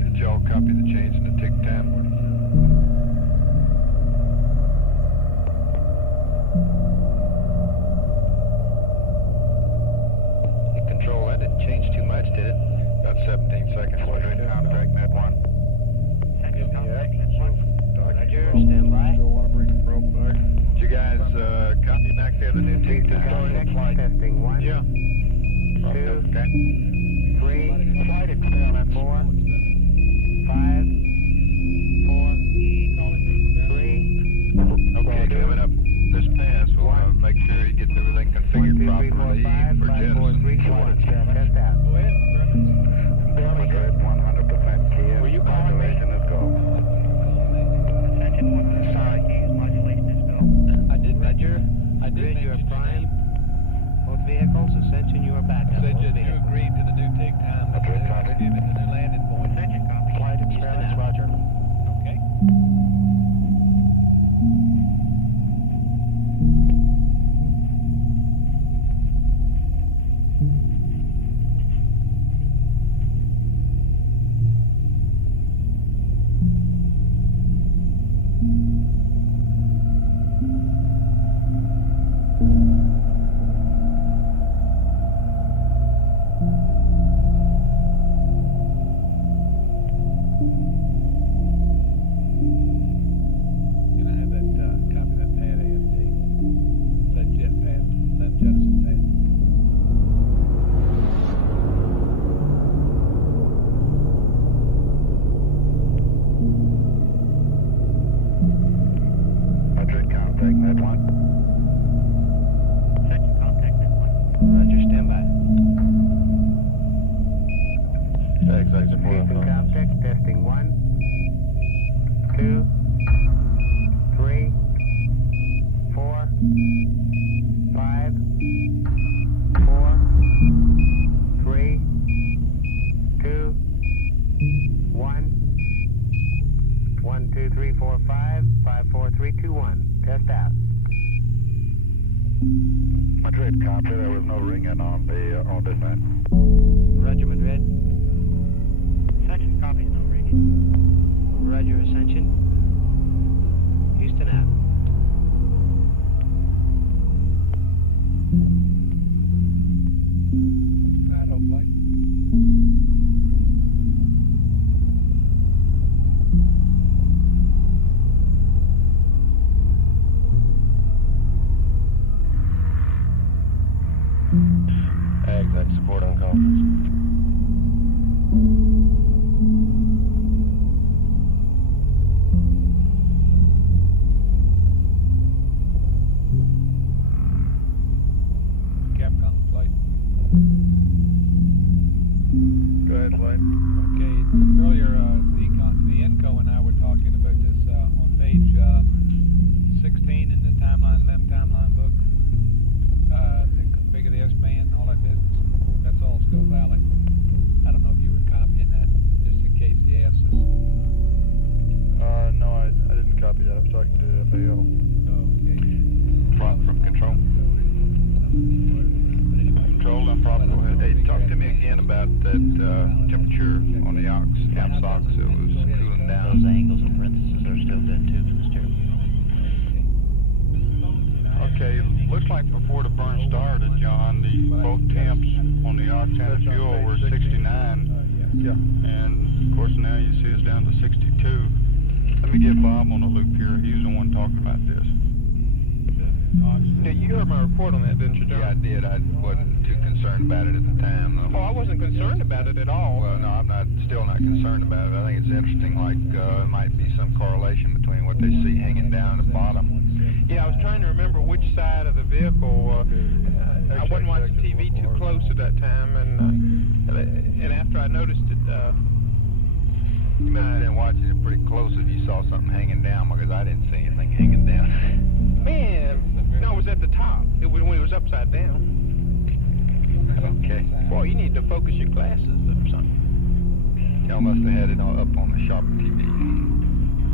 Did y'all copy the change in the tick time? Control, that didn't change too much, did it? About 17 seconds. Contact net 1. Second contact net 1. Roger, stand by. Still want to bring the probe back. Did you guys copy back there the new tick time? testing 1, Yeah. 2, Okay. 3, flight experiment 4, 5, 4, 3, Okay, coming up this pass, we'll make sure he gets everything 1, 2, configured 3, 4, properly 5, for 5, 4, 3, 2, 1. jettison. Test out. Go ahead, Madrid, 100% key. Were you calling me? Modulation is go. Ascension 1, sorry, keys, modulation is go. I did Roger. I did Grid, you are mention your prime. name. Both vehicles, Ascension, you are back. I said you agreed to the new take time. Okay, copy. Give it the new landing point. Ascension copy. Flight experiments, Roger. Okay. Can I have that copy of that pad AFD? That jet pad, that jettison pad. Madrid, contact net 1. Ascension contact net 1. Roger, stand by. Exact support on Houston phone. contact, testing 1, 2, 3, 4, 5, 4, 3, 2, 1, 1, 2, 3, 4, 5, 5, 4, 3, 2, 1. Test out. Madrid, copy. There was no ringing on the on this end. Roger, Madrid. Ascension copies, no ringing. Roger, Ascension. Houston out. Auto flight. Exact support on conference. Capcom flight. Go ahead, flight. Okay, earlier the INCO and I were talking about this on page 16 in the timeline book. They configure the S-band and all that business. That's all still valid. I don't know if you were copying that, just in case they asked us. No, I didn't copy that. I was talking to FAO. Okay. From control. Control, I'm probably go ahead. Hey, talk to me again about that temperature on the amps ox. It was cooling down. Those angles and parentheses are still good too for the steering wheel. Okay, looks like before the burn started, John, both temps on the ox and the fuel were 69. Yeah. And of course now you see it's down to 62. Let me get Bob on the loop here. He was the one talking about this. Yeah, you heard my report on that, didn't you, John? Yeah, I did. I wasn't too concerned about it at the time, though. Oh, I wasn't concerned about it at all. Well, no, I'm still not concerned about it. I think it's interesting, like, there might be some correlation between what they see hanging down at the bottom. Yeah, I was trying to remember which side of the vehicle. I wasn't watching TV too close at that time, and after I noticed it, you must have been watching it pretty close if you saw something hanging down, because I didn't see anything hanging down. Man, no, it was at the top. When it was upside down. Okay. Boy, you need to focus your glasses or something. Y'all must have had it up on the shop TV.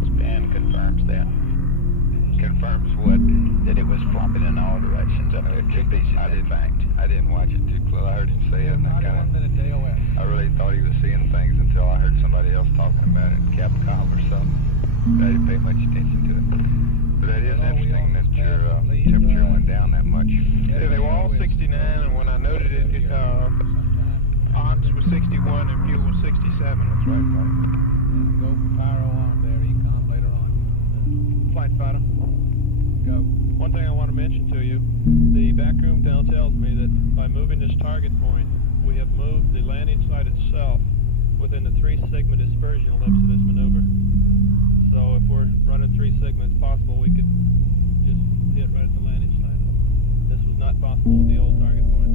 Span confirms that. Confirms what? That it was flopping in all directions up there, two pieces, in fact. I didn't watch it too close. I heard him say it, and I really thought he was seeing things until I heard somebody else talking about it in Capcom or something. But I didn't pay much attention to it. But that is interesting that your temperature went down that much. Yeah, they were all 69, and when I noted it, ox was 61 and fuel was 67. That's right, buddy. Go for pyro on there, econ later on. Flight fighter. Go. One thing I want to mention to you, the backroom now tells me that by moving this target point, we have moved the landing site itself within the 3 sigma dispersion ellipse of this maneuver. So if we're running 3 sigma, it's possible we could just hit right at the landing site. This was not possible with the old target point.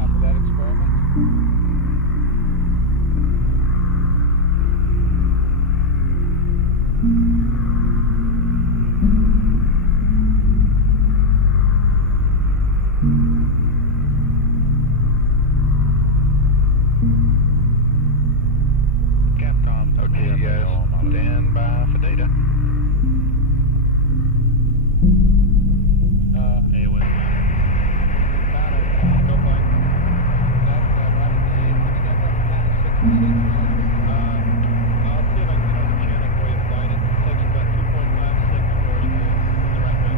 After that experiment? Capcom. Okay, you guys, stand by for data. Anyway. Go back. That's right at the end. When you got that kind of 66%. I'll see if I can get on the channel for you, find it. It takes about 2.5 seconds for us to get the right way.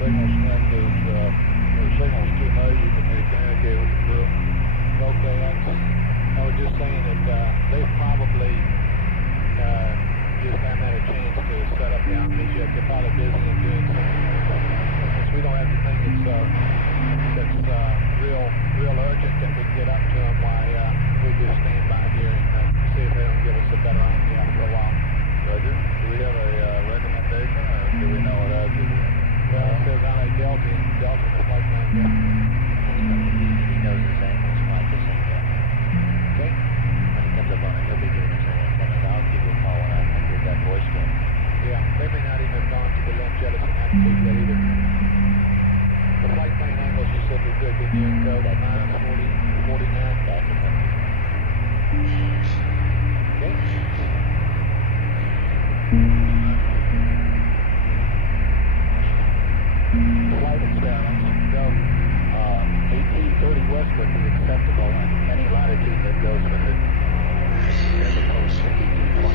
signal strength is, or signal's too noisy for me to communicate with the crew. Okay, I was just saying that they probably just haven't had a chance to set up the anomalies yet. They're probably busy and doing something. Since we don't have anything that's real urgent that we can get up to them, why we just stand by here and see if they don't give us a better idea after a while. Roger. Do we have a recommendation, or do we know what altitude? Well, it says on a Delta in the flight plan there. He knows his angles, like this thing there. Okay. When he comes up on it, he'll be doing his angles, and I'll give you a call when I get that voice to him. Yeah, they may not even have gone to the Lynn Jellison attitude yet either. The flight plane angles you said were good, didn't you? Go that 9, 40, 49 back in there. Okay. Flight experiments. Go 1830 west would be acceptable in any latitude that goes with it, as opposed to 1820.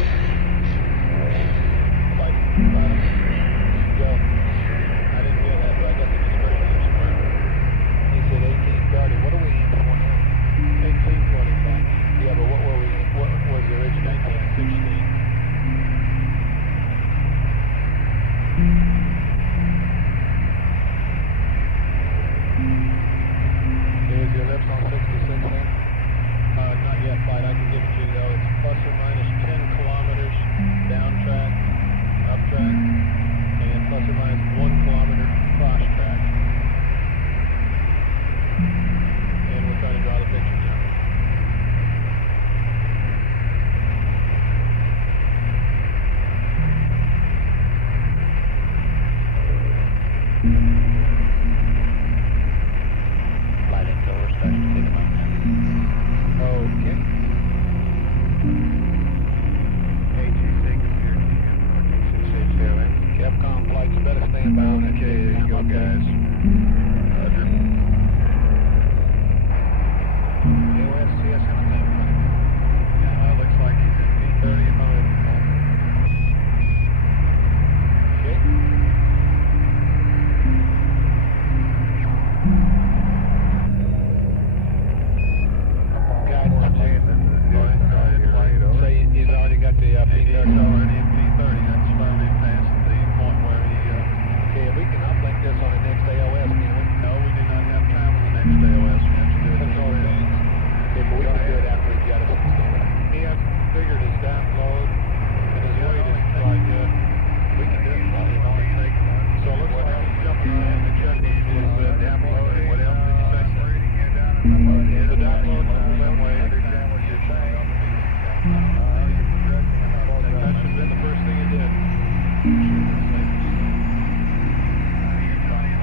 Flight go. I didn't hear that, but I got the dispersion expert. He said 1830. What are we aiming for now? 1820. Yeah, but what were we? What was the original? 1916. Is your lips on 66 then? Not yet, Clyde. I can give it to you though. It's plus or minus 10 kilometers down track, up track, and plus or minus 1 kilometer cross track. And we're trying to draw the picture now. Flight info, we're starting to pick him up now. Okay. 826 here, man. Capcom flights better stand by on that. Okay, there you go, guys. Roger. USCS anything. Looks like he's at P30 in mode. Okay. Guide one there. Say he's already got the P30. He's already at P30. That's firmly past the point where he... Okay, we can uplink this on the next AOS, can we? No, we do not have time on the next AOS. We have to do it That's all this right. way. Okay, but we can do it after we've got it installed. He hasn't figured his download, and his weight isn't quite good. We can do it. It only takes one. So it looks like he's jumping around the check his download. What else did you say? The download that way. Understand what you're saying. That should have been the first thing he did. You're trying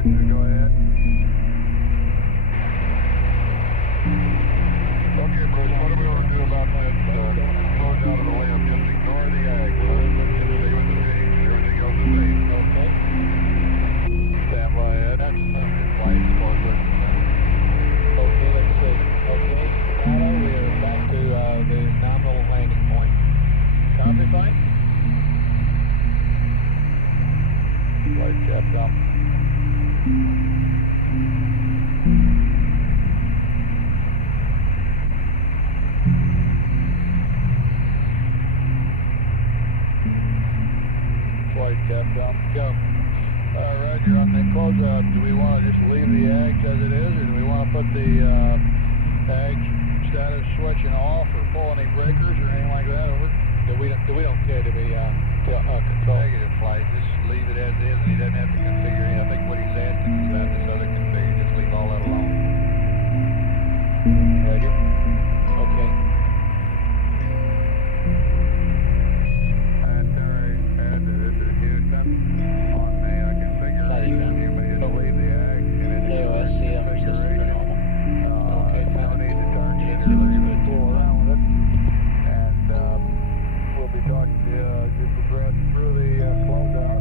Troubleshooting, go ahead. Okay, Bruce, what do we want to do about that close out of the limb? Just ignore the ag. Stay with the page. Everything else is safe. Okay. Stand by, Ed. That's flight closer. Okay, let's see. Okay, Otto, we are back to the nominal landing point. Copy, flight? Flight Capcom. Flight Capcom. Go. Roger, on the closeout, do we want to just leave the AGS as it is, or do we want to put the AG status switching off or pull any breakers or anything like that over? We don't care to be control. Negative, flight. Just leave it as is, and he doesn't have to configure it. I think what he's asking is about this other configure. Just leave all that alone. Roger. Okay. Ed, this is Houston. On the configuration, you may just leave the ag in its configuration. No need to turn either. You can fool around with it. And we'll be talking to you as you progress through the closeout.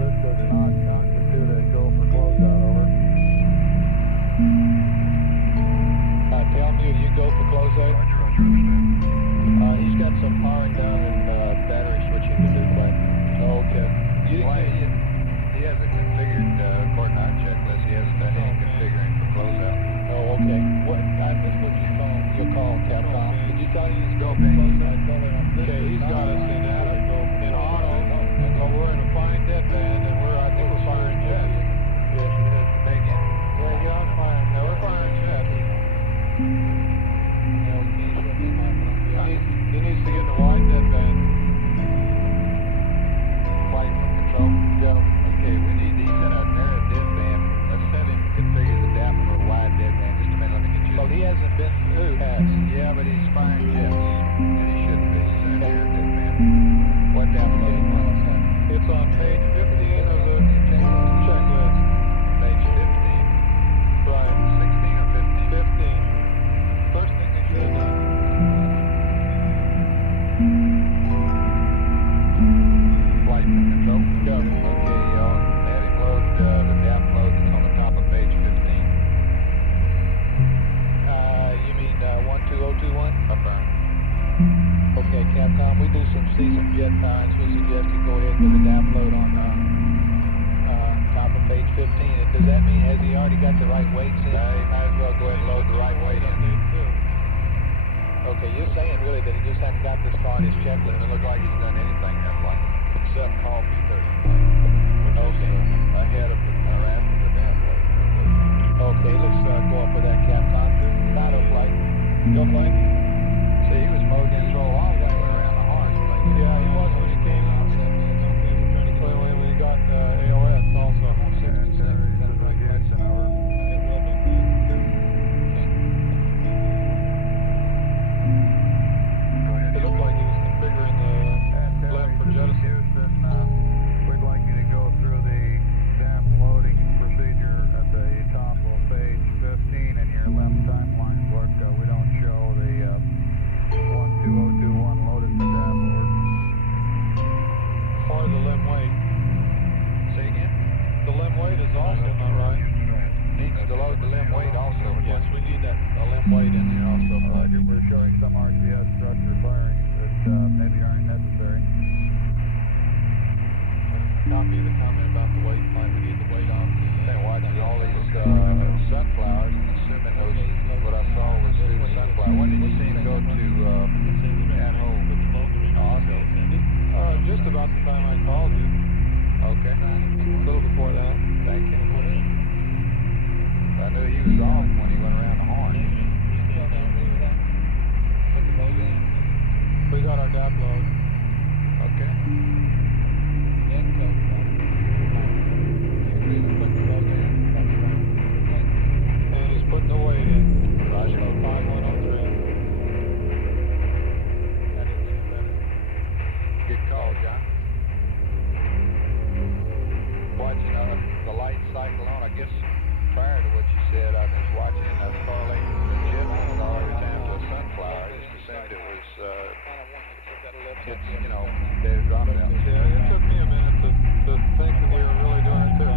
This does not constitute a go for closeout, over. Tell me, do you go for closeout? Roger, understand. He's got some powering down and battery switching to do, but okay. He has it configured according to our checklist. He hasn't done any configuring for closeout. Oh, okay. What? I missed what you call Capcom. Did you tell you to go for Okay. closeout? Okay, he's got us in auto, so we're in a flying deadband, and I think we're firing jets. Yes, it is. Say again. There you go, firing. Now we're firing jets. He needs to get in a wide deadband. Flight from control. Go. Okay, he's in a narrow deadband. Let's set him configure the DAP for a wide deadband. Just a minute, let me get you. Well, he hasn't been through. Yeah, but he's firing jets, and he shouldn't be. He's in a narrow deadband. What DAP load? It's on page 15 of the checklist. Page 15. Right. 16 or 15? 15. First thing they should have done. Flight from control. Go. Okay, y'all. Let him load the DAP load that's on the top of page 15. You mean 12021? Affirm. Okay, Capcom, we see some jet patterns. We suggest you go ahead with the DAP load on top of page 15. And does that mean, has he already got the right weights in? He might as well go ahead and load the right weight in. Okay, you're saying really that he just hasn't got this far in his checklist. Doesn't look like he's done anything there, flight, except call B30, which Okay. is ahead of or after the DAP load. Okay, let's go up with that, Capcom. Auto flight. Go flight. See, he was mode control all the way around the horn. Yeah, he was when he came out. Okay, we're trying to clear away. We got AOS also. 66. Houston, over. It will be. It looked like he was configuring the left for jettison. Houston, we'd like you to go through the DAP loading procedure at the top of page 15 in your left timeline book. We don't show the 12021 loaded for DAP, over. Or the limb weight. Say again? The limb weight is also not right. Needs to load the limb weight also. Yes, we need that limb weight in there also. Roger, we're showing some RCS structure firings that maybe aren't necessary. Copy of the comment about the weight. Like we need the weight off. Then watching all these sunflowers, and assuming those, what I saw was through the sunflower. When did you see him go to that hole? Just about the time I called you. Okay. A little before that. Thank you. I knew he was off when he went around the horn. We got our DAP load. Okay. And he's putting the weight in. Roger. 5103. Good call, John. Watching the light cycle on, I guess prior to what you said, I was watching and I was correlating the jet moving all every time to a sunflower. I just assumed it was, you know, they had dropped out. Yeah, it took me a minute to think that we were really doing it too.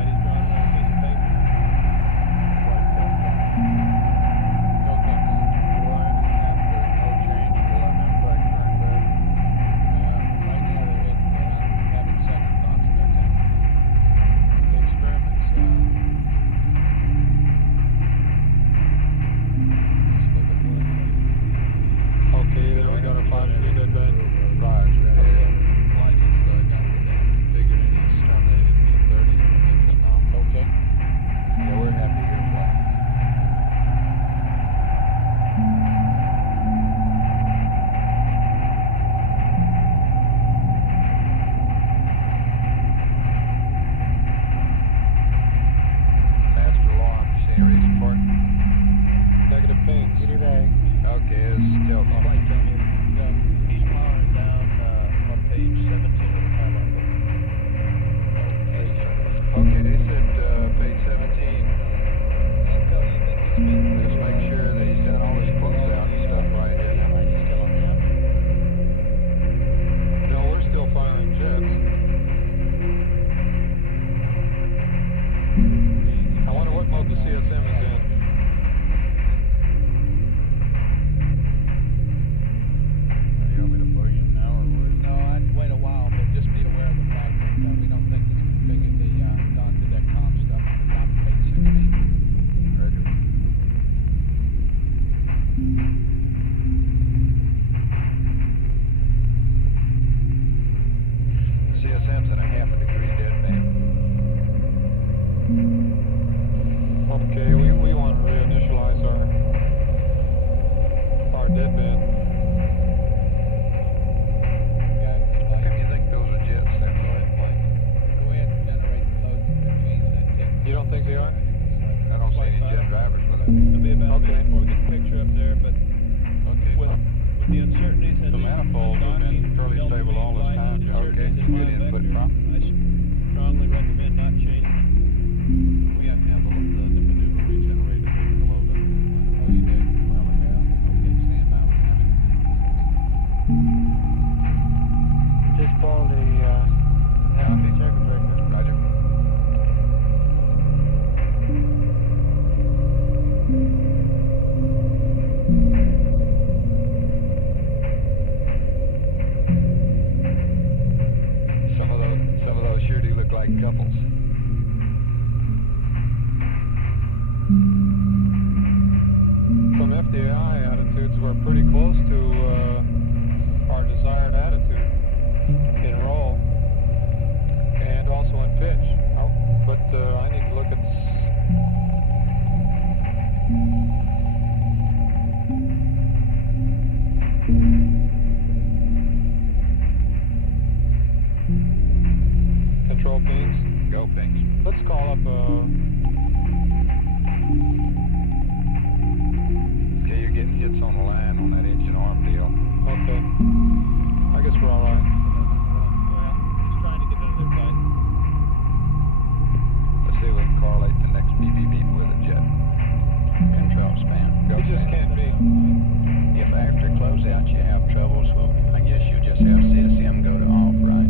If after closeout you have troubles, well, I guess you just have CSM go to off, right?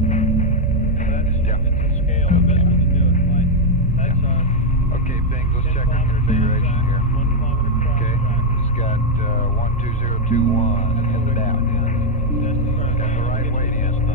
Okay, Bing, let's check our configuration here. Okay, it's got 12021 in the out. Got the right weight in.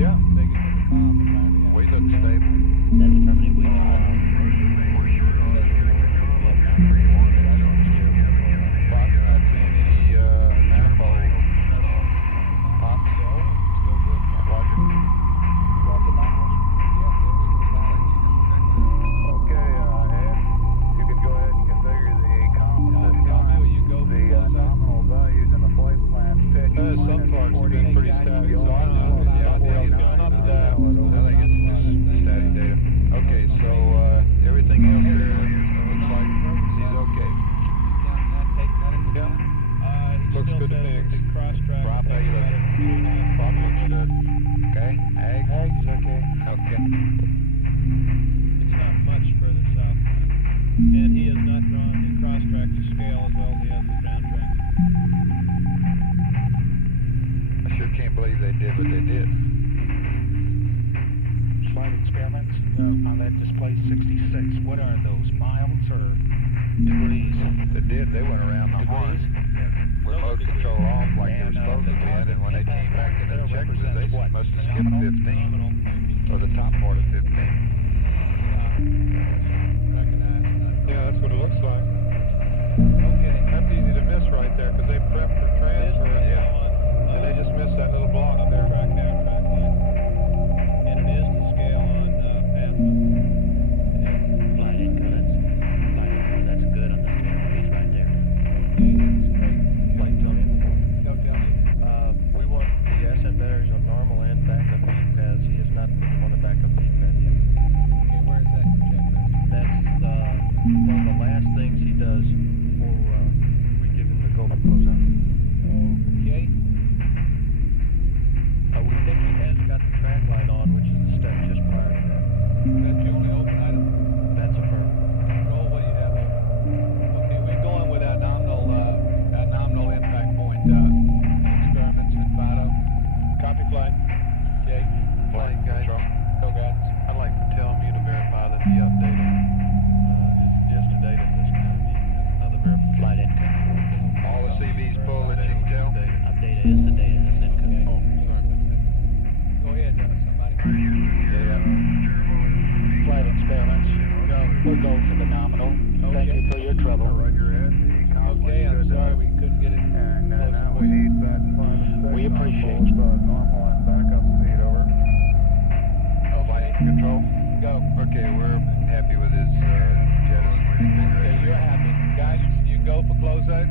Yeah. They get to the comm apparently. We look stable. That's affirmative. We and he has not drawn the cross-track to scale as well as he has the ground track. I sure can't believe they did what they did. Flight experiments on that display 66. What are those, miles or degrees? They went around the horn with mode control off like they were supposed to be, and when they came back into the checklist, they must have skipped 15, or the top part of 15. Yeah, that's what it looks like. Okay. That's easy to miss right there because they prep for transfer. Yeah. And they just missed that little block up there. Track down, track in. And it is to scale on path. Flight income. That's good on the piece right there. Okay, that's great. Flight Tony. Go tell me. We want the ascent batteries on normal and backup heat pads. He has not put them on the backup heat pad yet. Okay, where is that checklist? That's one of the last things he does before we give him the go for closeout. Okay. We think he has got the track light on, which is the step just prior to that. Is that your only open item? That's a firm. Control, what do you have over? Okay, we're going with our nominal impact point experiments in Vado. Copy flight. Okay. Flight guide. Go guides. I'd like to tell you to verify that the update is the data this time. Another verification. Flight income. All the CVs full that you can tell. Data is the data. That's income. Oh, sorry. Go ahead, somebody. Flight experiments. We'll go for the nominal. Thank you for your trouble. Okay, I'm sorry we couldn't get it. And now we need that 5 We appreciate you. Normal and backup feed over. Flight control. Go. Okay, we're happy with his jettison Okay, configuration. you're happy. Guys, you go for closeout?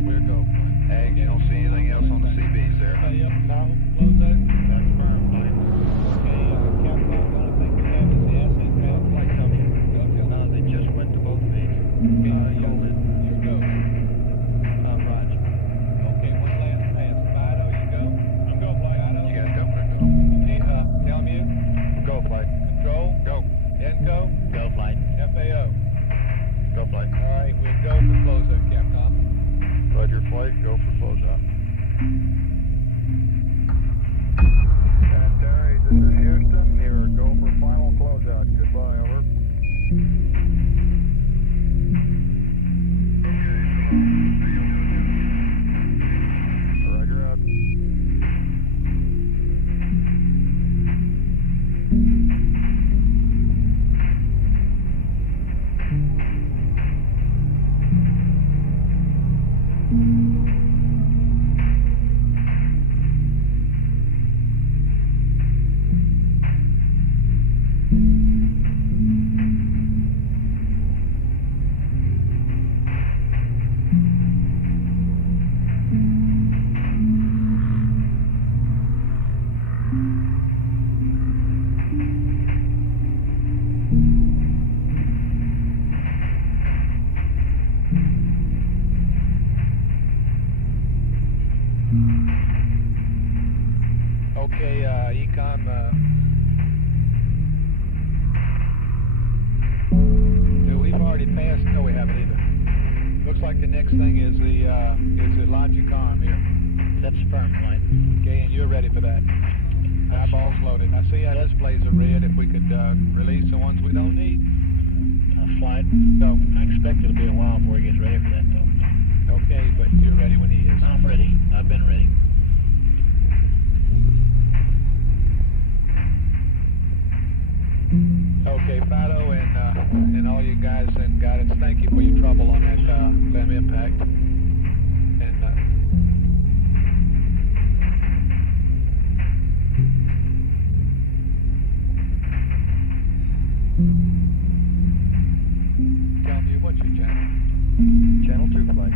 We're go. Ag, you don't see anything else on the CVs there? Yep, no, closeout. That's firm. Okay, Capcom, the only thing we have is the ascent path. Flight Tony. Go tell me. They just went to both feeds. You go. Roger. Okay, what's last pass? Fido, you go? You go, flight. Fido. You guys go? Tell me you. Go flight. Control. Go. Enco. Go flight. FAO. Go flight. All right, we'll go for closeout, Capcom. Roger flight. Go for closeout. Sanitary, this is Houston. Your go for final closeout. Goodbye, over. Roger out. Okay, Econ, we've already passed, no we haven't either. Looks like the next thing is the Logicom here. That's firm flight. Okay, and you're ready for that. Eyeballs loaded. I see how displays are red. If we could release the ones we don't need. Flight. Go. I expect it'll be a while before he gets ready for that, though. Okay, but you're ready when he is. I'm ready. I've been ready. all you guys and guidance. Thank you for your trouble on that LEM impact. And tell me, what's your channel? Channel 2 flight.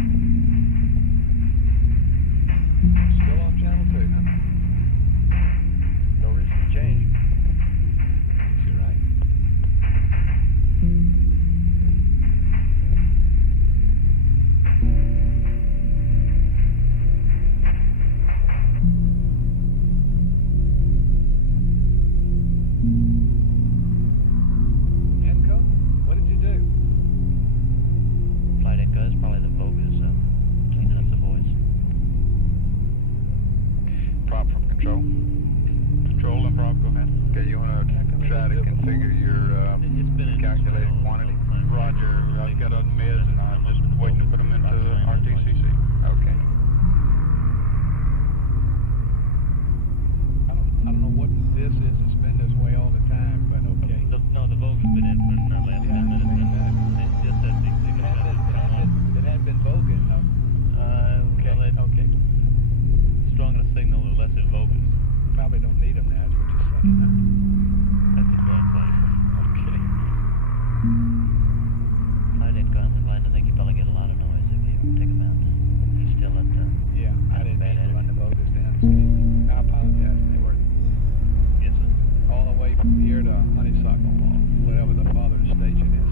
Still on channel 2, huh? No reason to change. You're right. Enco, what did you do? Flight Echo is probably the Vogas cleaning up the voice. Prop from control. Control and prop, go ahead. Okay, you want to try to configure your calculated quantity? Roger. I've got a mid and I'm just waiting to put them into RTCC. Okay. I don't know what this is. It's been this way all the time, but okay. No, the Voga's been in for the last 10 minutes. It's just that It had been voguing, though. Okay. Strong enough signal to less than Vogas. Probably don't need them now, is what you're saying, huh? That's a bad place. Okay. Flight Echo, I'm inclined to think you probably get a lot of noise if you take him out. He's still at Yeah, I didn't bad mean to run attitude. the vogues down. See, I apologize. They were Yes, sir. all the way from here to Honeysuckle, or whatever the father's station is.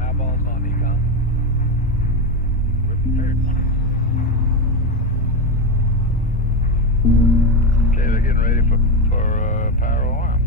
Eyeballs on Econ. We're prepared. Okay, they're getting ready for power alarm.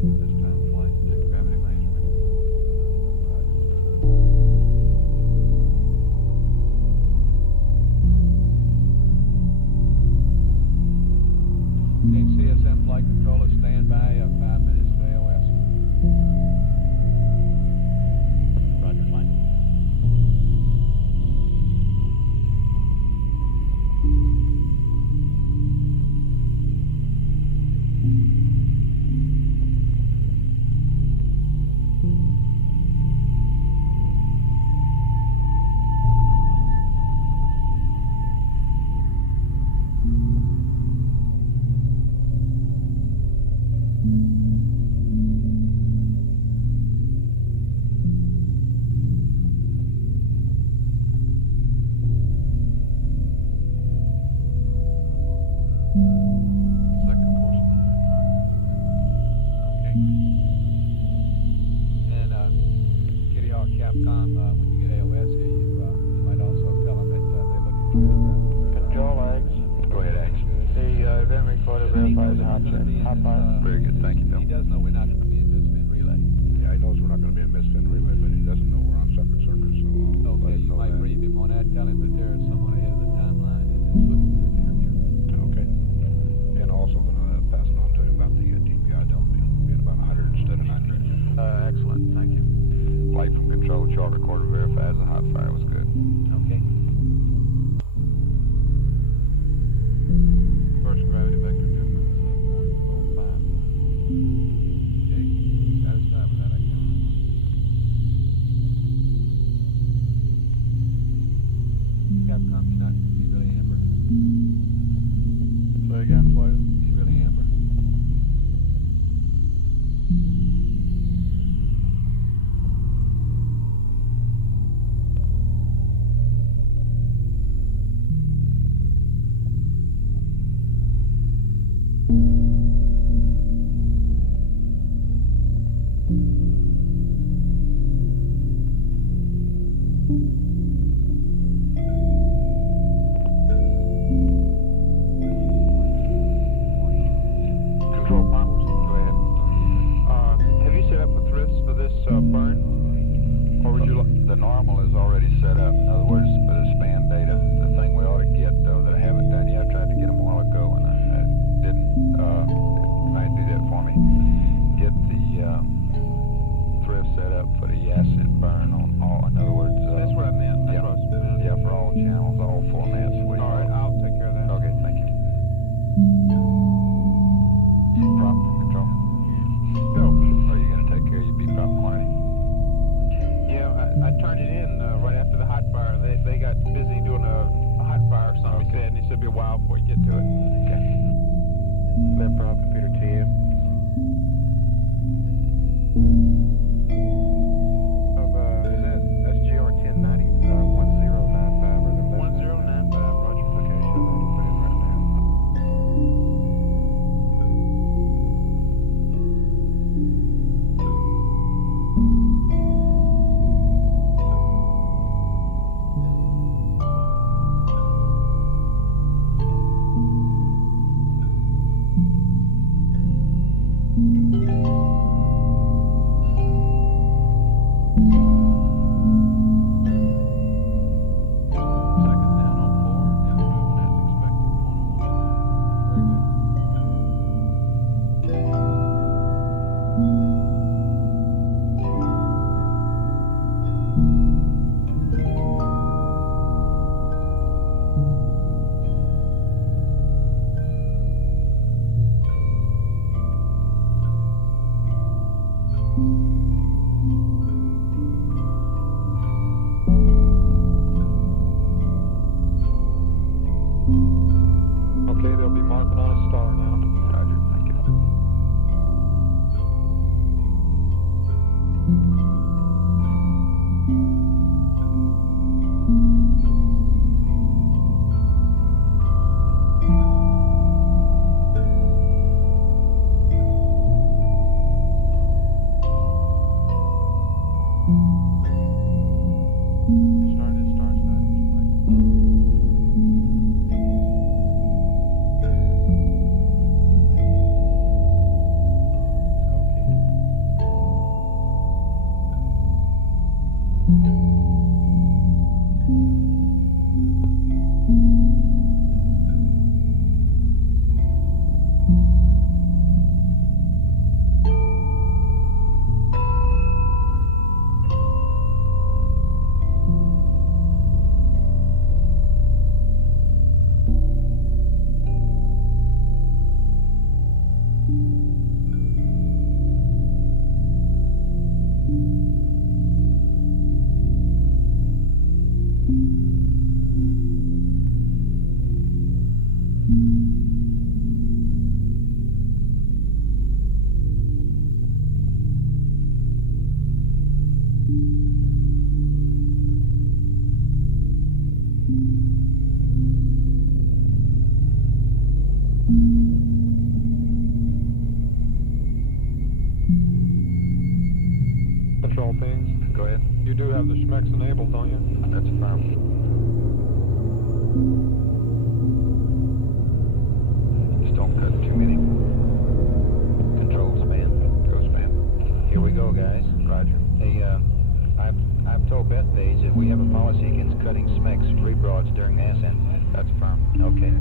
This time. start recorder verified as a hot fire was good. Okay. First gravity vector difference, 0.05. Okay, satisfied with that, I guess. Capcom, you not, you really amber? Say again, please. You really amber? Control powers, go ahead. Have you set up the thrifts for this burn? Or would you like... The normal is already set up. In other words, for the span data. The thing we ought to get, though, that I haven't done yet, I tried to get them a while ago, and I didn't. It might do that for me. Get the thrift set up for the acid burn on all. In other words, That's what I meant. That's yeah, what I was meant. yeah, for all channels, all formats. All right, I'll take care of that. Okay, thank you. Prop from control. Go. Are you going to take care of your B-prop quantity? Yeah, I turned it in right after the hot fire. They got busy doing a hot fire or something, he said, and he said it'd be a while before you get to it. Okay. Left prop computer to you. That's GR 1090, 1095, or the 1095, Roger. Okay, so that'll put it right there. Second down 04, improvement as expected, 0.01. Very good. Okay, they'll be marking on a star now. Roger, thank you. Started, star started. Control pings. Go ahead. You do have the Schmecks enabled, don't you? That's affirmative. Just don't cut too many. Control span. Go span. Here we go, guys. Roger. Hey, I've told Bethpage if we have a policy against cutting smecks rebroads during the ascent. That's firm. Okay.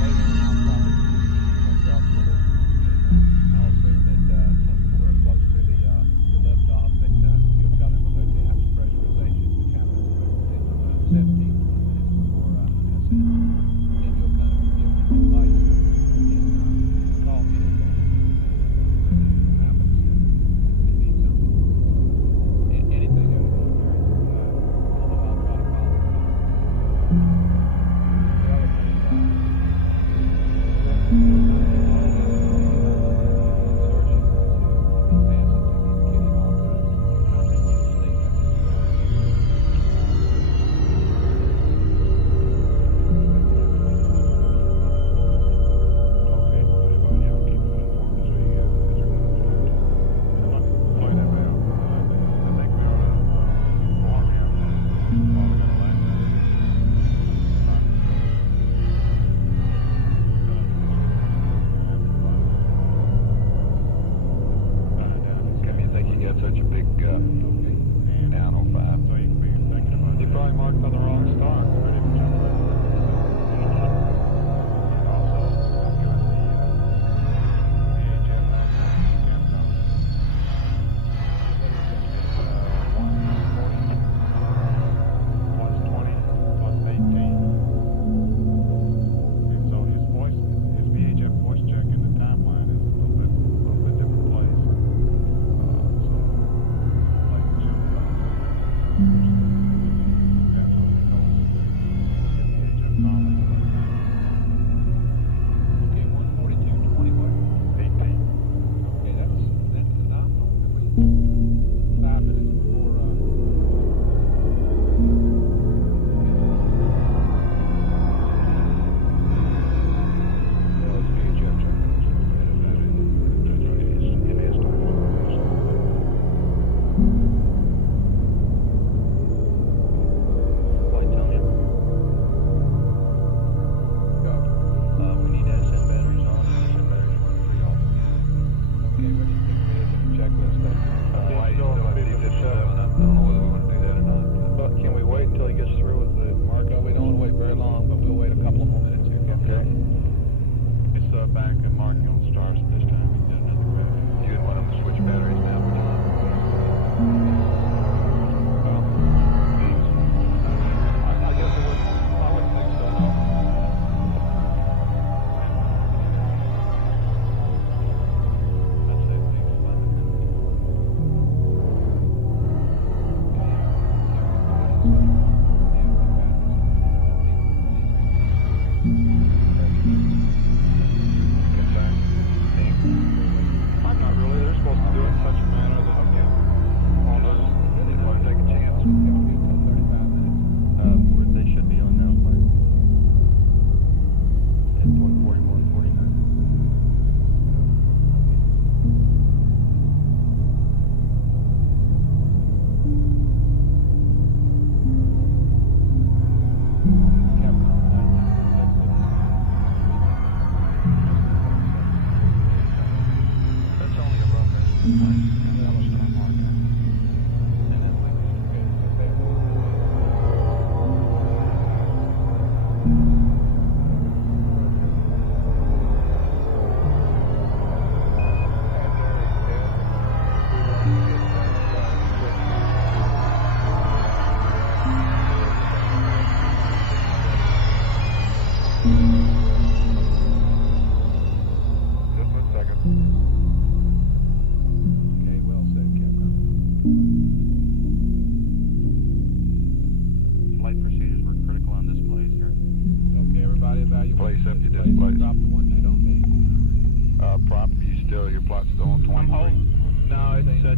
Later on, I'll probably talk with it, and I'll assume that somewhere close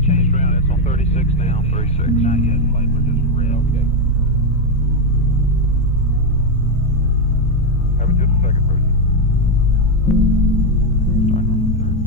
Changed around. It's on 36 now. 36. Not yet. Flight with this red. Okay. Have it just a second, Bruce. Starting on the third one.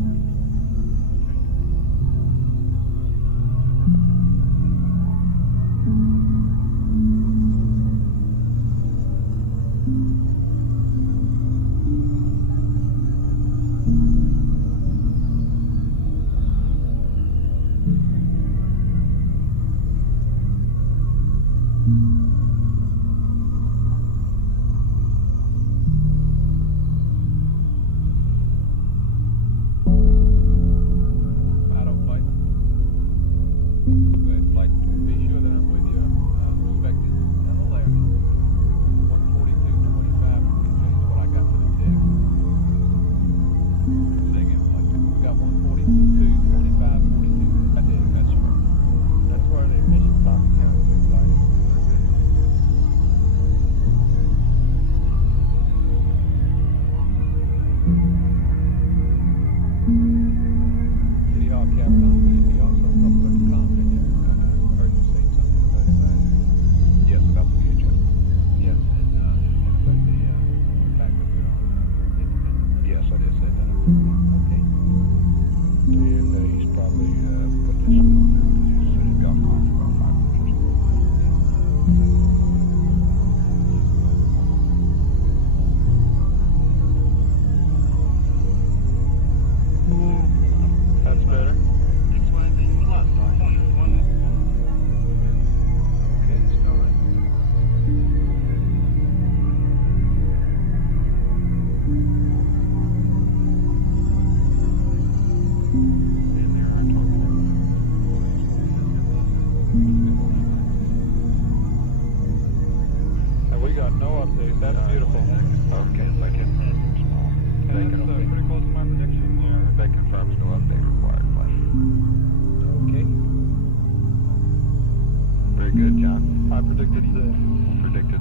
Good, John. I predicted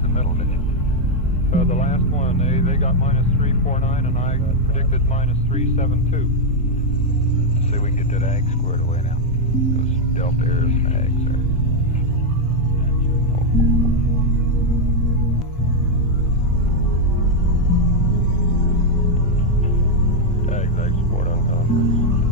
the middle, didn't you? the last one. They got -349, and I predicted -372. Let's see if we can get that ag squared away now. Those delta errors and ags there. Ag support on conference.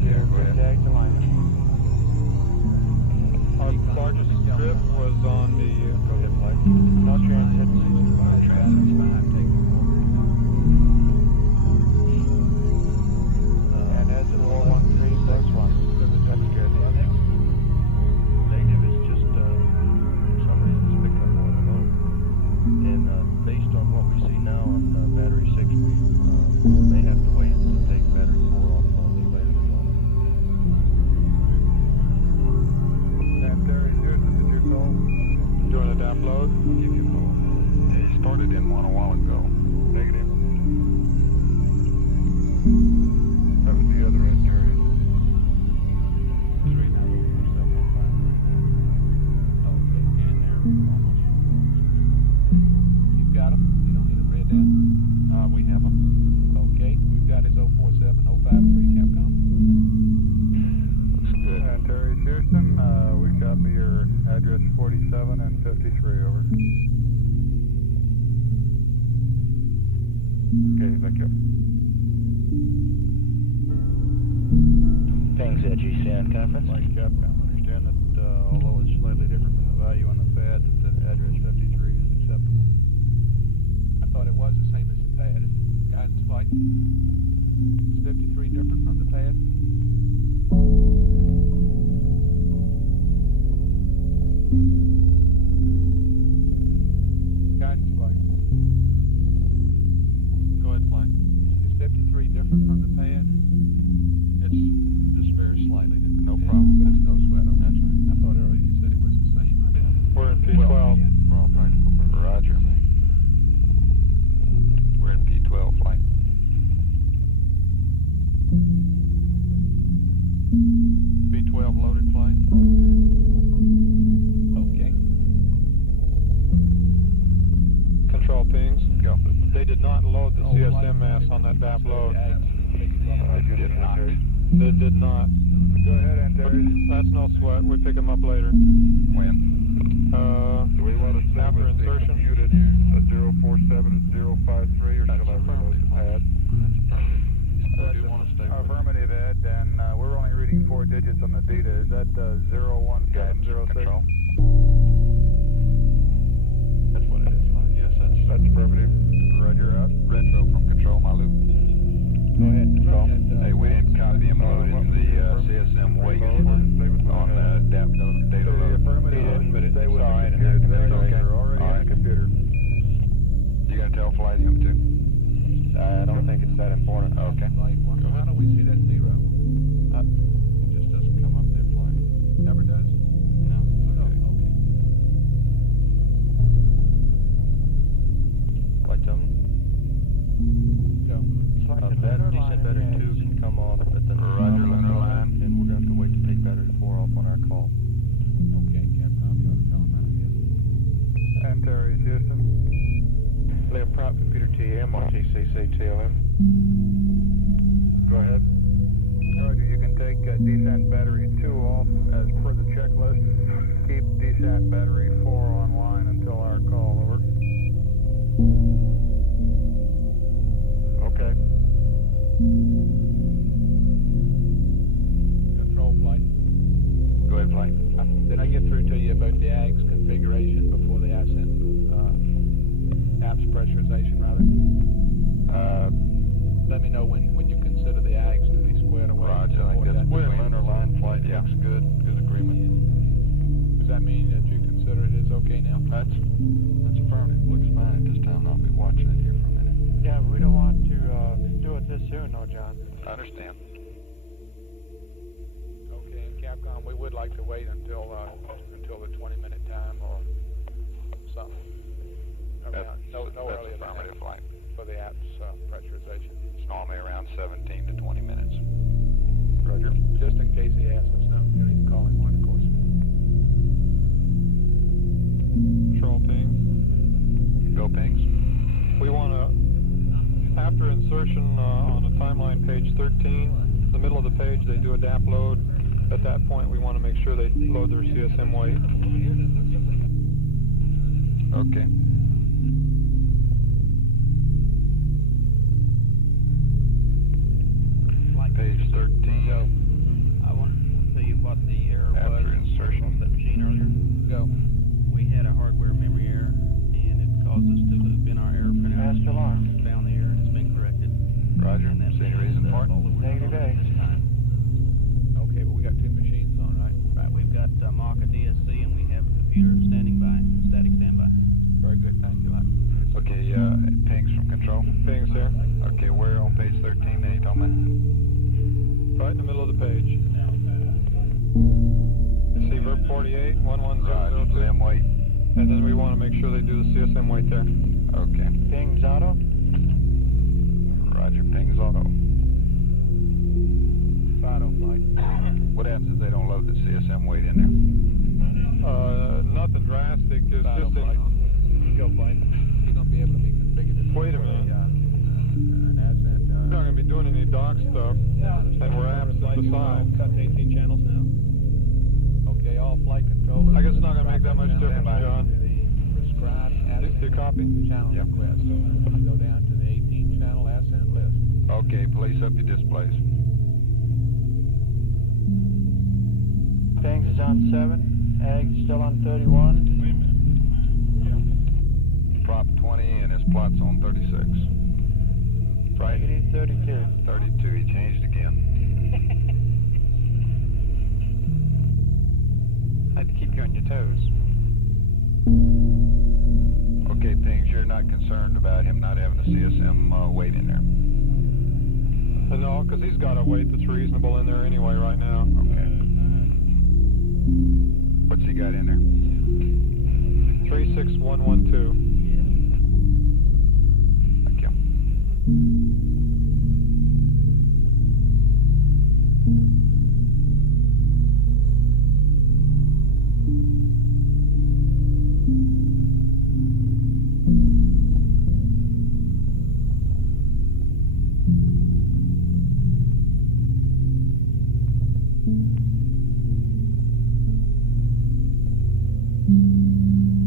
here. Good day to line. Our largest strip was on the... Go ahead, flight. No transit. Transit's fine, take it. And as a 413 plus 1. That's good. Native is just, for some reason, it's picking up more of the load. And based on what we see now on battery 6, we may have to wait to take battery 4 off a little later in the moment. Sanitary, Houston, did you call? Doing a DAP load. I'll give you a call. Yeah, he started in one a while ago. Negative. That was the other Antares. 3 now, 04705. Okay, and they're almost. You've got them? You don't need them read down? We have them. Okay, we've got his 047-053 Capcom. Looks good. Antares, Houston, we copy your address 47 and 53, over. Okay, thank you. Pings at GCN conference. Like Capcom, understand that although it's slightly different from the value on the pad, that the address 53 is acceptable. I thought it was the same as the pad. Guidance flight. Is 53 different from the pad? Guidance flight. Go ahead, flight. Is 53 different from the pad? It's just very slightly different. No problem, but it's no sweat. Okay. That's right. I thought earlier you said it was the same. I didn't. We're in P12 for all practical purposes. Roger. We're in P12 flight. P12 loaded flight. Okay. Control pings. Go. They did not load the CSM mass on that DAP load. They did not. They did not. Go ahead, Antares. That's no sweat. We pick them up later. When? Do we want to stay After with the insertion. computed 047 and 053, or That's shall I reload the pad? That's That's do want to stay with it. affirmative, Ed, and we're only reading 4 digits on the data. Is that 01706? Control. That's what it is, flight. Yes, That's affirmative. Roger, out. Retro from control, my loop. Go ahead. Control. Hey, we didn't copy and load into the CSM weight on DAP data The load. affirmative, but it's stay with all the right, and computed that's values. okay. They're already All in right. the computer. You gonna tell flight him too? I don't think it's that important. Okay. Flight, how do we see that 0? It just doesn't come up there, flight. Never does? No, it's okay. Okay. Flight tell me. Go. Descent battery 2 can come off at the Roger, lunar line. and we're going to have to wait to take battery 4 off on our call. Okay, Capcom, you ought to tell him that, I guess. Antares, Houston. Liam Prop, computer TM on TCC TLM. Go ahead. Roger, you can take descent battery 2 off as per the checklist. Keep descent battery 4 online until our call, over. Okay. Control flight. Go ahead, flight. Did I get through to you about the AGS configuration before the ascent, apps pressurization, rather? Let me know when you consider the AGS to be squared away. Roger, I think that's We're in between- lunar line flight. Yeah. Looks good. Good agreement. Does that mean that you consider it is okay now? That's affirmative. Looks fine at this time. I'll be watching it here for a minute. Yeah, we don't want to do it this soon, no, John. I understand. Okay, and Capcom, we would like to wait until the 20-minute time or something. Around, no That's earlier than affirmative, that flight. for the apps pressurization. It's normally around 17 to 20 minutes. Roger. Just in case he asks us, no, you need to call him one, of course. Control pings. Go pings. We want to, after insertion on the timeline page 13, the middle of the page, they do a DAP load. At that point, we want to make sure they load their CSM weight. Okay. Page 13. Report. Negative A. This time. Okay, but we got two machines on, right? Right, we've got Marker DSC and we have a computer standing by, static standby. Very good, thank you. Okay, pings from control. Pings here. Okay, where on page 13 then you talking about? Right in the middle of the page. You see verb 48, 11002. Them wait. And then we want to make sure they do the CSM wait there. Okay. Pings auto. Roger, pings auto. Fido flight. What happens if they don't load the CSM wait in there? Nothing drastic. It's Fido just flight. Go flight. You're going to be able to be configured. Wait a minute. An ascent. We're not going to be doing any dock stuff, and we're apps at the side. Cut to 18 channels now. Okay, all flight controllers. I guess it's not going to make that much difference, John. Prescribed Do you copy? channel Yep. request. So I'm going to go down to the 18 channel ascent list. Okay, police up your displays. Pings is on 7. Ag still on 31. Prop 20 and his plot's on 36. Right? Negative 32. 32, he changed again. I'd keep you on your toes. Okay, Pings, you're not concerned about him not having the CSM wait in there? No, because he's got a weight that's reasonable in there anyway right now. Okay. What's he got in there? 36112. Thank you.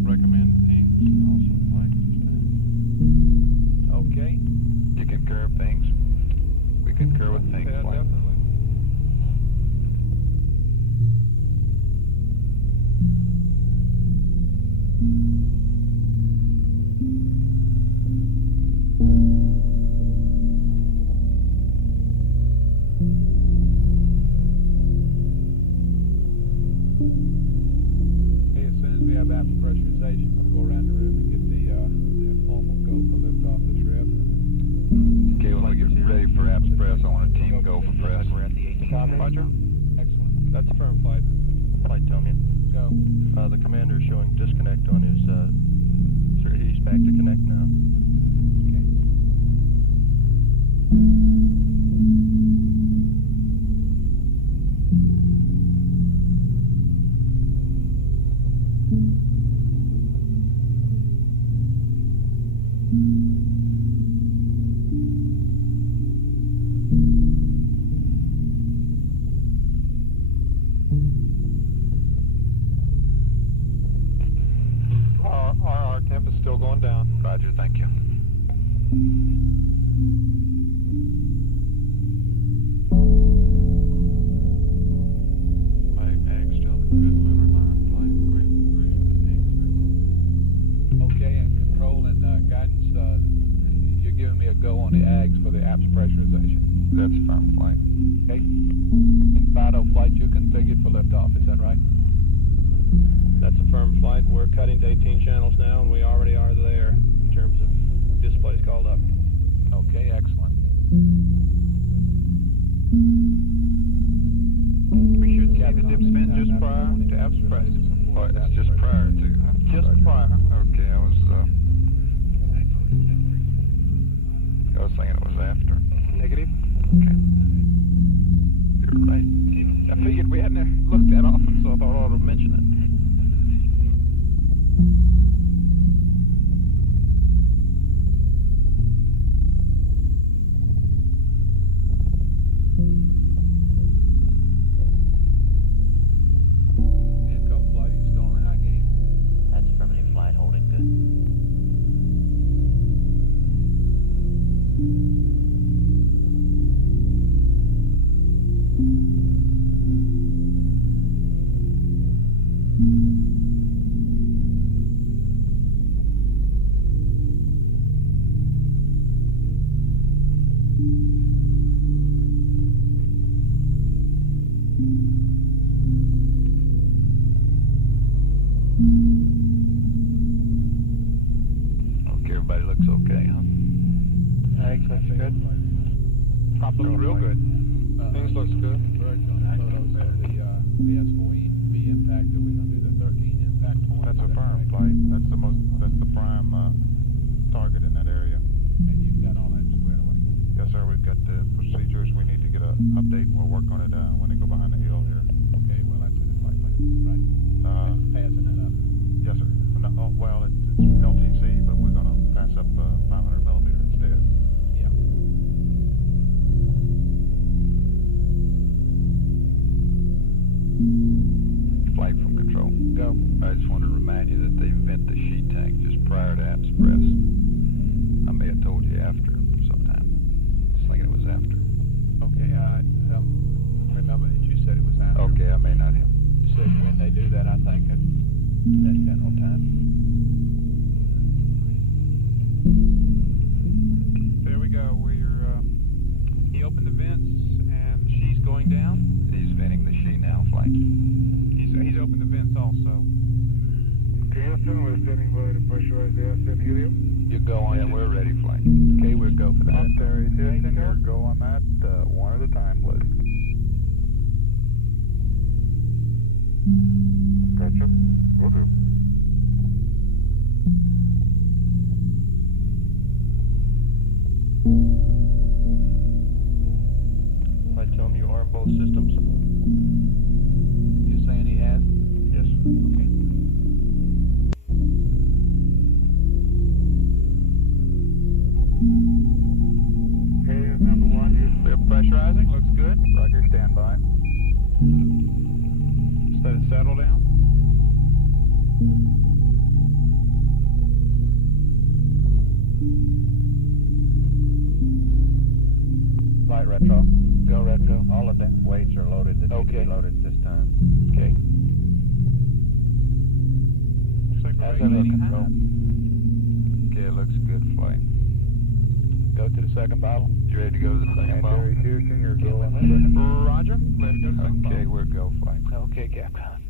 Recommend pings also flight this time. Okay. You concur, Pings? We concur with Pings. Yeah, flight. definitely. Okay, as soon as we have after pressurization, we'll go around the room and get the formal go for lift off this rev. Okay, when we get ready for apps press, I want a team go for press. We're at the 18 Roger. Excellent. That's firm flight. Flight Tomian. Go. The commander is showing disconnect on his, sir, he's back to connect now. Okay. Our temp is still going down. Roger, thank you. Ag still a good lunar line. Flight agree with the pings. Okay, and control and guidance, you're giving me a go on the AGs for the apps pressurization. That's firm flight. Okay. And Fido flight, you're configured for liftoff, is that right? That's a firm flight. We're cutting to 18 channels now, and we already are there in terms of displays called up. Okay, excellent. We should see the dip spin just prior to apps press. What, it's just prior to, huh? Just prior. Okay, I was thinking it was after. Negative. Okay. You're right. I figured we hadn't looked that often, so I thought I ought to mention it. Inco flight, he's still on a high gain. That's affirmative flight, hold real good. Things looks good. Very good photos of the S4B impact. Are we going to do the 13 impact point? That's a firm flight. That's the prime target in that area. And you've got all that squared away. Yes, sir. We've got the procedures. We need to get an update, and we'll work on it when they go behind the hill here. Okay, well, that's in the flight plan. Right. Passing that up. Yes, sir. No, well, it's LTC, but we're going to pass up 500 millimeter instead. Yeah. Flight from control. Go. I just wanted to remind you that they vent the sheet tank just prior to apps press. I may have told you after sometime. Just thinking it was after. Okay, I don't remember that you said it was after. Okay, I may not have. You said when they do that, I think, at that general time. There we go. He opened the vents and she's going down. He's venting the sheet now, flight. He's opened the vents also. Houston, we're standing by to pressurize the ascent helium. You go on. Yeah, we're ready, flight. Okay, we'll go for that. There is Houston. Your go on that one at a time, please. Gotcha. Will do. I tell him you arm both systems. You're saying he has? Yes. Okay. Hey, number one, Houston. They're pressurizing. Looks good. Roger, stand by. Just let it settle down. Flight retro. Go retro. All of the weights are loaded that need to be loaded this time. Okay. Looks like we're How's ready that to looking? leave. Go. Okay, it looks good, flight. Go to the second bottle. You ready to go to the second bottle? Houston, your go on the second. Roger. Ready to go to the second Okay, bottle. we're go, flight. Okay, Capcom.